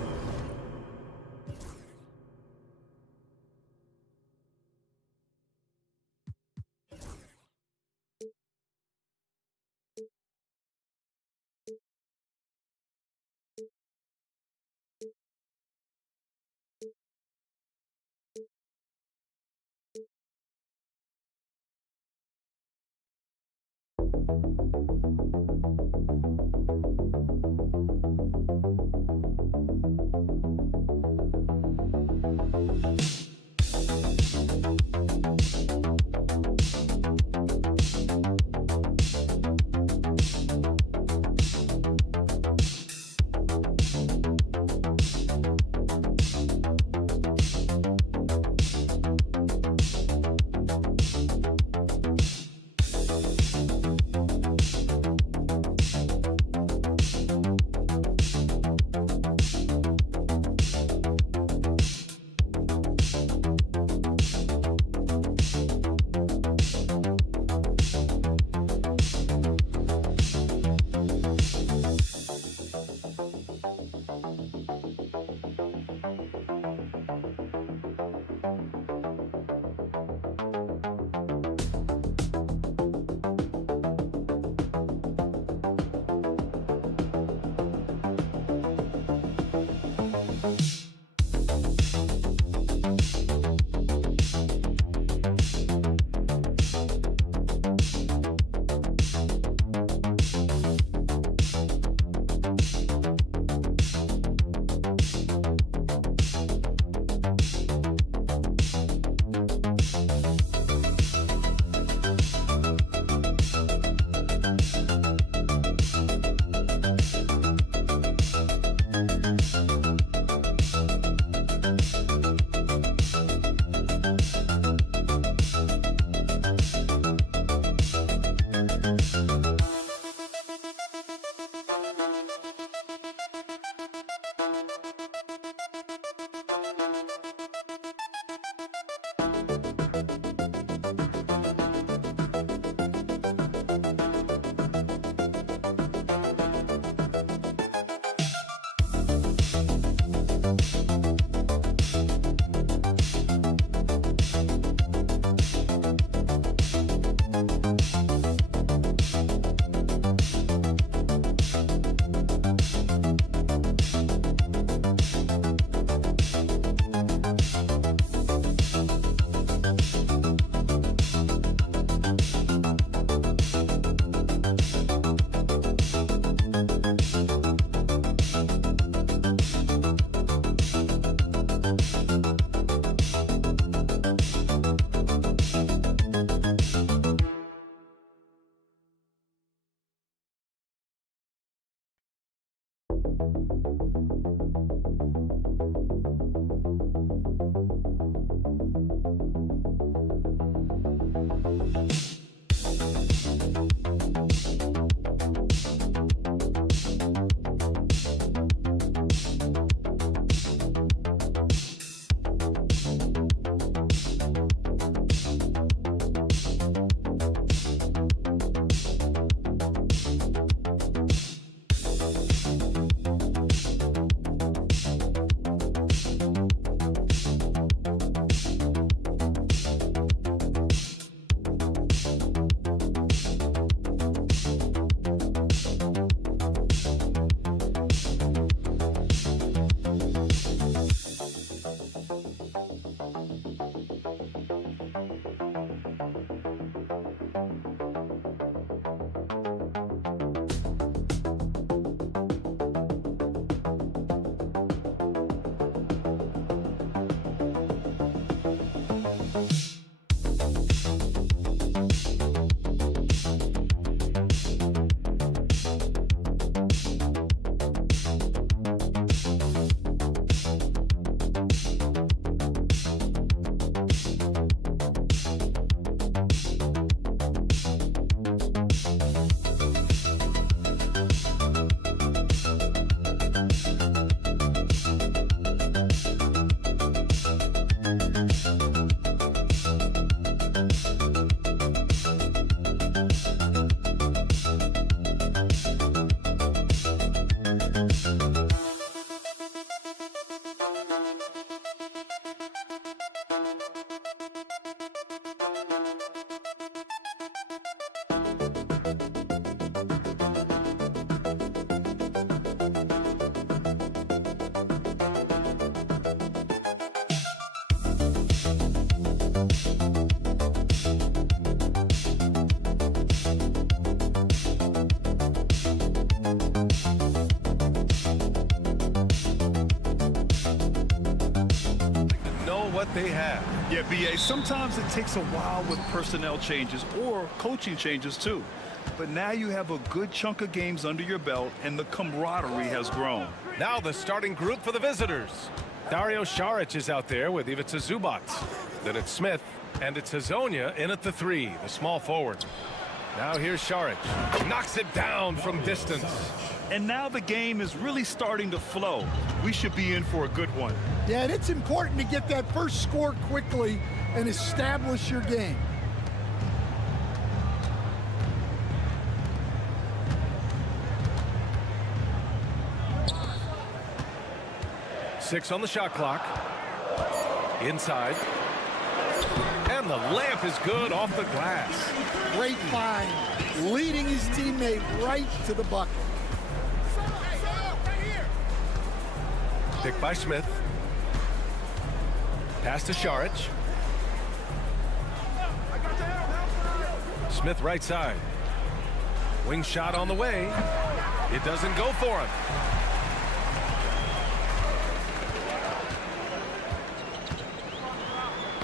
what they have. Yeah, B.A., sometimes it takes a while with personnel changes or coaching changes too. But now you have a good chunk of games under your belt, and the camaraderie has grown. Now the starting group for the visitors. Dario Saric is out there with Ivica Zubac. Then it's Smith, and it's Hazonia in at the 3, the small forward. Now here's Saric. Knocks it down from distance. And now the game is really starting to flow. We should be in for a good one. Yeah, and it's important to get that first score quickly and establish your game. Six on the shot clock. Inside. And the layup is good off the glass. Great find, leading his teammate right to the bucket. Picked by Smith. Pass to Šarić. Smith right side. Wing shot on the way. It doesn't go for him.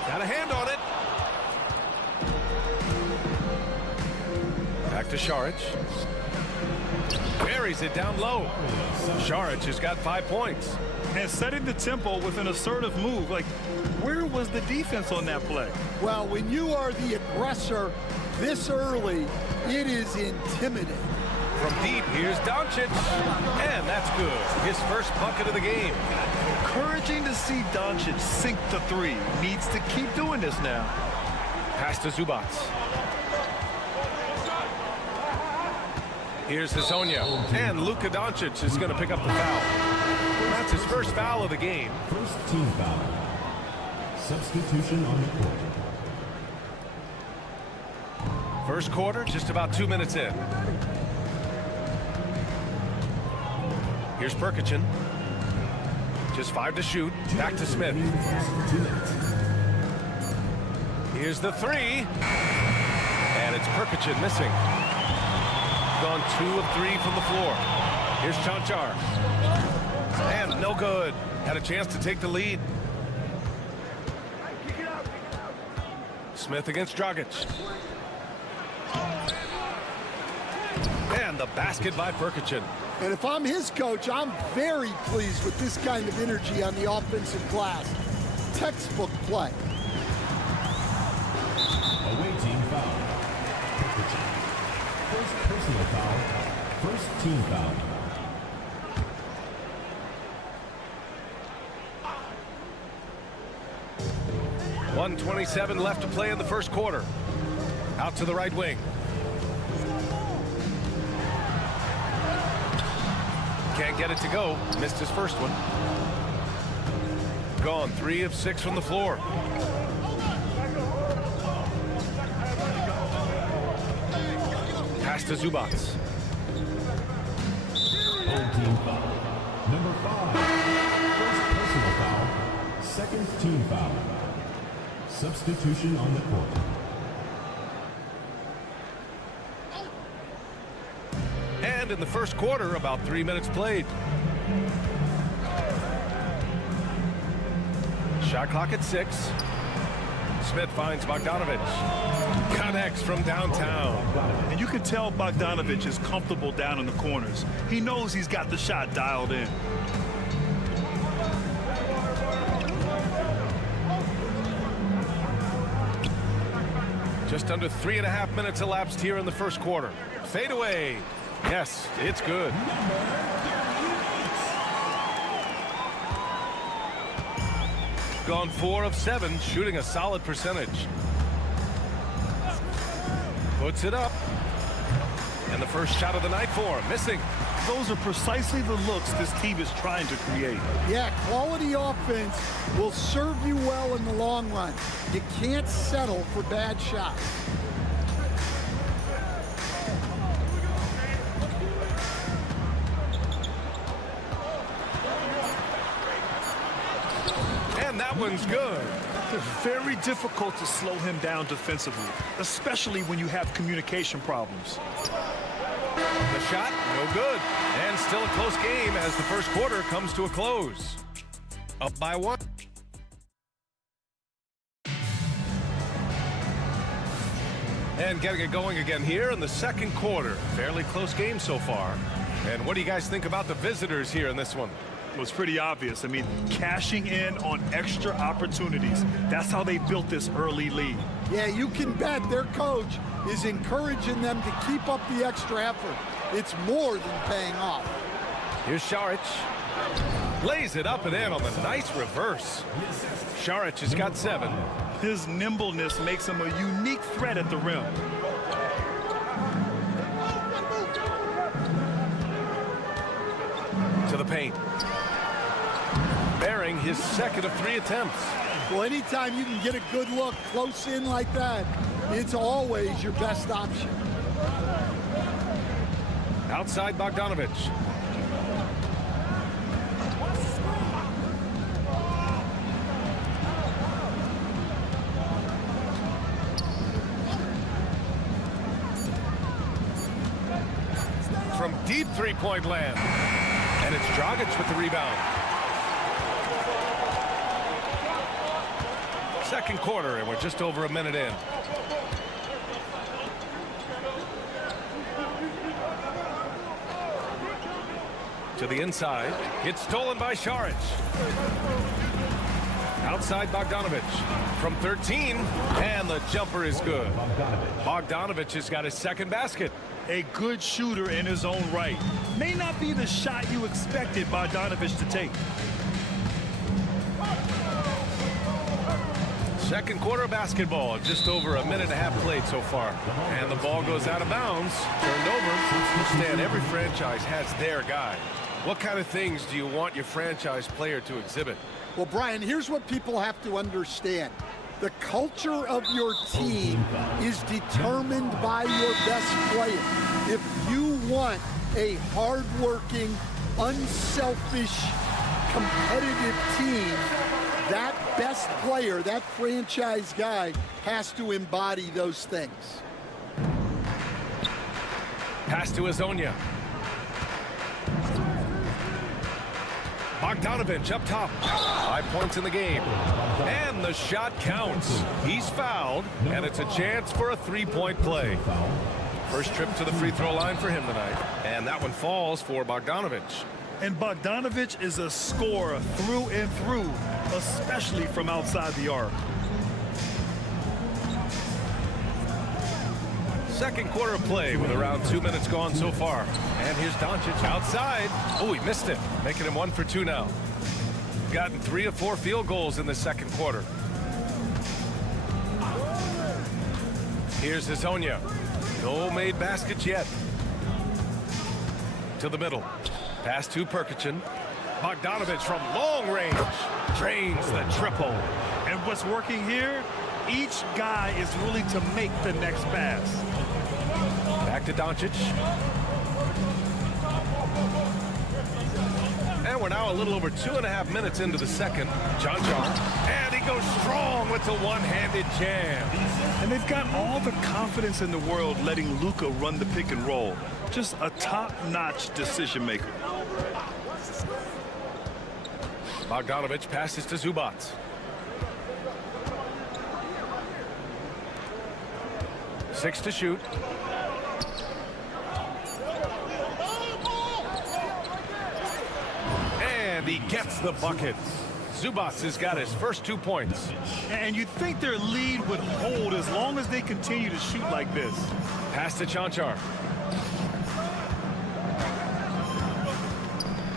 Got a hand on it. Back to Šarić. Buries it down low. Šarić has got 5 points. And setting the tempo with an assertive move. Like, where was the defense on that play? Well, when you are the aggressor this early, it is intimidating. From deep, here's Doncic. And that's good. His first bucket of the game. Encouraging to see Doncic sink the three. Needs to keep doing this now. Pass to Zubac. Here's Hezonja. And Luka Doncic is going to pick up the foul. That's his first foul of the game. First team foul. Substitution on the court. First quarter, just about 2 minutes in. Here's Prkačin. Just 5 to shoot. Back to Smith. Here's the three. And it's Prkačin missing. Gone 2 of 3 from the floor. Here's Cancar. And no good. Had a chance to take the lead. Smith against Dragic. And the basket by Prkačin. And if I'm his coach, I'm very pleased with this kind of energy on the offensive glass. Textbook play. Away team foul. Prkačin. First personal foul. First team foul. .127 left to play in the first quarter. Out to the right wing. Can't get it to go. Missed his first one. Gone 3 of 6 from the floor. Pass to Zubac. Home team foul. Number 5. First personal foul. Second team foul. Substitution on the court. And in the first quarter, about 3 minutes played. Shot clock at 6. Smith finds Bogdanovic. Connects from downtown. And you can tell Bogdanovic is comfortable down in the corners. He knows he's got the shot dialed in. Just under 3.5 minutes elapsed here in the first quarter. Fade away. Yes, it's good. Gone 4 of 7, shooting a solid percentage. Puts it up. And the first shot of the night for him, missing. Those are precisely the looks this team is trying to create. Yeah, quality offense will serve you well in the long run. You can't settle for bad shots. And that one's good. It's very difficult to slow him down defensively, especially when you have communication problems. The shot, no good. And still a close game as the first quarter comes to a close. Up by 1. And getting it going again here in the second quarter. Fairly close game so far. And what do you guys think about the visitors here in this one? It was pretty obvious. I mean, cashing in on extra opportunities. That's how they built this early lead. Yeah, you can bet their coach is encouraging them to keep up the extra effort. It's more than paying off. Here's Šarić. Lays it up and in on the nice reverse. Šarić has got 7. His nimbleness makes him a unique threat at the rim. To the paint. Bearing his second of 3 attempts. Well, anytime you can get a good look close in like that, it's always your best option. Outside Bogdanovic. from deep three-point land. And it's Dragic with the rebound. Second quarter, and we're just over a minute in. To the inside. It's stolen by Šarić. Outside Bogdanović from 13, and the jumper is good. Bogdanović has got his second basket. A good shooter in his own right. May not be the shot you expected Bogdanović to take. Second quarter of basketball, just over a minute and a half played so far. And the ball goes out of bounds, turned over. Stan, every franchise has their guy. What kind of things do you want your franchise player to exhibit? Well, Brian, here's what people have to understand. The culture of your team is determined by your best player. If you want a hardworking, unselfish, competitive team, that best player, that franchise guy, has to embody those things. Pass to Hezonja. Bogdanović up top. 5 points in the game. And the shot counts. He's fouled, and it's a chance for a three-point play. First trip to the free throw line for him tonight. And that one falls for Bogdanović. And Bogdanović is a scorer through and through, especially from outside the arc. Second quarter of play with around 2 minutes gone so far. And here's Doncic outside. Oh, he missed it, making him 1 for 2 now. Gotten 3 of 4 field goals in the second quarter. Here's Hezonja. No made baskets yet. To the middle. Pass to Perkicin. Bogdanović from long range. Drains the triple. And what's working here? Each guy is willing to make the next pass. Back to Doncic. And we're now a little over 2.5 minutes into the second. Cancar. And he goes strong with the one-handed jam. And they've got all the confidence in the world letting Luka run the pick and roll. Just a top-notch decision maker. Bogdanović passes to Zubac. Six to shoot. And he gets the bucket. Zubac has got his first 2 points. And you'd think their lead would hold as long as they continue to shoot like this. Pass to Cancar.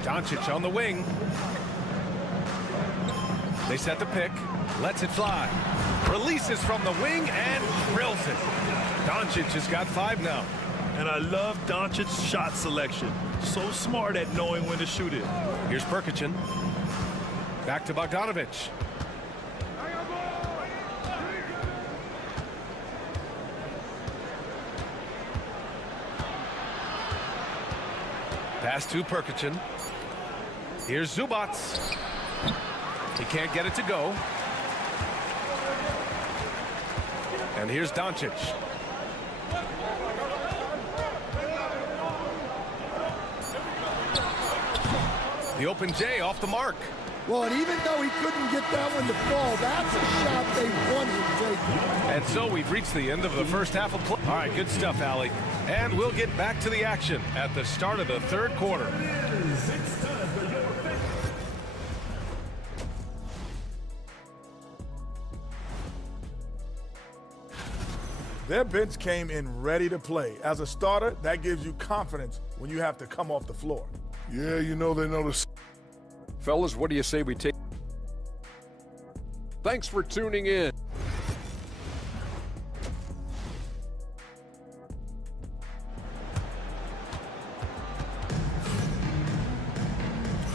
Doncic on the wing. They set the pick. Lets it fly. Releases from the wing and drills it. Doncic has got 5 now. And I love Doncic's shot selection. So smart at knowing when to shoot it. Here's Perkicin. Back to Bogdanović. Pass to Perkicin. Here's Zubac. He can't get it to go. And here's Doncic. The open J off the mark. Well, and even though he couldn't get that one to fall, that's a shot they wanted to take. And so we've reached the end of the first half of play. All right, good stuff, Allie. And we'll get back to the action at the start of the third quarter. Their bench came in ready to play. As a starter, that gives you confidence when you have to come off the floor. Yeah, you know they know the... Fellas, what do you say we take... Thanks for tuning in.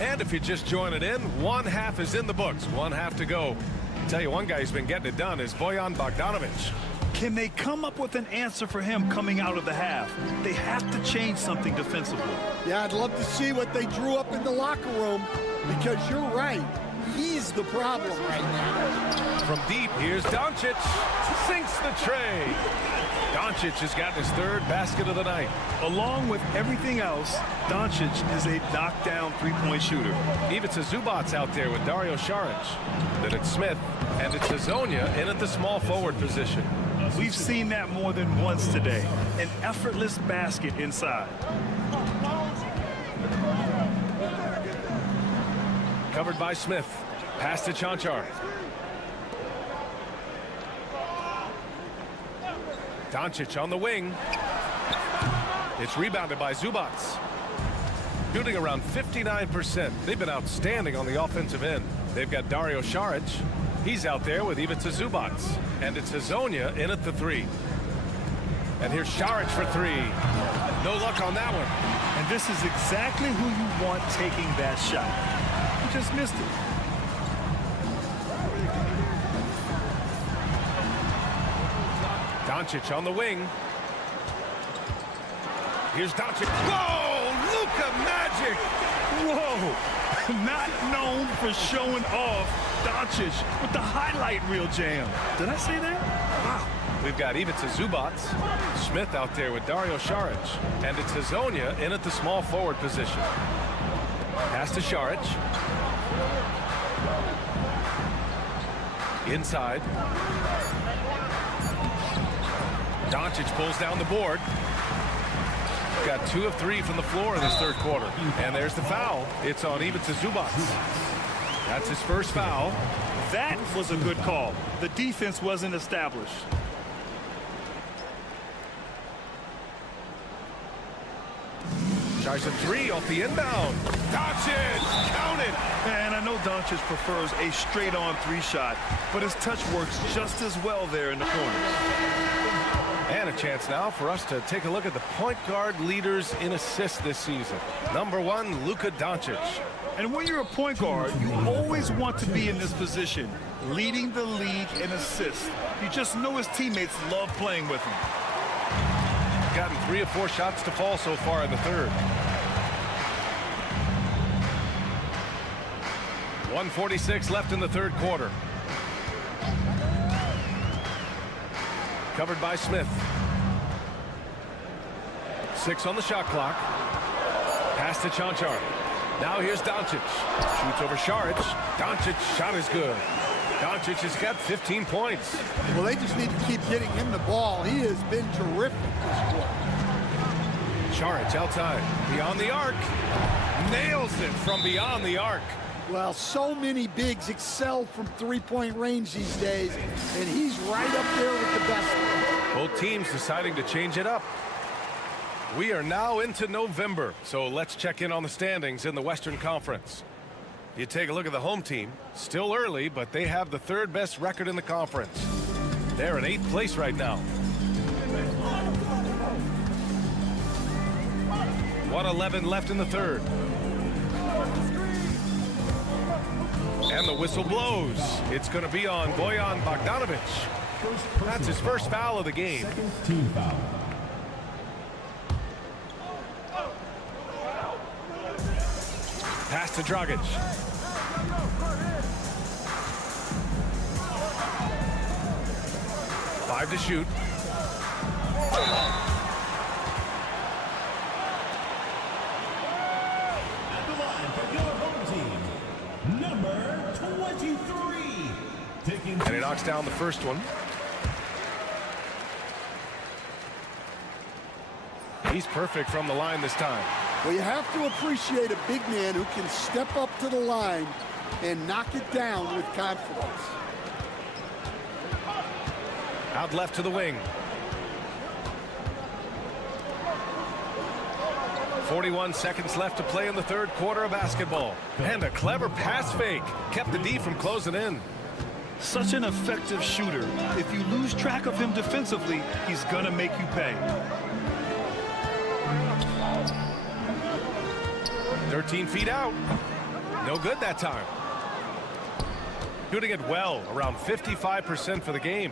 And if you're just joining in, one half is in the books, one half to go. I'll tell you, one guy who's been getting it done is Bojan Bogdanović. Can they come up with an answer for him coming out of the half? They have to change something defensively. Yeah, I'd love to see what they drew up in the locker room, because you're right. he's the problem right now. From deep, here's Doncic. Sinks the tray. Doncic has gotten his third basket of the night. Along with everything else, Doncic is a knockdown three-point shooter. Ivica Zubac's out there with Dario Saric. Then it's Smith, and it's Hazonia in at the small forward position. We've seen that more than once today. An effortless basket inside. Covered by Smith. Pass to Chanchar. Doncic on the wing. It's rebounded by Zubac. Shooting around 59%. They've been outstanding on the offensive end. They've got Dario Saric. He's out there with Ivica Zubac. And it's Hazonia in at the three. And here's Saric for three. No luck on that one. And this is exactly who you want taking that shot. He just missed it. Doncic on the wing. Here's Doncic. Whoa! Luka Magic! Whoa! Not known for showing off, Doncic with the highlight reel jam. Did I say that? Wow. We've got Ivica Zubac. Smith out there with Dario Saric. And it's Hazonia in at the small forward position. Pass to Saric. Inside. Doncic pulls down the board. Got 2 of 3 from the floor in this third quarter. And there's the foul. It's on Ivica Zubac. That's his first foul. That was a good call. The defense wasn't established. Tries a three off the inbound. Doncic, count it. And I know Doncic prefers a straight-on three shot, but his touch works just as well there in the corners. And a chance now for us to take a look at the point guard leaders in assists this season. Number 1, Luka Doncic. And when you're a point guard, you always want to be in this position, leading the league in assists. You just know his teammates love playing with him. Gotten 3 of 4 shots to fall so far in the third. 1:46 left in the third quarter. Covered by Smith. 6 on the shot clock. Pass to Chanchar. Now here's Doncic. Shoots over Saric. Doncic's shot is good. Doncic has got 15 points. Well, they just need to keep getting him the ball. He has been terrific this quarter. Saric outside. Beyond the arc. Nails it from beyond the arc. Well, so many bigs excel from three-point range these days, and he's right up there with the best. Both teams deciding to change it up. We are now into November, so let's check in on the standings in the Western Conference. You take a look at the home team. Still early, but they have the 3rd best record in the conference. They're in 8th place right now. 1:11 left in the third. And the whistle blows. It's going to be on Bojan Bogdanovic. That's his first foul of the game. Team foul. Pass to Dragic. Five to shoot. At the line for your home team, number 23. And he knocks down the first one. He's perfect from the line this time. Well, you have to appreciate a big man who can step up to the line and knock it down with confidence. Out left to the wing. 41 seconds left to play in the third quarter of basketball. And a clever pass fake kept the D from closing in. Such an effective shooter. If you lose track of him defensively, he's gonna make you pay. 13 feet out. No good that time. Shooting it well, around 55% for the game.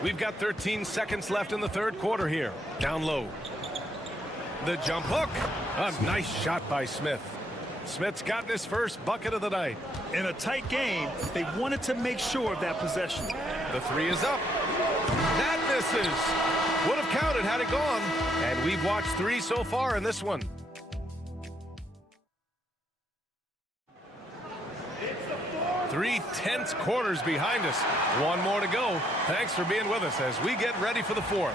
We've got 13 seconds left in the third quarter here. Down low. The jump hook. A nice shot by Smith. Smith's gotten his first bucket of the night. In a tight game, they wanted to make sure of that possession. The three is up. That misses. Would have counted had it gone. And we've watched 3 so far in this one. Three tense quarters behind us. One more to go. Thanks for being with us as we get ready for the fourth.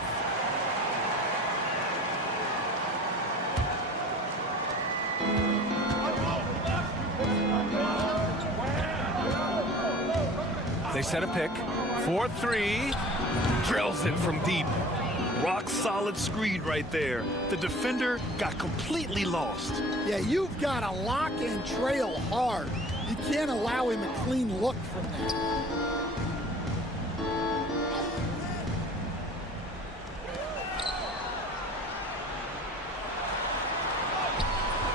They set a pick. 4-3. Drills it from deep. Rock solid screen right there. The defender got completely lost. Yeah, you've got to lock and trail hard. You can't allow him a clean look from that.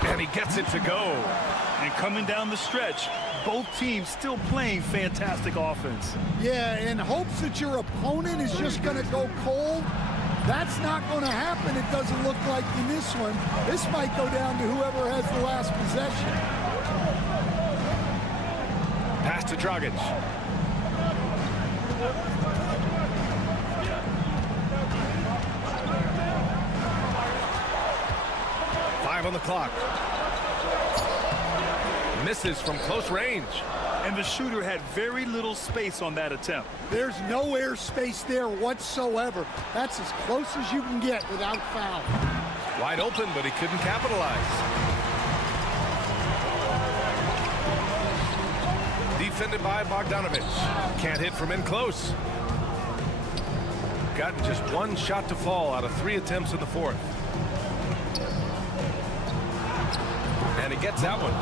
And he gets it to go. And coming down the stretch, both teams still playing fantastic offense. Yeah, in hopes that your opponent is just going to go cold. That's not going to happen, it doesn't look like in this one. This might go down to whoever has the last possession. Pass to Dragic. Five on the clock. Misses from close range. And the shooter had very little space on that attempt. There's no air space there whatsoever. That's as close as you can get without foul. Wide open, but he couldn't capitalize. Defended by Bogdanovich. Can't hit from in close. Gotten just one shot to fall out of 3 attempts in the fourth. And he gets that one.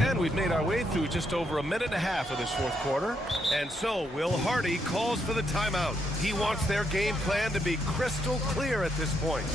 And we've made our way through just over a minute and a half of this fourth quarter. And so Will Hardy calls for the timeout. He wants their game plan to be crystal clear at this point.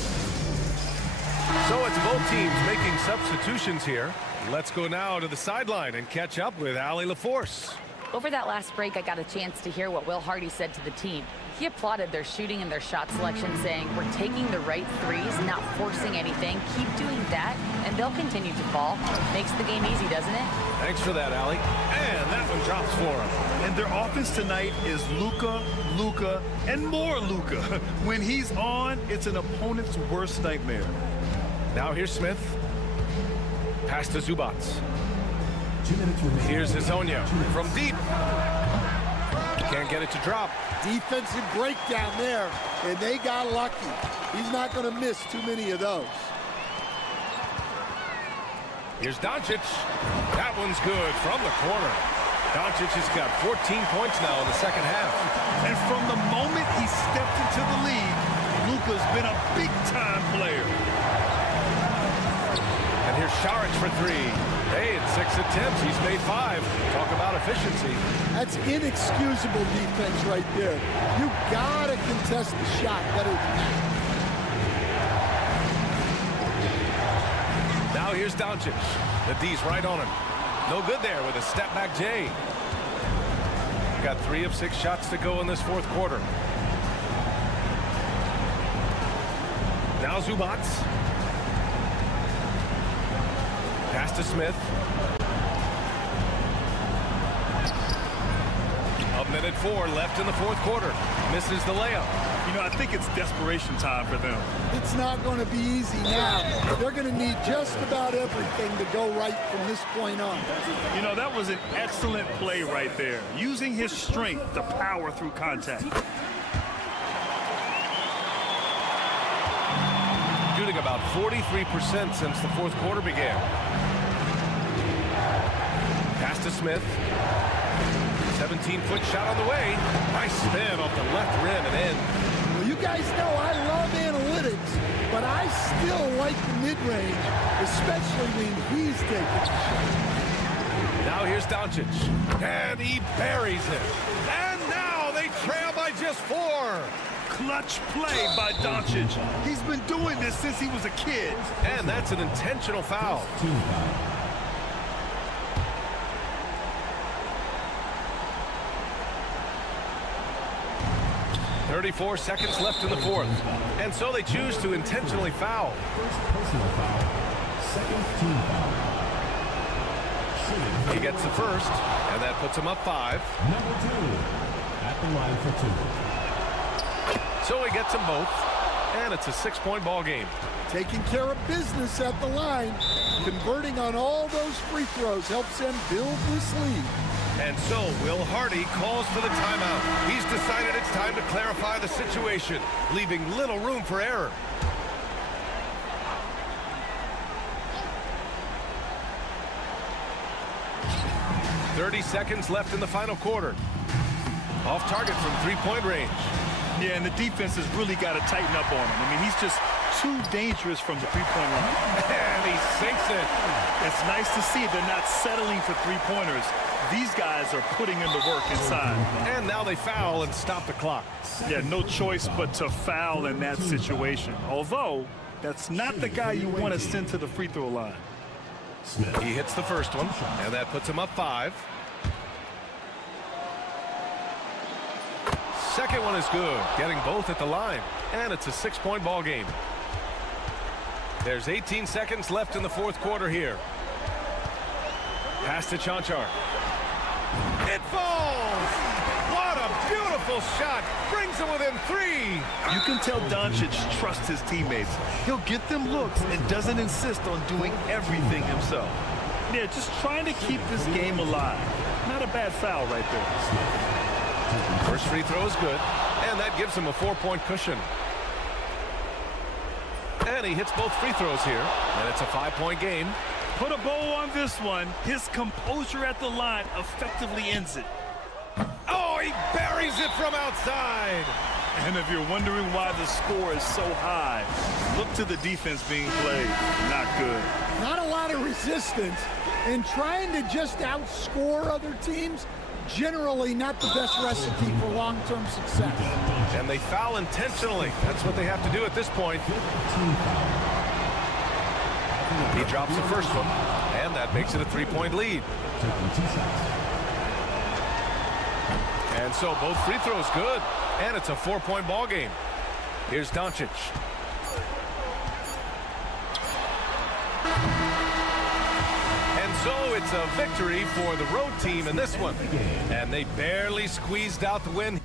So it's both teams making substitutions here. Let's go now to the sideline and catch up with Allie LaForce. Over that last break, I got a chance to hear what Will Hardy said to the team. He applauded their shooting and their shot selection, saying, "We're taking the right threes, not forcing anything. Keep doing that, and they'll continue to fall." Makes the game easy, doesn't it? Thanks for that, Allie. And that one drops for him. And their offense tonight is Luka, and more Luka. When he's on, it's an opponent's worst nightmare. Now here's Smith. Pass to Zubac. Here's Hezonja from deep. Can't get it to drop. Defensive breakdown there, and they got lucky. He's not going to miss too many of those. Here's Doncic. That one's good from the corner. Doncic has got 14 points now in the second half. And from the moment he stepped into the league, Luka's been a big-time player. And here's Šarić for 3. Hey, in 6 attempts, he's made 5. Talk about efficiency. That's inexcusable defense right there. You gotta contest the shot better than that. Now here's Doncic. The D's right on him. No good there with a step-back J. Got 3 of 6 shots to go in this fourth quarter. Now Zubac. Pass to Smith. A minute 4 left in the fourth quarter. Misses the layup. You know, I think it's desperation time for them. It's not going to be easy now. They're going to need just about everything to go right from this point on. You know, that was an excellent play right there. Using his strength to power through contact. Shooting about 43% since the fourth quarter began. Pass to Smith. 17-foot shot on the way. Nice spin off the left rim and in. Well, you guys know I love analytics, but I still like the mid-range, especially when he's taking the shot. Now here's Doncic. And he buries it. And now they trail by just 4. Clutch play by Doncic. He's been doing this since he was a kid. And that's an intentional foul. 34 seconds left in the fourth. And so they choose to intentionally foul. First personal foul. Second team foul. He gets the first, and that puts him up 5. Number 2 at the line for 2. So he gets them both, and it's a 6-point ball game. Taking care of business at the line, converting on all those free throws helps them build this lead. And so Will Hardy calls for the timeout. He's decided it's time to clarify the situation, leaving little room for error. "30 seconds left in the final quarter. Off target from three-point range. Yeah, and the defense has really got to tighten up on him. I mean, he's just too dangerous from the three-point line. And he sinks it. It's nice to see they're not settling for three-pointers. These guys are putting in the work inside. And now they foul and stop the clock. Yeah, no choice but to foul in that situation. Although, that's not the guy you want to send to the free throw line. He hits the first one, and that puts him up 5. Second one is good, getting both at the line, and it's a 6-point ball game. There's 18 seconds left in the fourth quarter here. Pass to Chanchar. It falls! What a beautiful shot! Brings him within 3. You can tell Doncic trusts his teammates. He'll get them looks and doesn't insist on doing everything himself. Yeah, just trying to keep this game alive. Not a bad foul right there. First free throw is good, and that gives him a 4-point cushion. And he hits both free throws here, and it's a 5-point game. Put a bow on this one. His composure at the line effectively ends it. Oh, he buries it from outside. And if you're wondering why the score is so high, look to the defense being played. Not good. Not a lot of resistance, and trying to just outscore other teams, generally not the best recipe for long-term success. And they foul intentionally. That's what they have to do at this point. He drops the first one, and that makes it a 3-point lead. And so both free throws good, and it's a 4-point ball game. Here's Doncic. And so it's a victory for the road team in this one. And they barely squeezed out the win.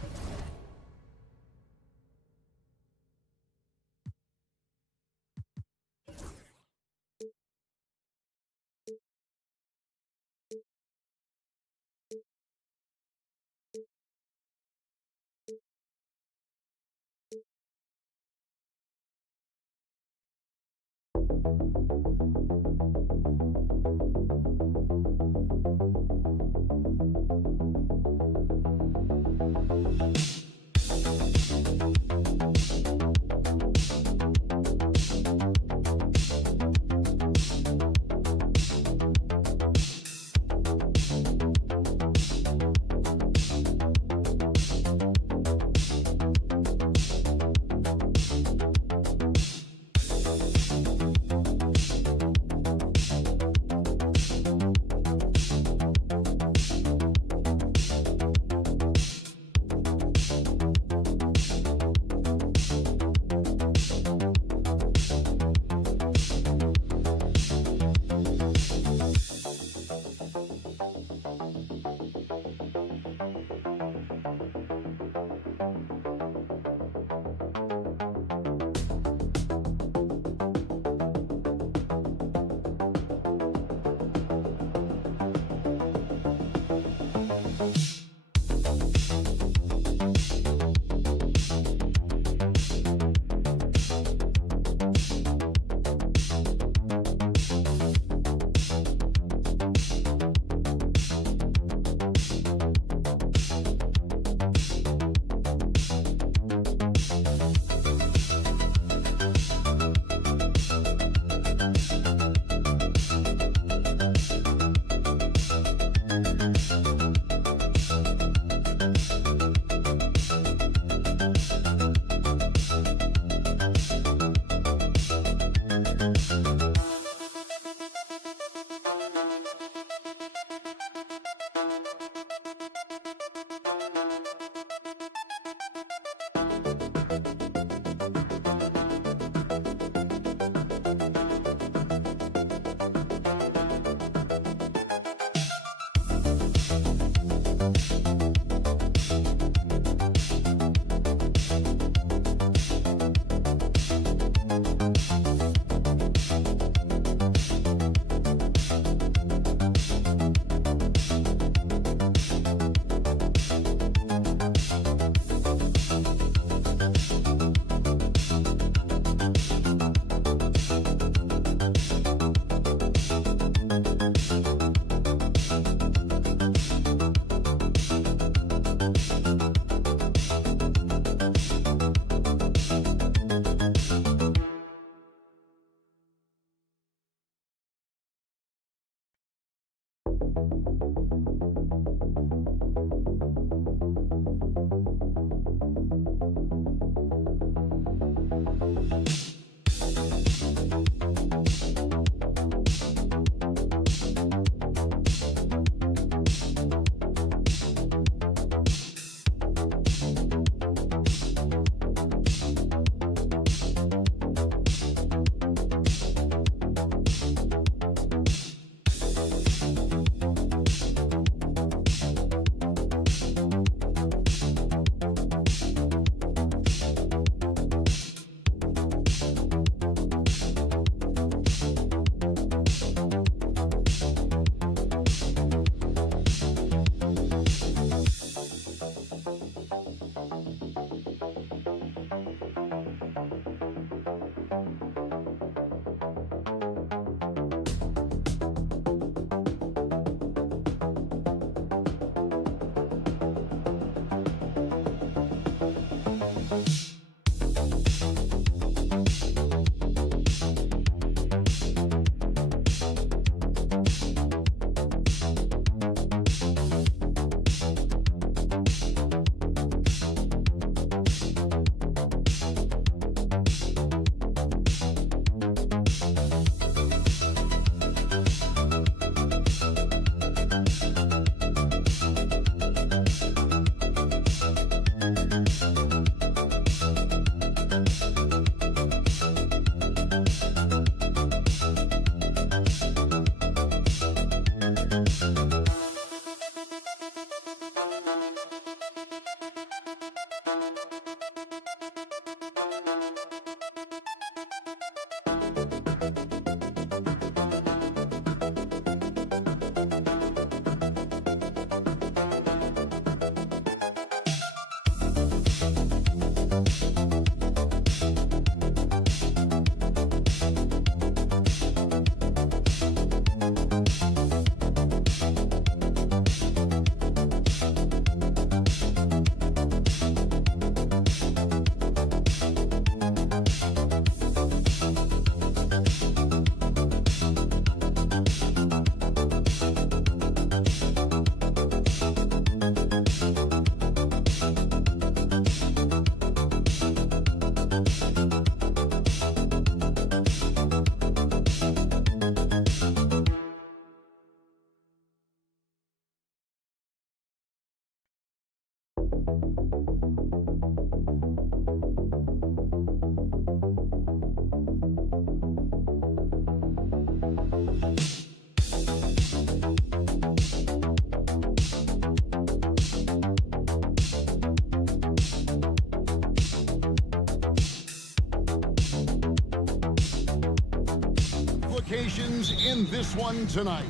In this one tonight.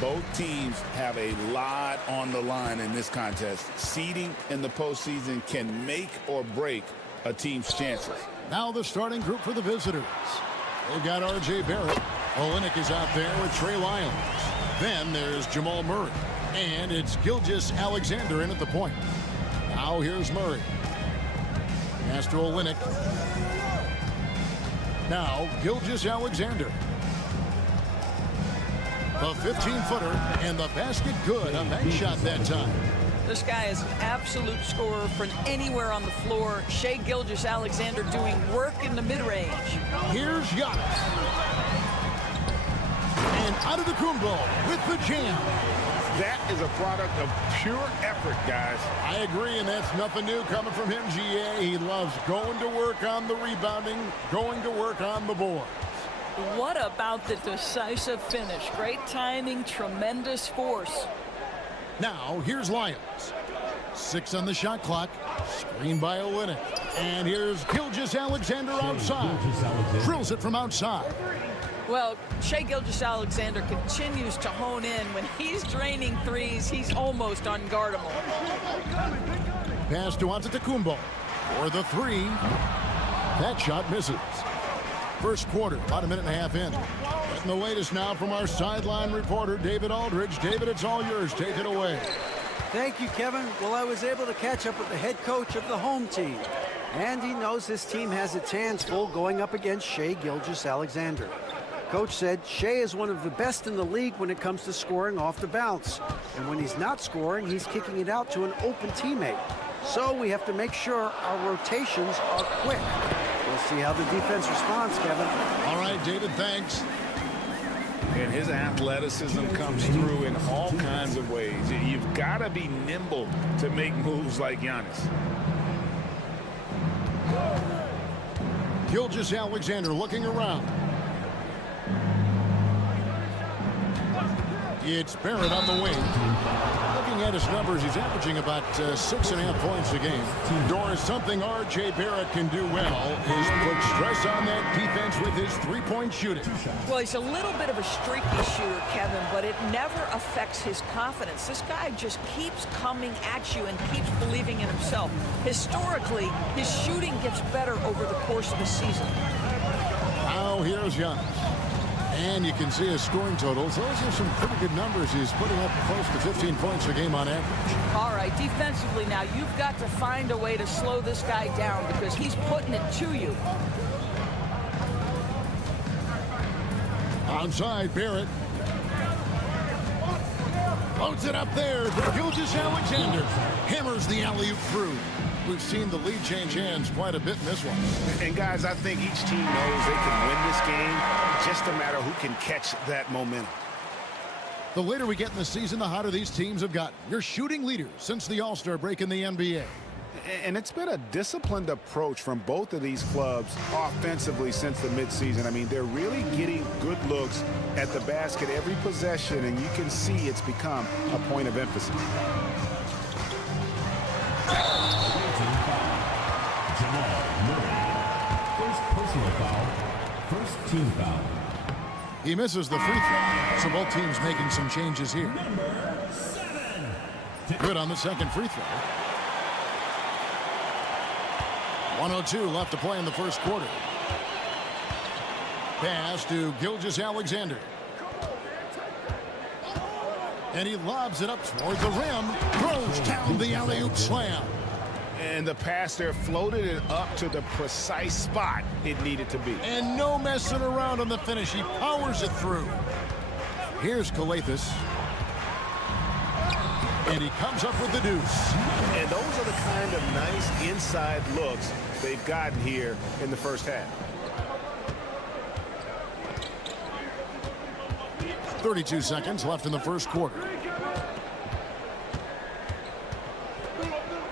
Both teams have a lot on the line in this contest. Seeding in the postseason can make or break a team's chances. Now the starting group for the visitors. They've got R.J. Barrett. Olenek is out there with Trey Lyons. Then there's Jamal Murray. And it's Gilgeous Alexander in at the point. Now here's Murray. Pass to Olenek. Now Gilgeous Alexander. The 15-footer and the basket good. A bank shot that time. This guy is an absolute scorer from anywhere on the floor. Shai Gilgeous-Alexander doing work in the mid-range. Here's Giannis. And Antetokounmpo with the jam. That is a product of pure effort, guys. I agree, and that's nothing new coming from him, GA. He loves going to work on the rebounding, going to work on the board. What about the decisive finish? Great timing, tremendous force. Now, here's Lyons. 6 on the shot clock. Screen by Olenek. And here's Gilgeous-Alexander outside. Drills it from outside. Well, Shai Gilgeous-Alexander continues to hone in. When he's draining threes, he's almost unguardable. Pass to Antetokounmpo for the 3. That shot misses. First quarter, about a minute and a half in. Getting the latest now from our sideline reporter, David Aldridge. David, it's all yours. Take it away. Thank you, Kevin. Well, I was able to catch up with the head coach of the home team. And he knows his team has its hands full going up against Shai Gilgeous-Alexander. Coach said Shea is one of the best in the league when it comes to scoring off the bounce. And when he's not scoring, he's kicking it out to an open teammate. So we have to make sure our rotations are quick. We'll see how the defense responds, Kevin. All right, David, thanks. And his athleticism comes through in all kinds of ways. You've got to be nimble to make moves like Giannis. Gilgeous-Alexander looking around. It's Barrett on the wing. Looking at his numbers, he's averaging about 6.5 points a game. Doris, something R.J. Barrett can do well is put stress on that defense with his three-point shooting. Well, he's a little bit of a streaky shooter, Kevin, but it never affects his confidence. This guy just keeps coming at you and keeps believing in himself. Historically, his shooting gets better over the course of the season. Now here's Giannis. And you can see his scoring totals. Those are some pretty good numbers. He's putting up close to 15 points a game on average. All right, defensively now, you've got to find a way to slow this guy down because he's putting it to you. Outside, Barrett. Floats it up there for Gilgeous-Alexander. Hammers the alley-oop through. We've seen the lead change hands quite a bit in this one. And guys, I think each team knows they can win this game. Just a matter who can catch that momentum. The later we get in the season, the hotter these teams have gotten. You're shooting leaders since the All-Star break in the NBA. And it's been a disciplined approach from both of these clubs offensively since the midseason. I mean, they're really getting good looks at the basket every possession, and you can see it's become a point of emphasis. First personal foul. First team foul. He misses the free throw, so both teams making some changes here. Number 7. Good on the second free throw. 1:02 left to play in the first quarter. Pass to Gilgeous-Alexander. And he lobs it up toward the rim. Throws down the alley-oop slam. And the pass there floated it up to the precise spot it needed to be. And no messing around on the finish. He powers it through. Here's Calathis. And he comes up with the deuce. And those are the kind of nice inside looks they've gotten here in the first half. 32 seconds left in the first quarter.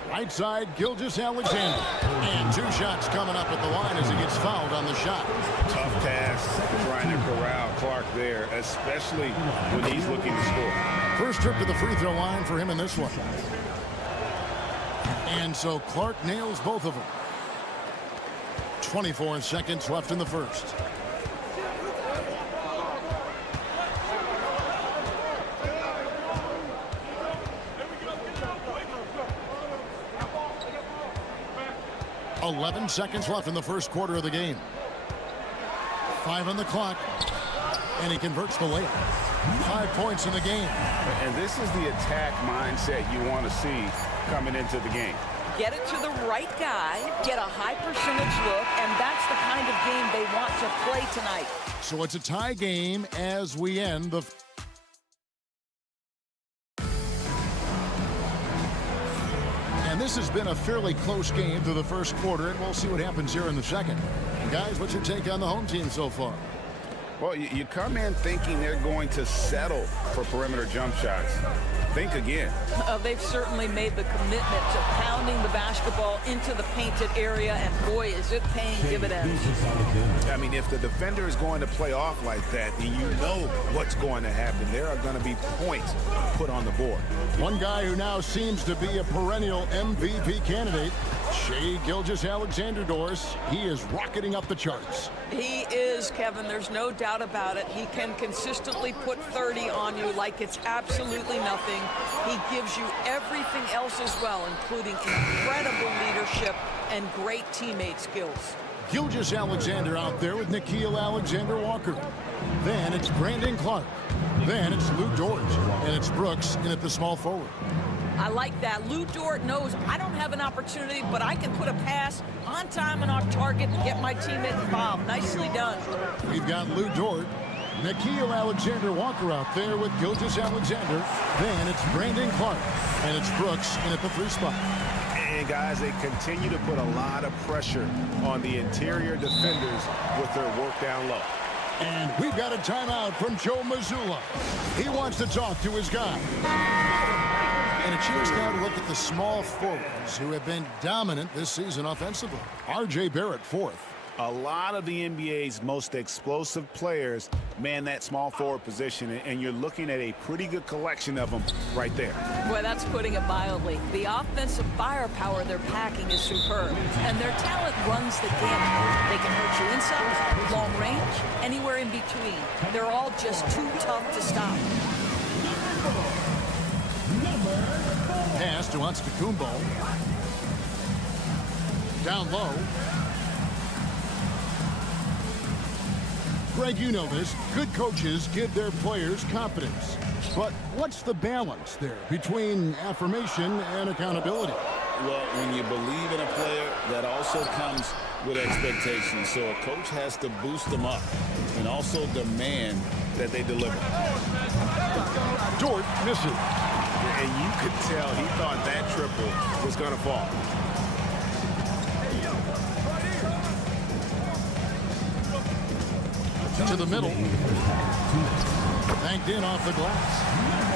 Right side, Gilgeous-Alexander. And 2 shots coming up at the line as he gets fouled on the shot. Tough task trying to corral Clark there, especially when he's looking to score. First trip to the free throw line for him in this one. And so Clark nails both of them. 24 seconds left in the first. .11 seconds left in the first quarter of the game. 5 on the clock. And he converts the layup. 5 points in the game. And this is the attack mindset you want to see coming into the game. Get it to the right guy, get a high percentage look, and that's the kind of game they want to play tonight. So it's a tie game as we end the... And this has been a fairly close game through the first quarter, and we'll see what happens here in the second. Guys, what's your take on the home team so far? Well, you come in thinking they're going to settle for perimeter jump shots. Think again. They've certainly made the commitment to pounding the basketball into the painted area, and boy, is it paying dividends. I mean, if the defender is going to play off like that, then you know what's going to happen. There are going to be points put on the board. One guy who now seems to be a perennial MVP candidate, Shai Gilgeous-Alexander, Doris. He is rocketing up the charts. He is, Kevin. There's no doubt about it. He can consistently put 30 on you like it's absolutely nothing. He gives you everything else as well, including incredible leadership and great teammate skills. Gilgeous-Alexander out there with Nickeil Alexander-Walker. Then it's Brandon Clark. Then it's Lou Dort. And it's Brooks in at the small forward. I like that. Lou Dort knows I don't have an opportunity, but I can put a pass on time and on target and get my teammate involved. Nicely done. We've got Lou Dort Nikhil Alexander-Walker out there with Gilgeous-Alexander. Then it's Brandon Clark. And it's Brooks in at the 3 spot. And guys, they continue to put a lot of pressure on the interior defenders with their work down low. And we've got a timeout from Joe Mazzulla. He wants to talk to his guy. And a chance now to look at the small forwards who have been dominant this season offensively. R.J. Barrett, 4th. A lot of the NBA's most explosive players man that small forward position, and you're looking at a pretty good collection of them right there. Boy, that's putting it mildly. The offensive firepower they're packing is superb, and their talent runs the gamut. They can hurt you inside, long range, anywhere in between. They're all just too tough to stop. Pass to Antetokounmpo. Down low. Greg, you know this. Good coaches give their players confidence. But what's the balance there between affirmation and accountability? Well, when you believe in a player, that also comes with expectations. So a coach has to boost them up and also demand that they deliver. Dort misses. And you could tell he thought that triple was going to fall. To the middle. Banked in off the glass.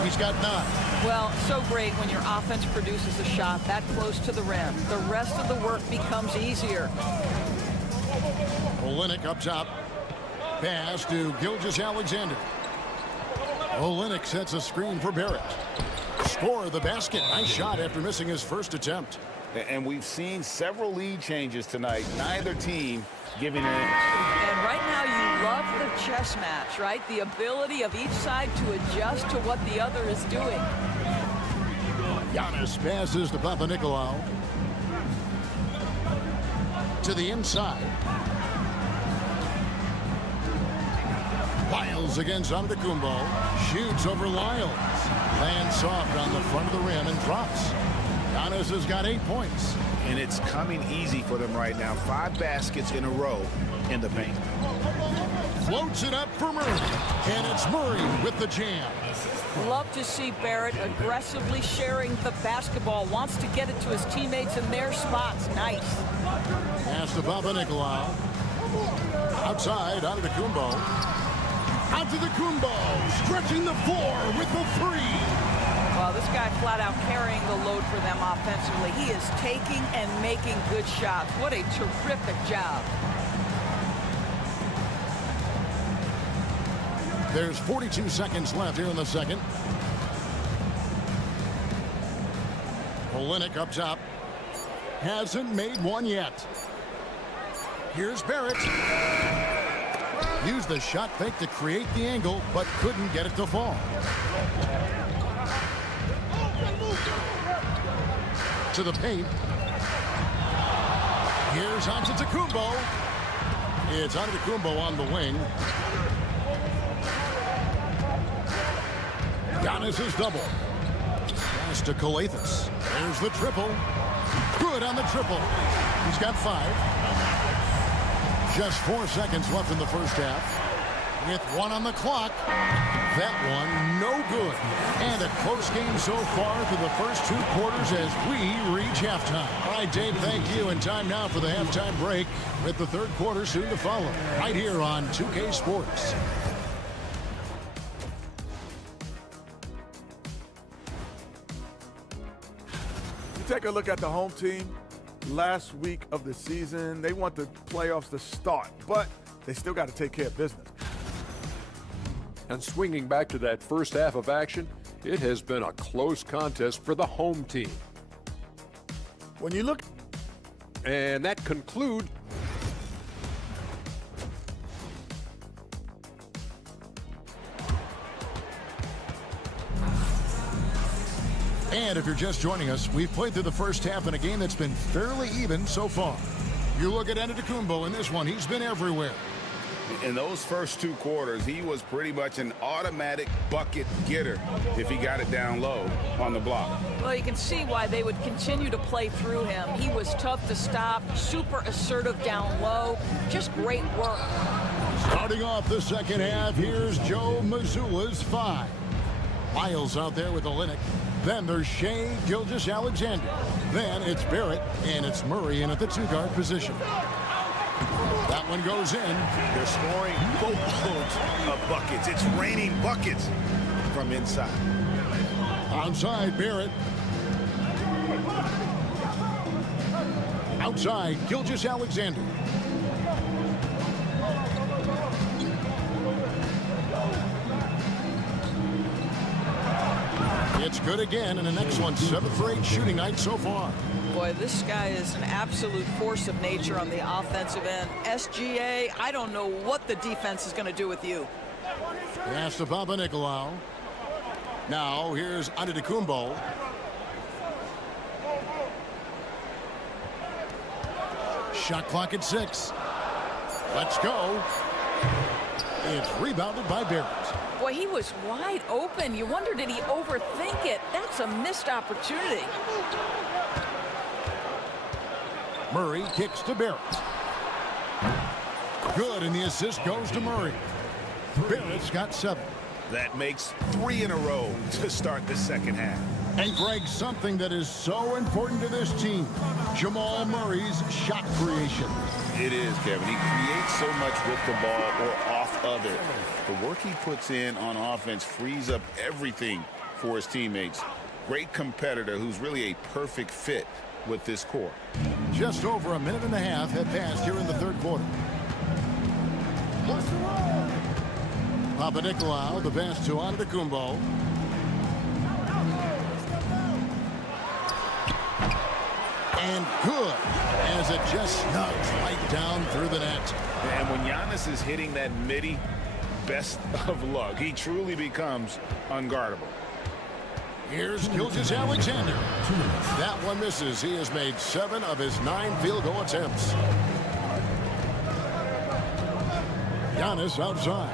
He's got 9. Well, so great when your offense produces a shot that close to the rim. The rest of the work becomes easier. Olynyk up top. Pass to Gilgeous-Alexander. Olynyk sets a screen for Barrett. Score the basket. Nice shot after missing his first attempt. And we've seen several lead changes tonight. Neither team giving an inch. And right now you love the chess match, right? The ability of each side to adjust to what the other is doing. Giannis passes to Papanikolaou. To the inside. Lyles against Antetokounmpo. Shoots over Lyles. Lands soft on the front of the rim and drops. Giannis has got 8 points. And it's coming easy for them right now. 5 baskets in a row in the paint. Floats it up for Murray. And it's Murray with the jam. Love to see Barrett aggressively sharing the basketball. Wants to get it to his teammates in their spots. Nice. Pass to Papanikolaou. Outside, Antetokounmpo. Antetokounmpo stretching the floor with the 3. Well, this guy flat out carrying the load for them offensively. He is taking and making good shots. What a terrific job. There's 42 seconds left here in the second. Olynyk up top. Hasn't made one yet. Here's Barrett. Used the shot fake to create the angle, but couldn't get it to fall. To the paint. Here's Antetokounmpo. It's Antetokounmpo on the wing. Giannis is double. Pass to Kalathis. There's the triple. Good on the triple. He's got 5. Just 4 seconds left in the first half. With 1 on the clock. That one no good. And a close game so far through the first 2 quarters as we reach halftime. All right, Dave, thank you. And time now for the halftime break with the 3rd quarter soon to follow. Right here on 2K Sports. You take a look at the home team. Last week of the season, they want the playoffs to start, but they still got to take care of business. And swinging back to that first half of action, it has been a close contest for the home team. When you look... And that concludes... And if you're just joining us, we've played through the first half in a game that's been fairly even so far. You look at Antetokounmpo in this one, he's been everywhere. In those first 2 quarters, he was pretty much an automatic bucket getter if he got it down low on the block. Well, you can see why they would continue to play through him. He was tough to stop, super assertive down low, just great work. Starting off the second half, here's Joe Mazzulla's 5. Miles out there with Olynyk. Then there's Shea Gilgeous-Alexander. Then it's Barrett, and it's Murray in at the 2-guard position. That one goes in. They're scoring boatloads of buckets. It's raining buckets from inside. Outside, Barrett. Outside, Gilgeous-Alexander. It's good again, and an excellent 7 for 8 shooting night so far. Boy, this guy is an absolute force of nature on the offensive end. SGA, I don't know what the defense is going to do with you. Pass to Papanikolaou. Now, here's Antetokounmpo. Shot clock at 6. Let's go. It's rebounded by Barrett. Boy, he was wide open. You wonder, did he overthink it? That's a missed opportunity. Murray kicks to Barrett. Good, and the assist goes to Murray. Barrett's got 7. That makes 3 in a row to start the second half. And Greg, something that is so important to this team, Jamal Murray's shot creation. It is, Kevin. He creates so much with the ball or off of it. The work he puts in on offense frees up everything for his teammates. Great competitor who's really a perfect fit with this core. Just over a minute and a half have passed here in the third quarter. Papanikolaou, the pass to Antetokounmpo. And good, as it just snugs right down through the net. And when Giannis is hitting that midi, best of luck. He truly becomes unguardable. Here's Gilgeous-Alexander. That one misses. He has made 7 of his 9 field goal attempts. Giannis outside.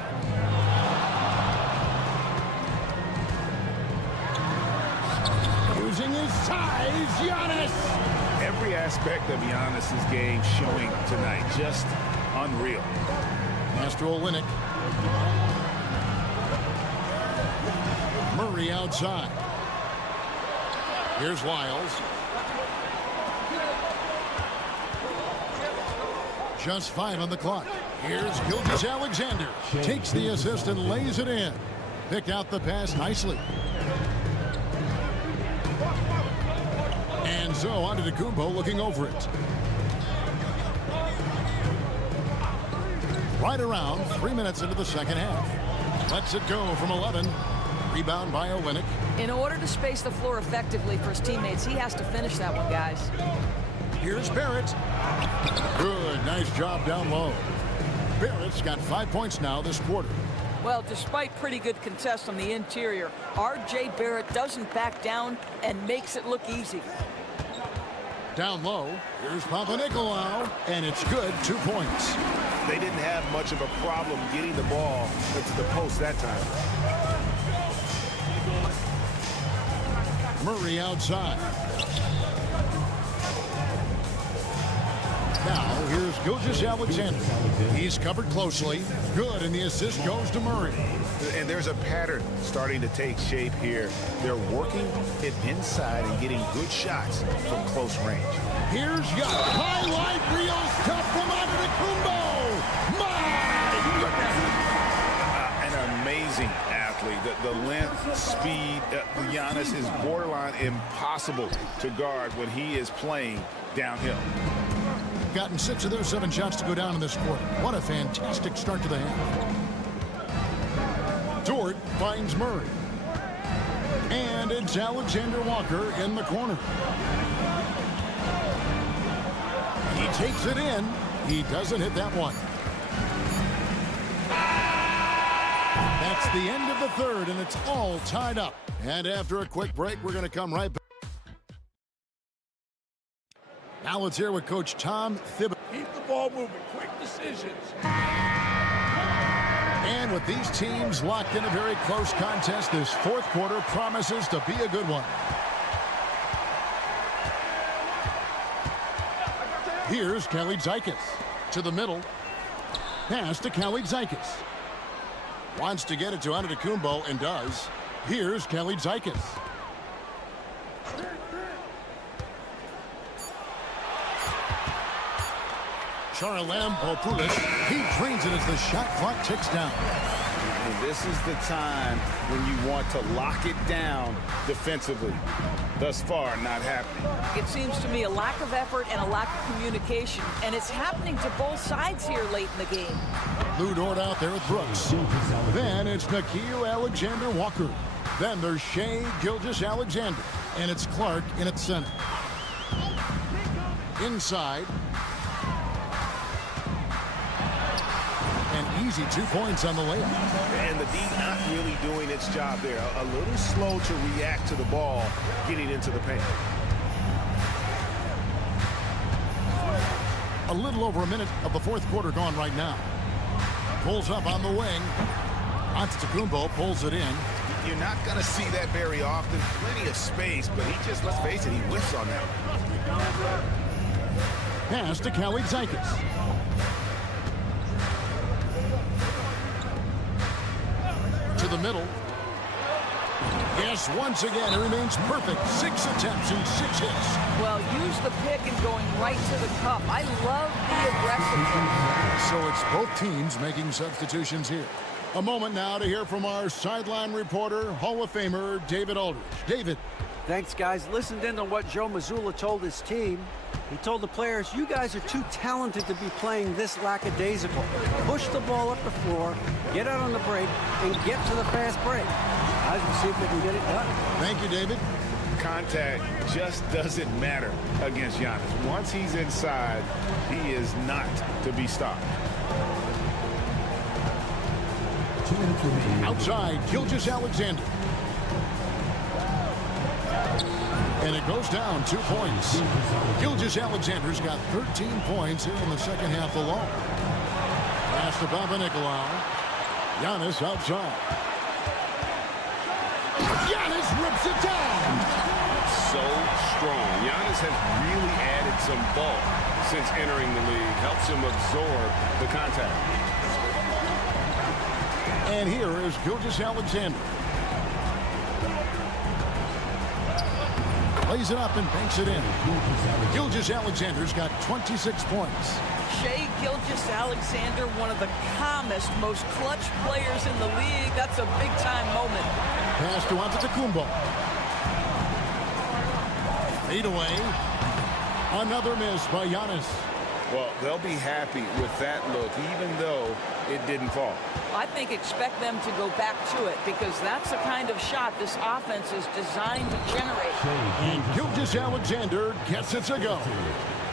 Using his size, Giannis. Every aspect of Giannis's game showing tonight. Just unreal. Pass to Olynyk. Murray outside. Here's Wiles. Just 5 on the clock. Here's Gilgeous-Alexander. Takes the assist and lays it in. Picked out the pass nicely. And so Antetokounmpo looking over it. Right around 3 minutes into the second half. Lets it go from 11. Rebound by Olynyk. In order to space the floor effectively for his teammates, he has to finish that one, guys. Here's Barrett. Good, nice job down low. Barrett's got 5 points now this quarter. Well, despite pretty good contests on the interior, R.J. Barrett doesn't back down and makes it look easy. Down low, here's Papanikolaou, and it's good, 2 points. They didn't have much of a problem getting the ball into the post that time. Murray outside. Now, here's Gilgeous-Alexander. He's covered closely. Good, and the assist goes to Murray. And there's a pattern starting to take shape here. They're working it inside and getting good shots from close range. Here's Giannis. Highlight reels tough from Antetokounmpo. An amazing athlete. The length, speed, Giannis is borderline impossible to guard when he is playing downhill. Gotten 6 of those 7 shots to go down in this quarter. What a fantastic start to the half. Dort finds Murray. And it's Alexander Walker in the corner. He takes it in. He doesn't hit that one. That's the end of the third, and it's all tied up. And after a quick break, we're going to come right back. Now let's hear with Coach Tom Thibodeau. Keep the ball moving. Quick decisions. And with these teams locked in a very close contest, this fourth quarter promises to be a good one. Here's Kelly Zykis to the middle. Pass to Kalaitzakis. Wants to get it to Antetokounmpo and does. Here's Kalaitzakis. Charalampopoulos. He drains it as the shot clock ticks down. And this is the time when you want to lock it down defensively. Thus far, not happening. It seems to me a lack of effort and a lack of communication, and it's happening to both sides here late in the game. Lou Dort out there with Brooks. Then it's Nickeil Alexander-Walker. Then there's Shai Gilgeous-Alexander. And it's Clark in at center. Inside. An easy 2 points on the layup. And the D not really doing its job there. A little slow to react to the ball getting into the paint. A little over a minute of the fourth quarter gone right now. Pulls up on the wing. Antetokounmpo pulls it in. You're not going to see that very often. Plenty of space, but he just, let's face it, he whiffs on that. Pass to Kalaitzakis. To the middle. Yes, once again, it remains perfect. 6 attempts and 6 hits. Well, use the pick and going right to the cup. I love the aggressiveness. So it's both teams making substitutions here. A moment now to hear from our sideline reporter, Hall of Famer David Aldridge. David. Thanks, guys. Listened in to what Joe Mazzulla told his team. He told the players, you guys are too talented to be playing this lackadaisical. Push the ball up the floor, get out on the break, and get to the fast break. Guys, we'll see if they can get it done. Thank you, David. Contact just doesn't matter against Giannis. Once he's inside, he is not to be stopped. Outside, Gilgeous-Alexander. And it goes down 2 points. Gilgeous-Alexander's got 13 points here in the second half alone. Pass to Papanikolaou. Giannis outside. Giannis rips it down. So strong. Giannis has really added some bulk since entering the league. Helps him absorb the contact. And here is Gilgeous-Alexander. Plays it up and banks it in. Gilgeous-Alexander's got 26 points. Shai Gilgeous-Alexander, one of the calmest, most clutch players in the league. That's a big-time moment. Pass to Antetokounmpo. Fade away. Another miss by Giannis. Well, they'll be happy with that look, even though it didn't fall. I think expect them to go back to it because that's the kind of shot this offense is designed to generate. And Gilgeous-Alexander gets it to go.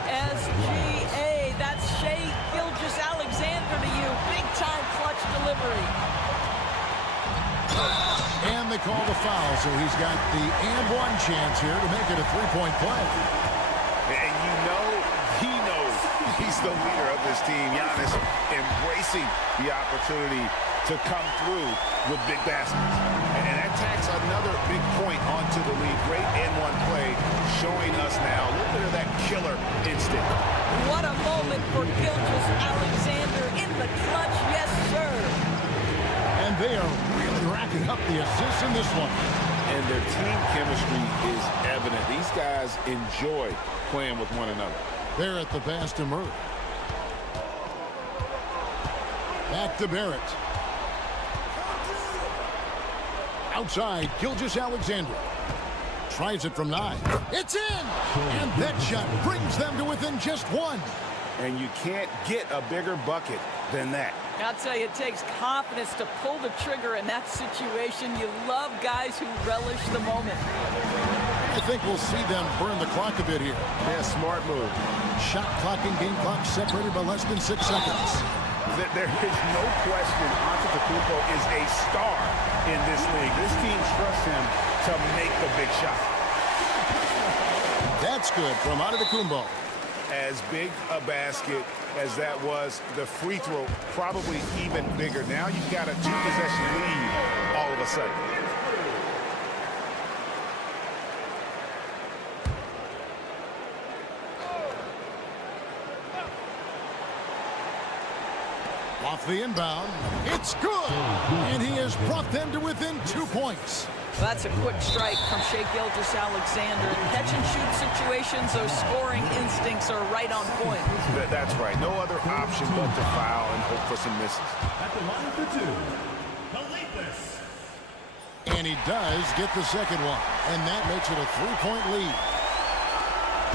SGA, that's Shai Gilgeous-Alexander to you. Big-time clutch delivery. And they call the foul, so he's got the and one chance here to make it a three-point play. And you know, he knows he's the leader of this team. Giannis embracing the opportunity to come through with big baskets. And that tacks another big point onto the lead. Great and-one play showing us now a little bit of that killer instinct. What a moment for Gilgeous-Alexander in the clutch. Yes, sir. And they are really racking up the assists in this one. And their team chemistry is evident. These guys enjoy playing with one another. They're at the pass to Murray. Back to Barrett. Outside, Gilgeous-Alexander. Tries it from 9. It's in! And that shot brings them to within just 1. And you can't get a bigger bucket than that. I'll tell you, it takes confidence to pull the trigger in that situation. You love guys who relish the moment. I think we'll see them burn the clock a bit here. Yeah, smart move. Shot clock and game clock separated by less than 6 seconds. There is no question Antetokounmpo is a star in this league. This team trusts him to make the big shot. That's good from Antetokounmpo. As big a basket as that was, the free throw probably even bigger. Now you've got a 2-possession lead all of a sudden. Off the inbound. It's good. And he has brought them to within 2 points. That's a quick strike from Shai Gilgeous-Alexander. Catch-and-shoot situations, those scoring instincts are right on point. That's right. No other option but to foul and hope for some misses. At the line for two, Califas. And he does get the second one. And that makes it a 3-point lead.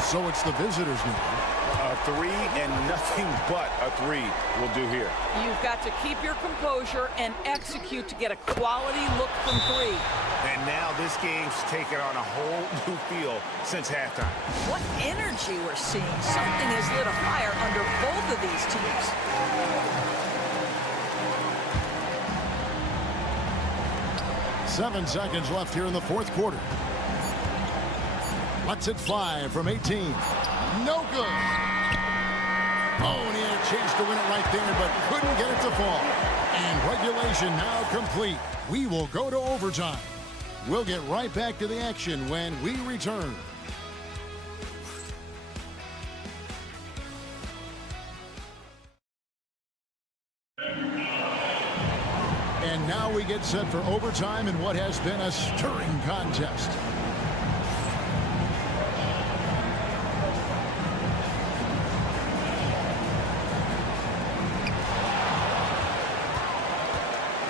So it's the visitors now. A three and nothing but a three will do here. You've got to keep your composure and execute to get a quality look from three. And now this game's taken on a whole new feel since halftime. What energy we're seeing. Something has lit a fire under both of these teams. 7 seconds left here in the fourth quarter. Lets it fly from 18. No good. Oh, and he had a chance to win it right there, but couldn't get it to fall. And regulation now complete. We will go to overtime. We'll get right back to the action when we return. And now we get set for overtime in what has been a stirring contest.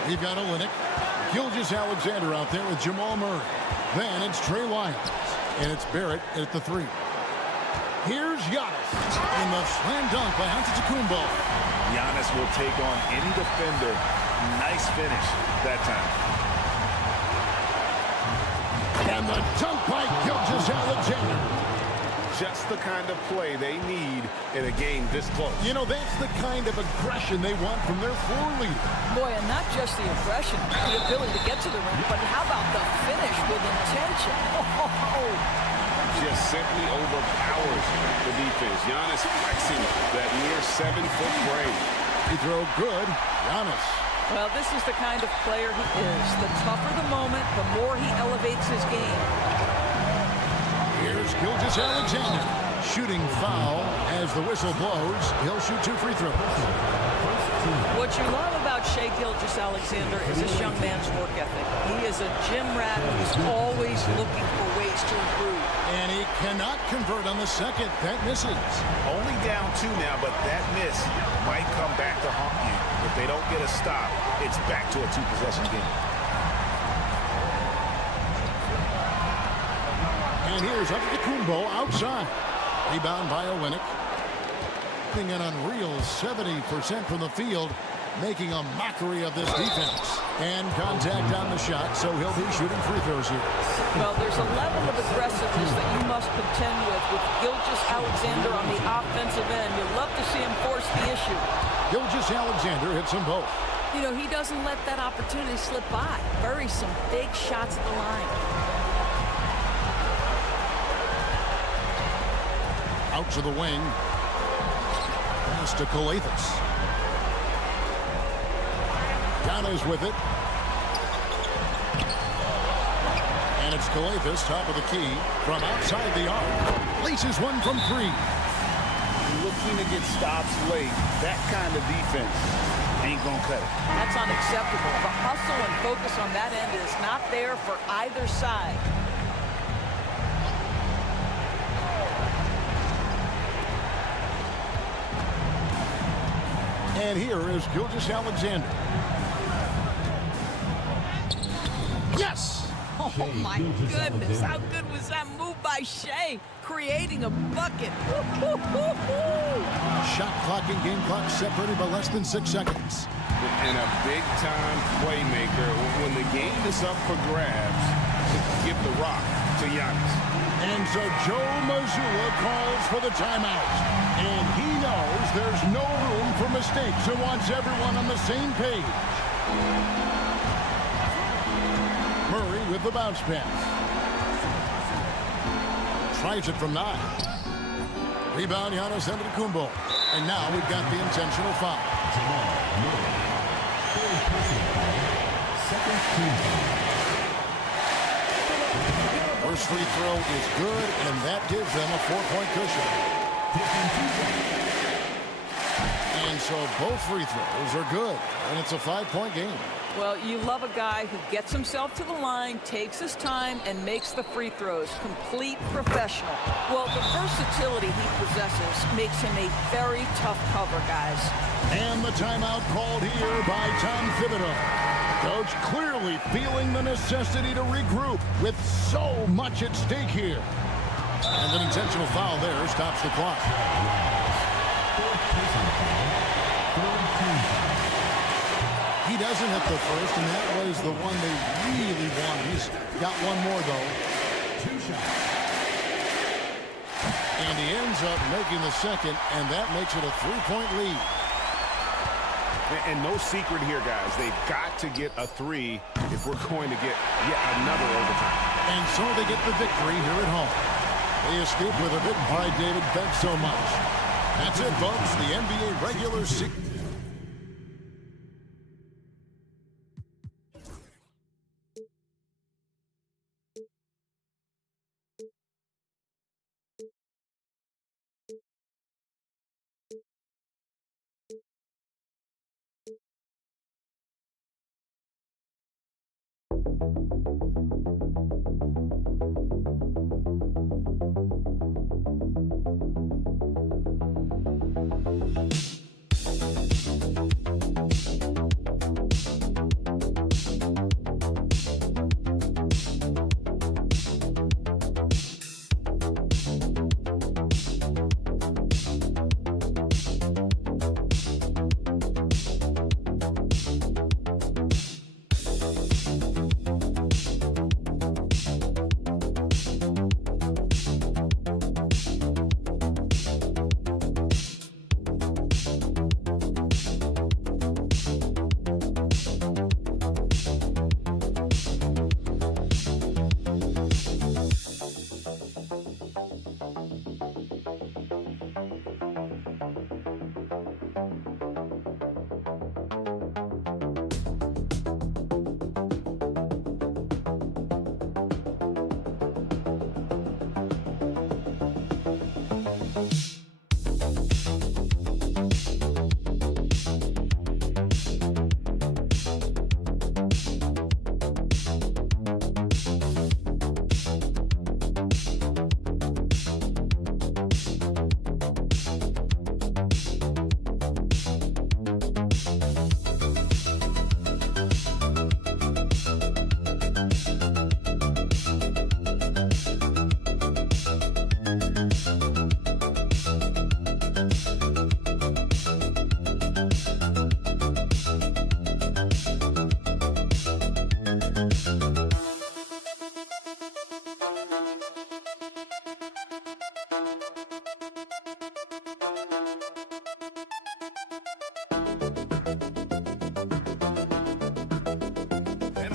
We've got Olynyk, Gilgeous-Alexander out there with Jamal Murray. Then it's Trey Lyons, and it's Barrett at the three. Here's Giannis in the slam dunk by Antetokounmpo. Giannis will take on any defender. Nice finish that time. And the dunk by Gilgeous-Alexander. Just the kind of play they need in a game this close. You know, that's the kind of aggression they want from their floor leader. Boy, and not just the aggression, the ability to get to the rim, but how about the finish with intention? Oh. Just simply overpowers the defense. Giannis flexing that near 7-foot grade. He throw good. Giannis. Well, this is the kind of player he is. The tougher the moment, the more he elevates his game. Here's Gilgeous-Alexander. Shooting foul as the whistle blows. He'll shoot 2 free throws. What you love about Shai Gilgeous-Alexander is this young man's work ethic. He is a gym rat who's always looking for ways to improve. And he cannot convert on the second. That misses. Only down 2 now, but that miss might come back to haunt you. If they don't get a stop, it's back to a 2-possession game. And here's Antetokounmpo outside. Rebound by Olynyk. An unreal 70% from the field, making a mockery of this defense. And contact on the shot, so he'll be shooting free throws here. Well, there's a level of aggressiveness that you must contend with Gilgeous-Alexander on the offensive end. You'd love to see him force the issue. Gilgeous-Alexander hits them both. You know, he doesn't let that opportunity slip by. Buries some big shots at the line. Out to the wing. Pass to Califas. Giannis with it. And it's Califas, top of the key, from outside the arc. Laces one from 3. Looking to get stops late. That kind of defense ain't gonna cut it. That's unacceptable. The hustle and focus on that end is not there for either side. And here is Gilgeous-Alexander. Yes! Oh, my goodness. How good was that move by Shai? Creating a bucket. Shot clock and game clock separated by less than 6 seconds. And a big-time playmaker. When the game is up for grabs, give the rock to Giannis. And so Joe Mazzulla calls for the timeout. And he knows there's no room for mistakes and wants everyone on the same page. Murray with the bounce pass. Tries it from 9. Rebound, Giannis Antetokounmpo. And now we've got the intentional foul. First free throw is good, and that gives them a 4-point cushion. And So both free throws are good, and it's a 5-point game. Well, you love a guy who gets himself to the line, takes his time, and makes the free throws. Complete professional. Well, the versatility he possesses makes him a very tough cover, guys. And the timeout called here by Tom Thibodeau. Coach clearly feeling the necessity to regroup with so much at stake here. And an intentional foul there stops the clock. He doesn't hit the first, and that was the one they really wanted. He's got one more, though. And he ends up making the second, and that makes it a 3-point lead. And no secret here, guys. They've got to get a 3 if we're going to get yet another overtime. And so they get the victory here at home. They escape with a bit. All right, David, thanks so much. That's it, folks. The NBA regular season.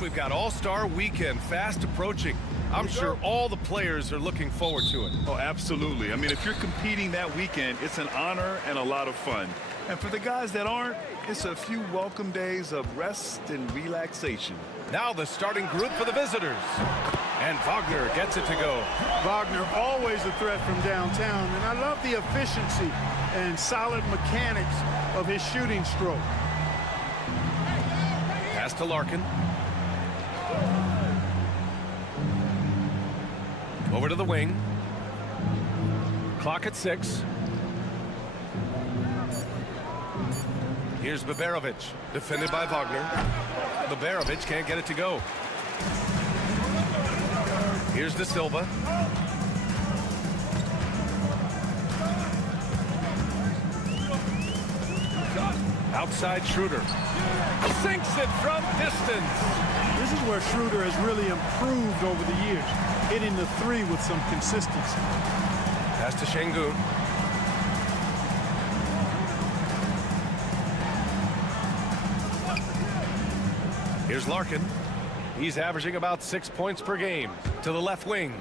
We've got All-Star Weekend fast approaching. I'm sure all the players are looking forward to it. Oh, absolutely. I mean, if you're competing that weekend, it's an honor and a lot of fun. And for the guys that aren't, it's a few welcome days of rest and relaxation. Now the starting group for the visitors. And Wagner gets it to go. Wagner always a threat from downtown, and I love the efficiency and solid mechanics of his shooting stroke. Pass to Larkin. Over to the wing. Clock at 6. Here's Baberovic, defended by Wagner. Baberovic can't get it to go. Here's De Silva. Outside Schroeder. Sinks it from distance. This is where Schroeder has really improved over the years, hitting the 3 with some consistency. Pass to Şengün. Here's Larkin. He's averaging about 6 points per game. To the left wing.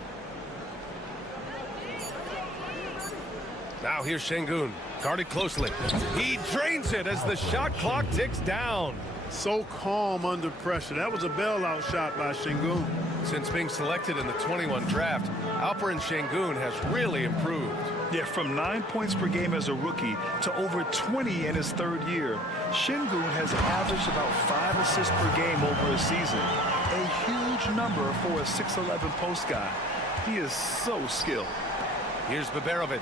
Now here's Şengün. Guarded closely. He drains it as the shot clock ticks down. So calm under pressure. That was a bailout shot by Şengün. Since being selected in the 21 draft, Alperen Şengün has really improved. Yeah, from 9 points per game as a rookie to over 20 in his third year, Şengün has averaged about 5 assists per game over a season. A huge number for a 6'11 post guy. He is so skilled. Here's Baberovic.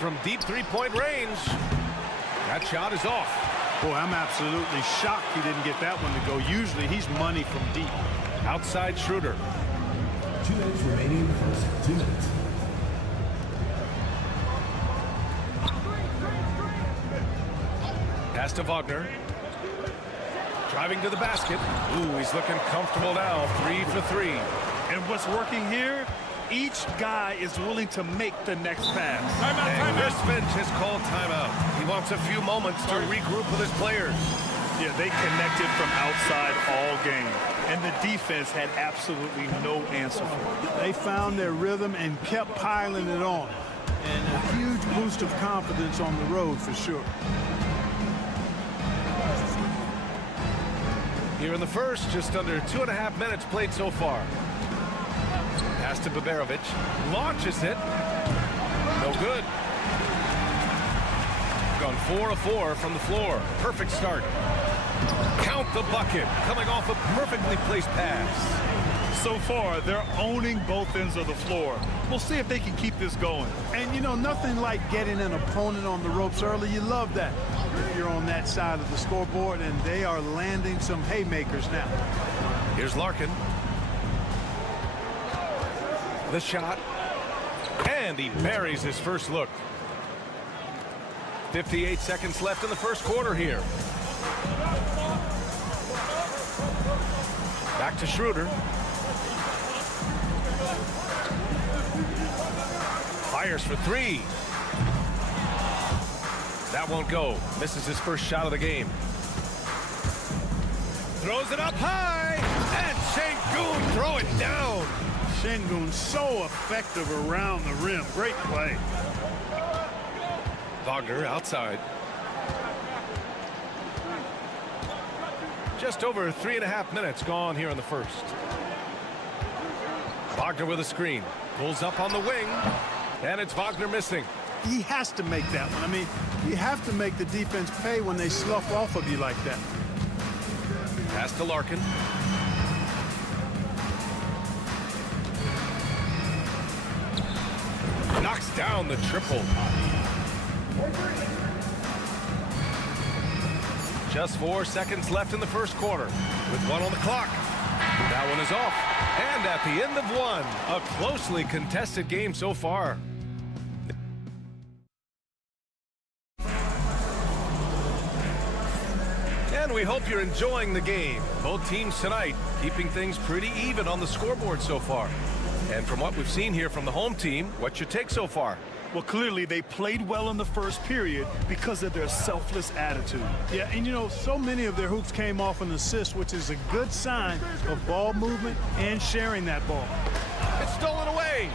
From deep three-point range. That shot is off. Boy, I'm absolutely shocked he didn't get that one to go. Usually he's money from deep. Outside Schroeder. 2 minutes remaining in the first 2 minutes. Pass to Wagner. Driving to the basket. Ooh, he's looking comfortable now. 3 for 3. And what's working here? Each guy is willing to make the next pass. And Chris Finch has called timeout. He wants a few moments to regroup with his players. Yeah, they connected from outside all game. And the defense had absolutely no answer for it. They found their rhythm and kept piling it on. And a huge boost of confidence on the road for sure. Here in the first, just under 2.5 minutes played so far. Pass to Baberovic. Launches it. No good. Gone 4 of 4 from the floor. Perfect start. Count the bucket. Coming off a perfectly placed pass. So far, they're owning both ends of the floor. We'll see if they can keep this going. And, you know, nothing like getting an opponent on the ropes early. You love that. You're on that side of the scoreboard, and they are landing some haymakers now. Here's Larkin. The shot. And he buries his first look. 58 seconds left in the first quarter here. Back to Schroeder. Fires for 3. That won't go. Misses his first shot of the game. Throws it up high. And Şengün throw it down. Şengün so effective around the rim. Great play. Wagner outside. Just over 3.5 minutes gone here in the first. Wagner with a screen. Pulls up on the wing. And it's Wagner missing. He has to make that one. I mean, you have to make the defense pay when they slough off of you like that. Pass to Larkin. Knocks down the triple. Just 4 seconds left in the first quarter with 1 on the clock. That one is off. And at the end of 1, a closely contested game so far. And we hope you're enjoying the game. Both teams tonight keeping things pretty even on the scoreboard so far. And from what we've seen here from the home team, what's your take so far? Well, clearly they played well in the first period because of their selfless attitude. Yeah, and you know, so many of their hoops came off an assist, which is a good sign of ball movement and sharing that ball. It's stolen away.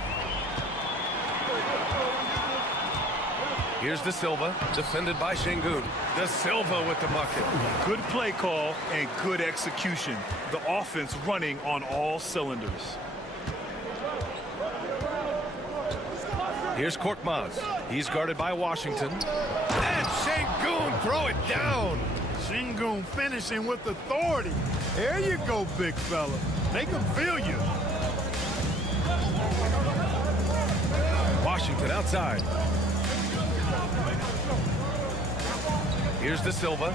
Here's De Silva, defended by Şengün. De Silva with the bucket. Good play call and good execution. The offense running on all cylinders. Here's Korkmaz. He's guarded by Washington. And Şengün throw it down. Şengün finishing with authority. There you go, big fella. They can feel you. Washington outside. Here's De Silva.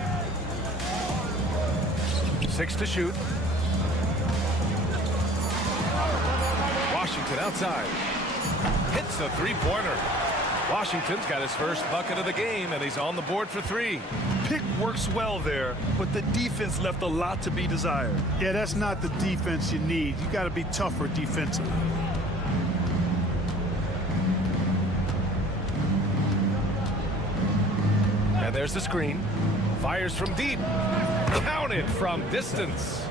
6 to shoot. Washington outside. Hits a three-pointer. Washington's got his first bucket of the game, and he's on the board for 3. Pick works well there, but the defense left a lot to be desired. Yeah, that's not the defense you need. You got to be tougher defensively. And there's the screen. Fires from deep. Counted from distance.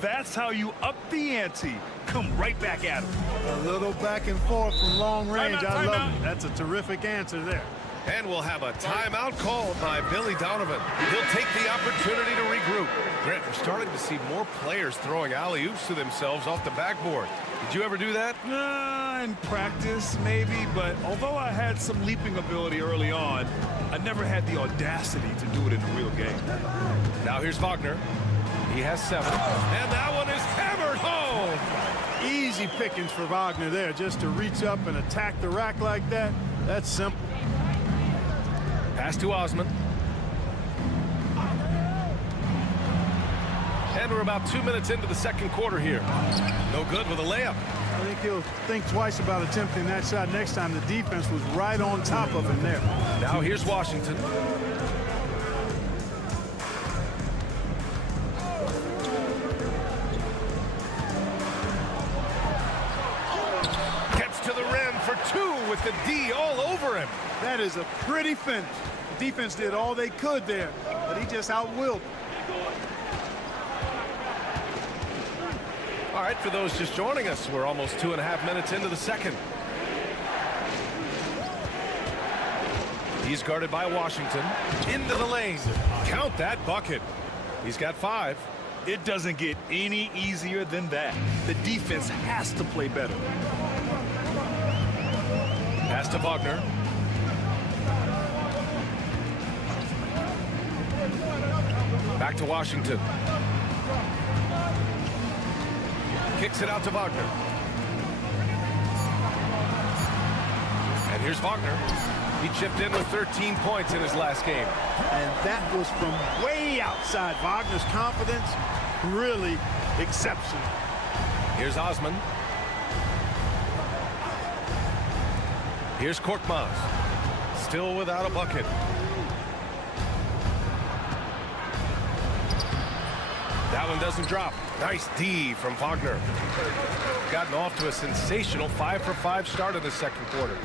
That's how you up the ante. Come right back at him. A little back and forth from long range. I love it. That's a terrific answer there. And we'll have a timeout called by Billy Donovan. He'll take the opportunity to regroup. Grant, we're starting to see more players throwing alley-oops to themselves off the backboard. Did you ever do that? I in practice, maybe, but although I had some leaping ability early on, I never had the audacity to do it in the real game. Now here's Wagner. He has 7. And that one is hammered home. Easy pickings for Wagner there, just to reach up and attack the rack like that. That's simple. Pass to Osman. And we're about 2 minutes into the second quarter here. No good with a layup. I think he'll think twice about attempting that shot next time. The defense was right on top of him there. Now here's Washington. Gets to the rim for 2 with the D all over him. That is a pretty finish. The defense did all they could there, but he just outwilled them. All right, for those just joining us, we're almost 2.5 minutes into the second. He's guarded by Washington. Into the lane. Count that bucket. He's got 5. It doesn't get any easier than that. The defense has to play better. Pass to Wagner. Back to Washington. Kicks it out to Wagner. And here's Wagner. He chipped in with 13 points in his last game. And that was from way outside. Wagner's confidence, really exceptional. Here's Osman. Here's Korkmaz. Still without a bucket. That one doesn't drop. Nice D from Wagner. Gotten off to a sensational 5-for-5 start of the second quarter.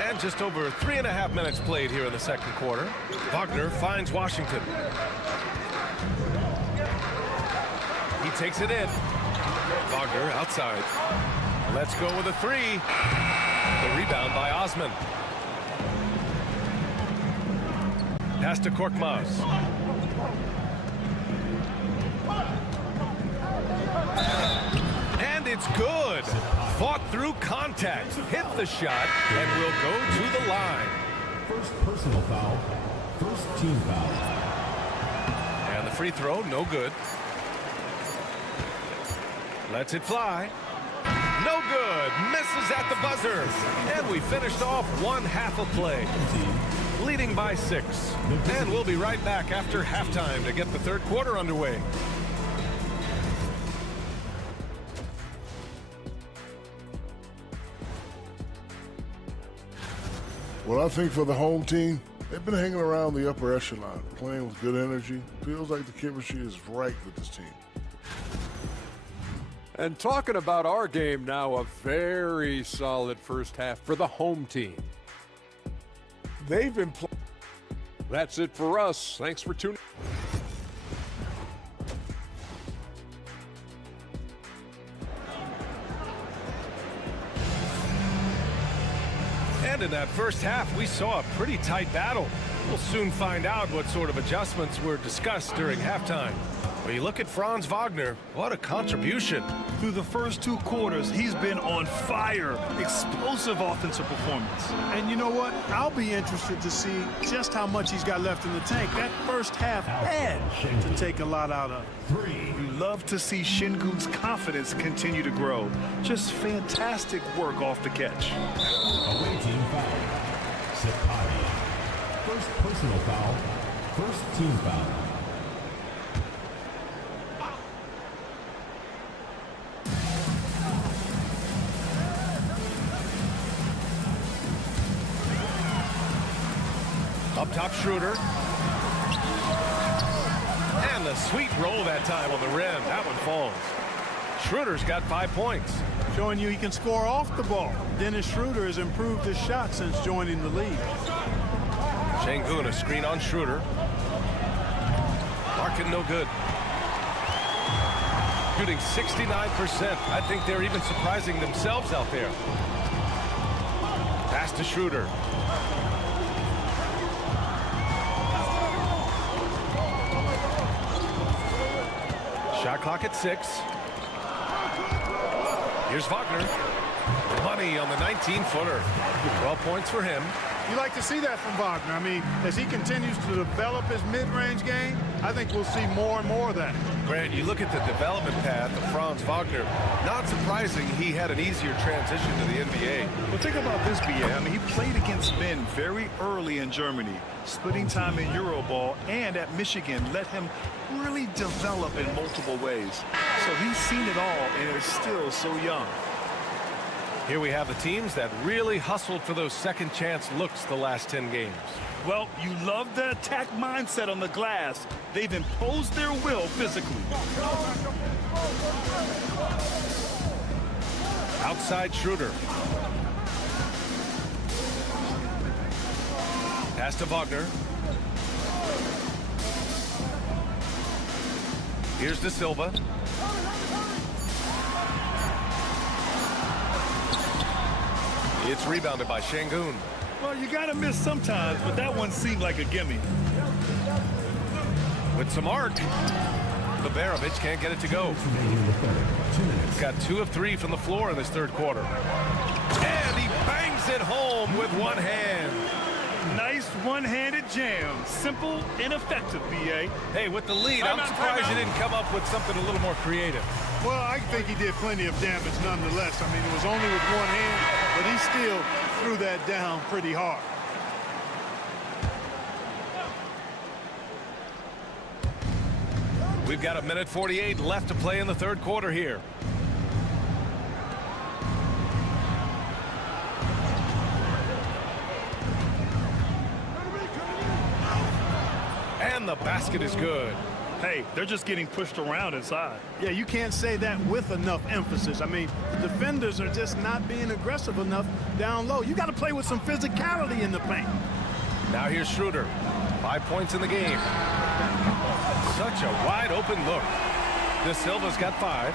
And just over 3.5 minutes played here in the second quarter. Wagner finds Washington. He takes it in. Wagner outside. Let's go with a 3. The rebound by Osman. Pass to Korkmaz. And it's good. Fought through contact. Hit the shot and will go to the line. First personal foul. First team foul. And the free throw, no good. Lets it fly. No good. Misses at the buzzer. And we finished off 1/2 of play. Leading by 6. And we'll be right back after halftime to get the third quarter underway. Well, I think for the home team, they've been hanging around the upper echelon, playing with good energy. Feels like the chemistry is right with this team. And talking about our game now, a very solid first half for the home team. They've been playing. That's it for us. Thanks for tuning. And in that first half, we saw a pretty tight battle. We'll soon find out what sort of adjustments were discussed during halftime. When you look at Franz Wagner, what a contribution. Through the first 2 quarters, he's been on fire. Explosive offensive performance. And you know what? I'll be interested to see just how much he's got left in the tank. That first half had to take a lot out of. You love to see Şengün's confidence continue to grow. Just fantastic work off the catch. Away team foul. Serbia. First personal foul. First team foul. Up top, Schroeder. And the sweet roll that time on the rim. That one falls. Schroeder's got 5 points. Showing you he can score off the ball. Dennis Schroeder has improved his shot since joining the league. Şengün, a screen on Schroeder. Larkin, no good. Shooting 69%. I think they're even surprising themselves out there. Pass to Schroeder. Shot clock at 6. Here's Wagner. Money on the 19-footer. 12 points for him. You like to see that from Wagner. I mean, as he continues to develop his mid-range game, I think we'll see more and more of that. Grant, you look at the development path of Franz Wagner. Not surprising he had an easier transition to the NBA. Well, think about this, BA. I mean, he played against men very early in Germany, splitting time in Euroball, and at Michigan let him really develop in multiple ways. So he's seen it all and is still so young. Here we have the teams that really hustled for those second chance looks the last 10 games. Well, you love the attack mindset on the glass. They've imposed their will physically. Outside Schroeder. Pass to Wagner. Here's De Silva. It's rebounded by Şengün. Well, you got to miss sometimes, but that one seemed like a gimme. With some arc, Babarovic can't get it to go. He's got 2 of 3 from the floor in this third quarter. And he bangs it home with one hand. Nice one-handed jam. Simple and effective, BA. Hey, with the lead, I'm surprised you didn't come up with something a little more creative. Well, I think he did plenty of damage nonetheless. I mean, it was only with one hand, but he still threw that down pretty hard. We've got 1:48 left to play in the third quarter here. And the basket is good. Hey, they're just getting pushed around inside. Yeah, you can't say that with enough emphasis. I mean, the defenders are just not being aggressive enough down low. You got to play with some physicality in the paint. Now here's Schroeder. 5 points in the game. Such a wide open look. De Silva's got 5.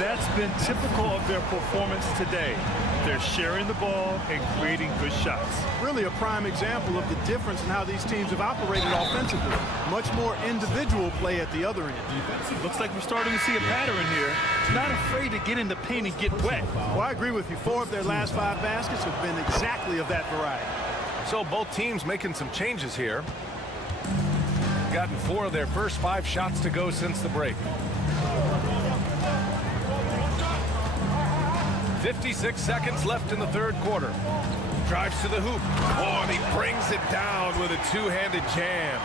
That's been typical of their performance today. They're sharing the ball and creating good shots. Really a prime example of the difference in how these teams have operated offensively. Much more individual play at the other end. Looks like we're starting to see a pattern here. Not afraid to get in the paint and get wet. Well, I agree with you. 4 of their last 5 baskets have been exactly of that variety. So both teams making some changes here. Gotten 4 of their first 5 shots to go since the break. 56 seconds left in the third quarter. Drives to the hoop. Oh, and he brings it down with a two-handed jam.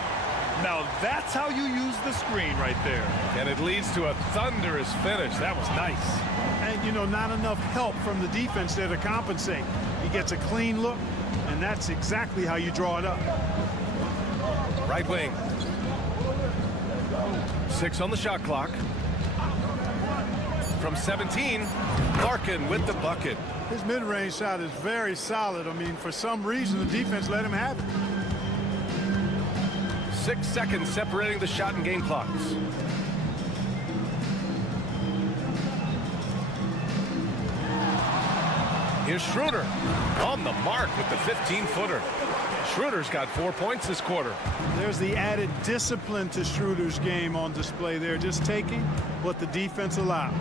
Now that's how you use the screen right there. And it leads to a thunderous finish. That was nice. And, you know, not enough help from the defense there to compensate. He gets a clean look, and that's exactly how you draw it up. Right wing. 6 on the shot clock. From 17, Larkin with the bucket. His mid-range shot is very solid. I mean, for some reason, the defense let him have it. 6 seconds separating the shot and game clocks. Here's Schroeder on the mark with the 15-footer. Schroeder's got 4 points this quarter. There's the added discipline to Schroeder's game on display there, just taking what the defense allows.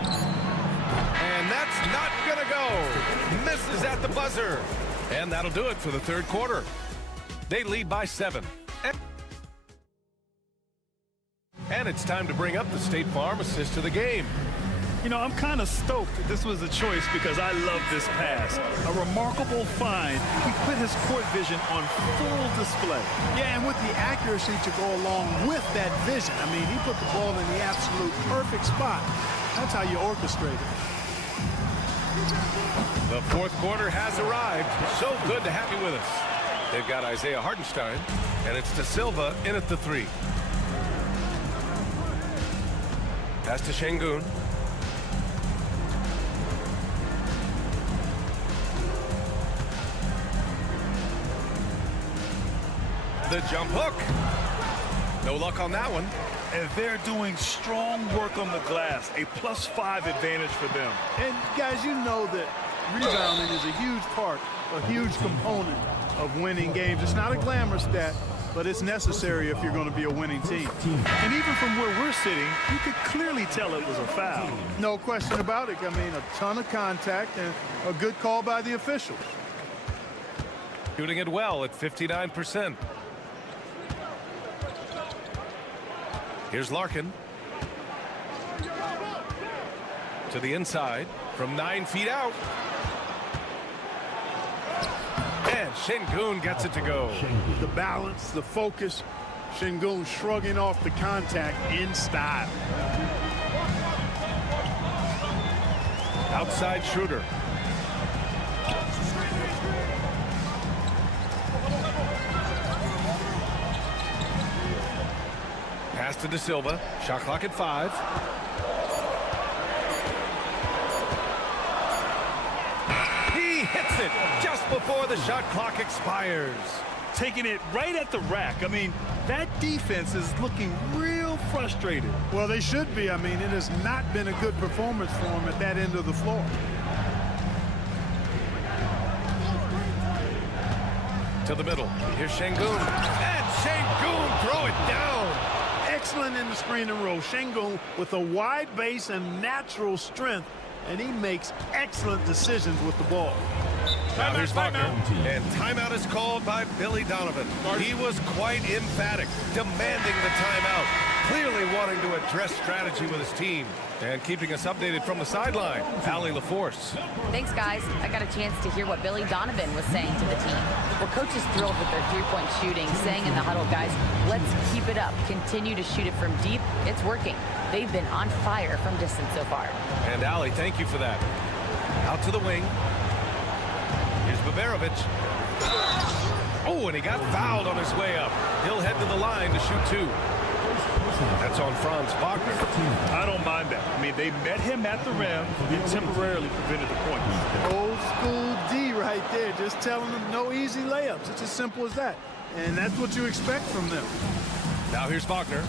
And that's not gonna go. Misses at the buzzer. And that'll do it for the third quarter. They lead by 7. And it's time to bring up the State Farm assist to the game. You know, I'm kind of stoked this was a choice because I love this pass. A remarkable find. He put his court vision on full display. Yeah, and with the accuracy to go along with that vision. I mean, he put the ball in the absolute perfect spot. That's how you orchestrate it. The fourth quarter has arrived. So good to have you with us. They've got Isaiah Hartenstein, and it's De Silva in at the 3. Pass to Şengün. The jump hook. No luck on that one. And they're doing strong work on the glass. A +5 advantage for them. And guys, you know that rebounding is a huge part, a huge component of winning games. It's not a glamour stat, but it's necessary if you're going to be a winning team. And even from where we're sitting, you could clearly tell it was a foul. No question about it. I mean, a ton of contact and a good call by the officials. Shooting it well at 59%. Here's Larkin. To the inside from 9 feet out. And Şengün gets it to go. The balance, the focus. Şengün shrugging off the contact in style. Outside Schroeder. Pass to De Silva. Shot clock at 5. He hits it just before the shot clock expires. Taking it right at the rack. I mean, that defense is looking real frustrated. Well, they should be. I mean, it has not been a good performance for them at that end of the floor. To the middle. Here's Şengün. And Şengün throw it down. Excellent in the screen and roll. Şengün with a wide base and natural strength, and he makes excellent decisions with the ball. Now here's Wagner, and timeout is called by Billy Donovan. He was quite emphatic, demanding the timeout, clearly wanting to address strategy with his team. And keeping us updated from the sideline, Allie LaForce. Thanks, guys. I got a chance to hear what Billy Donovan was saying to the team. Well, coach is thrilled with their three-point shooting, saying in the huddle, guys, let's keep it up. Continue to shoot it from deep. It's working. They've been on fire from distance so far. And Allie, thank you for that. Out to the wing. Here's Baberovic. Oh, and he got fouled on his way up. He'll head to the line to shoot 2. That's on Franz Wagner. I don't mind that. I mean, they met him at the rim and temporarily prevented the points. Old school D right there, just telling them no easy layups. It's as simple as that. And that's what you expect from them. Now here's Wagner.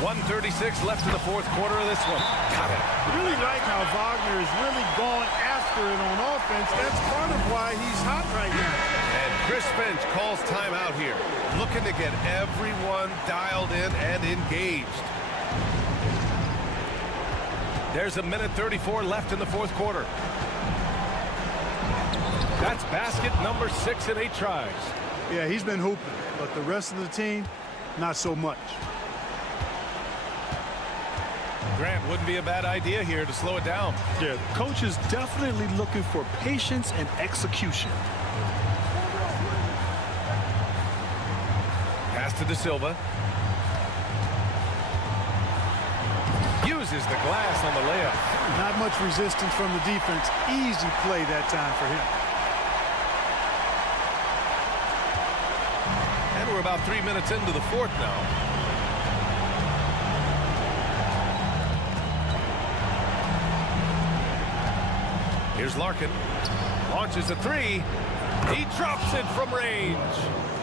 1:36 left in the fourth quarter of this one. Got it. Really like how Wagner is really going after it on offense. That's part of why he's hot right now. And Chris Finch calls timeout here, looking to get everyone dialed in and engaged. There's 1:34 left in the fourth quarter. That's basket number 6 in 8 tries. Yeah, he's been hooping, but the rest of the team, not so much. Grant, wouldn't be a bad idea here to slow it down. Yeah, coach is definitely looking for patience and execution. Pass to De Silva. Uses the glass on the layup. Not much resistance from the defense. Easy play that time for him. And we're about 3 minutes into the fourth now. Here's Larkin. Launches a 3. He drops it from range.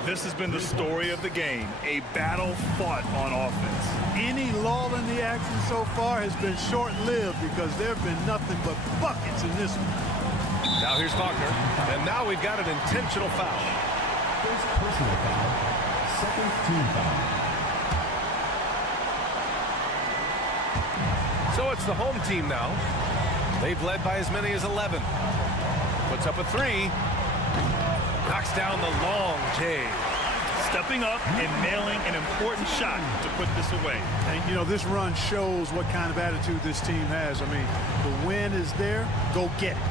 This has been the story of the game. A battle fought on offense. Any lull in the action so far has been short-lived because there have been nothing but buckets in this one. Now here's Wagner. And now we've got an intentional foul. First personal foul. Second team foul. So it's the home team now. They've led by as many as 11. Puts up a 3. Knocks down the long J. Stepping up and nailing an important shot to put this away. And, you know, this run shows what kind of attitude this team has. I mean, the win is there. Go get it.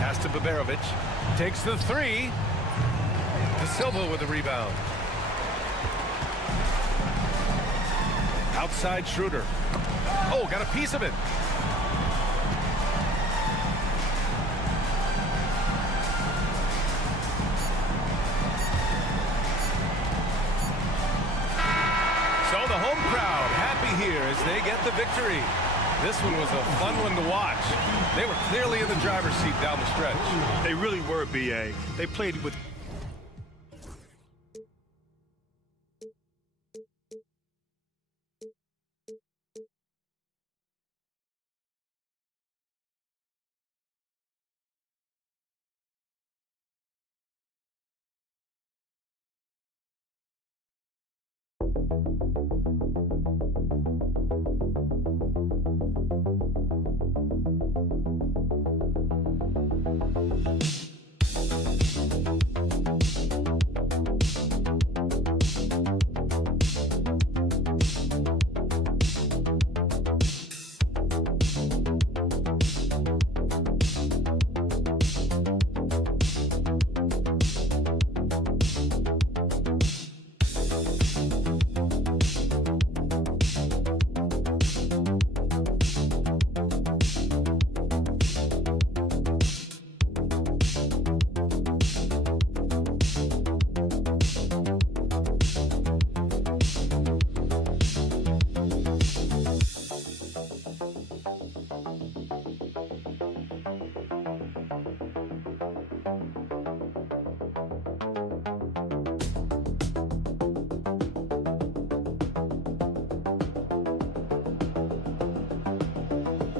Pass to Baberovic. Takes the 3. De Silva with the rebound. Outside Schroeder. Oh, got a piece of it. So the home crowd happy here as they get the victory. This one was a fun one to watch. They were clearly in the driver's seat down the stretch. They really were, B.A. They played with it.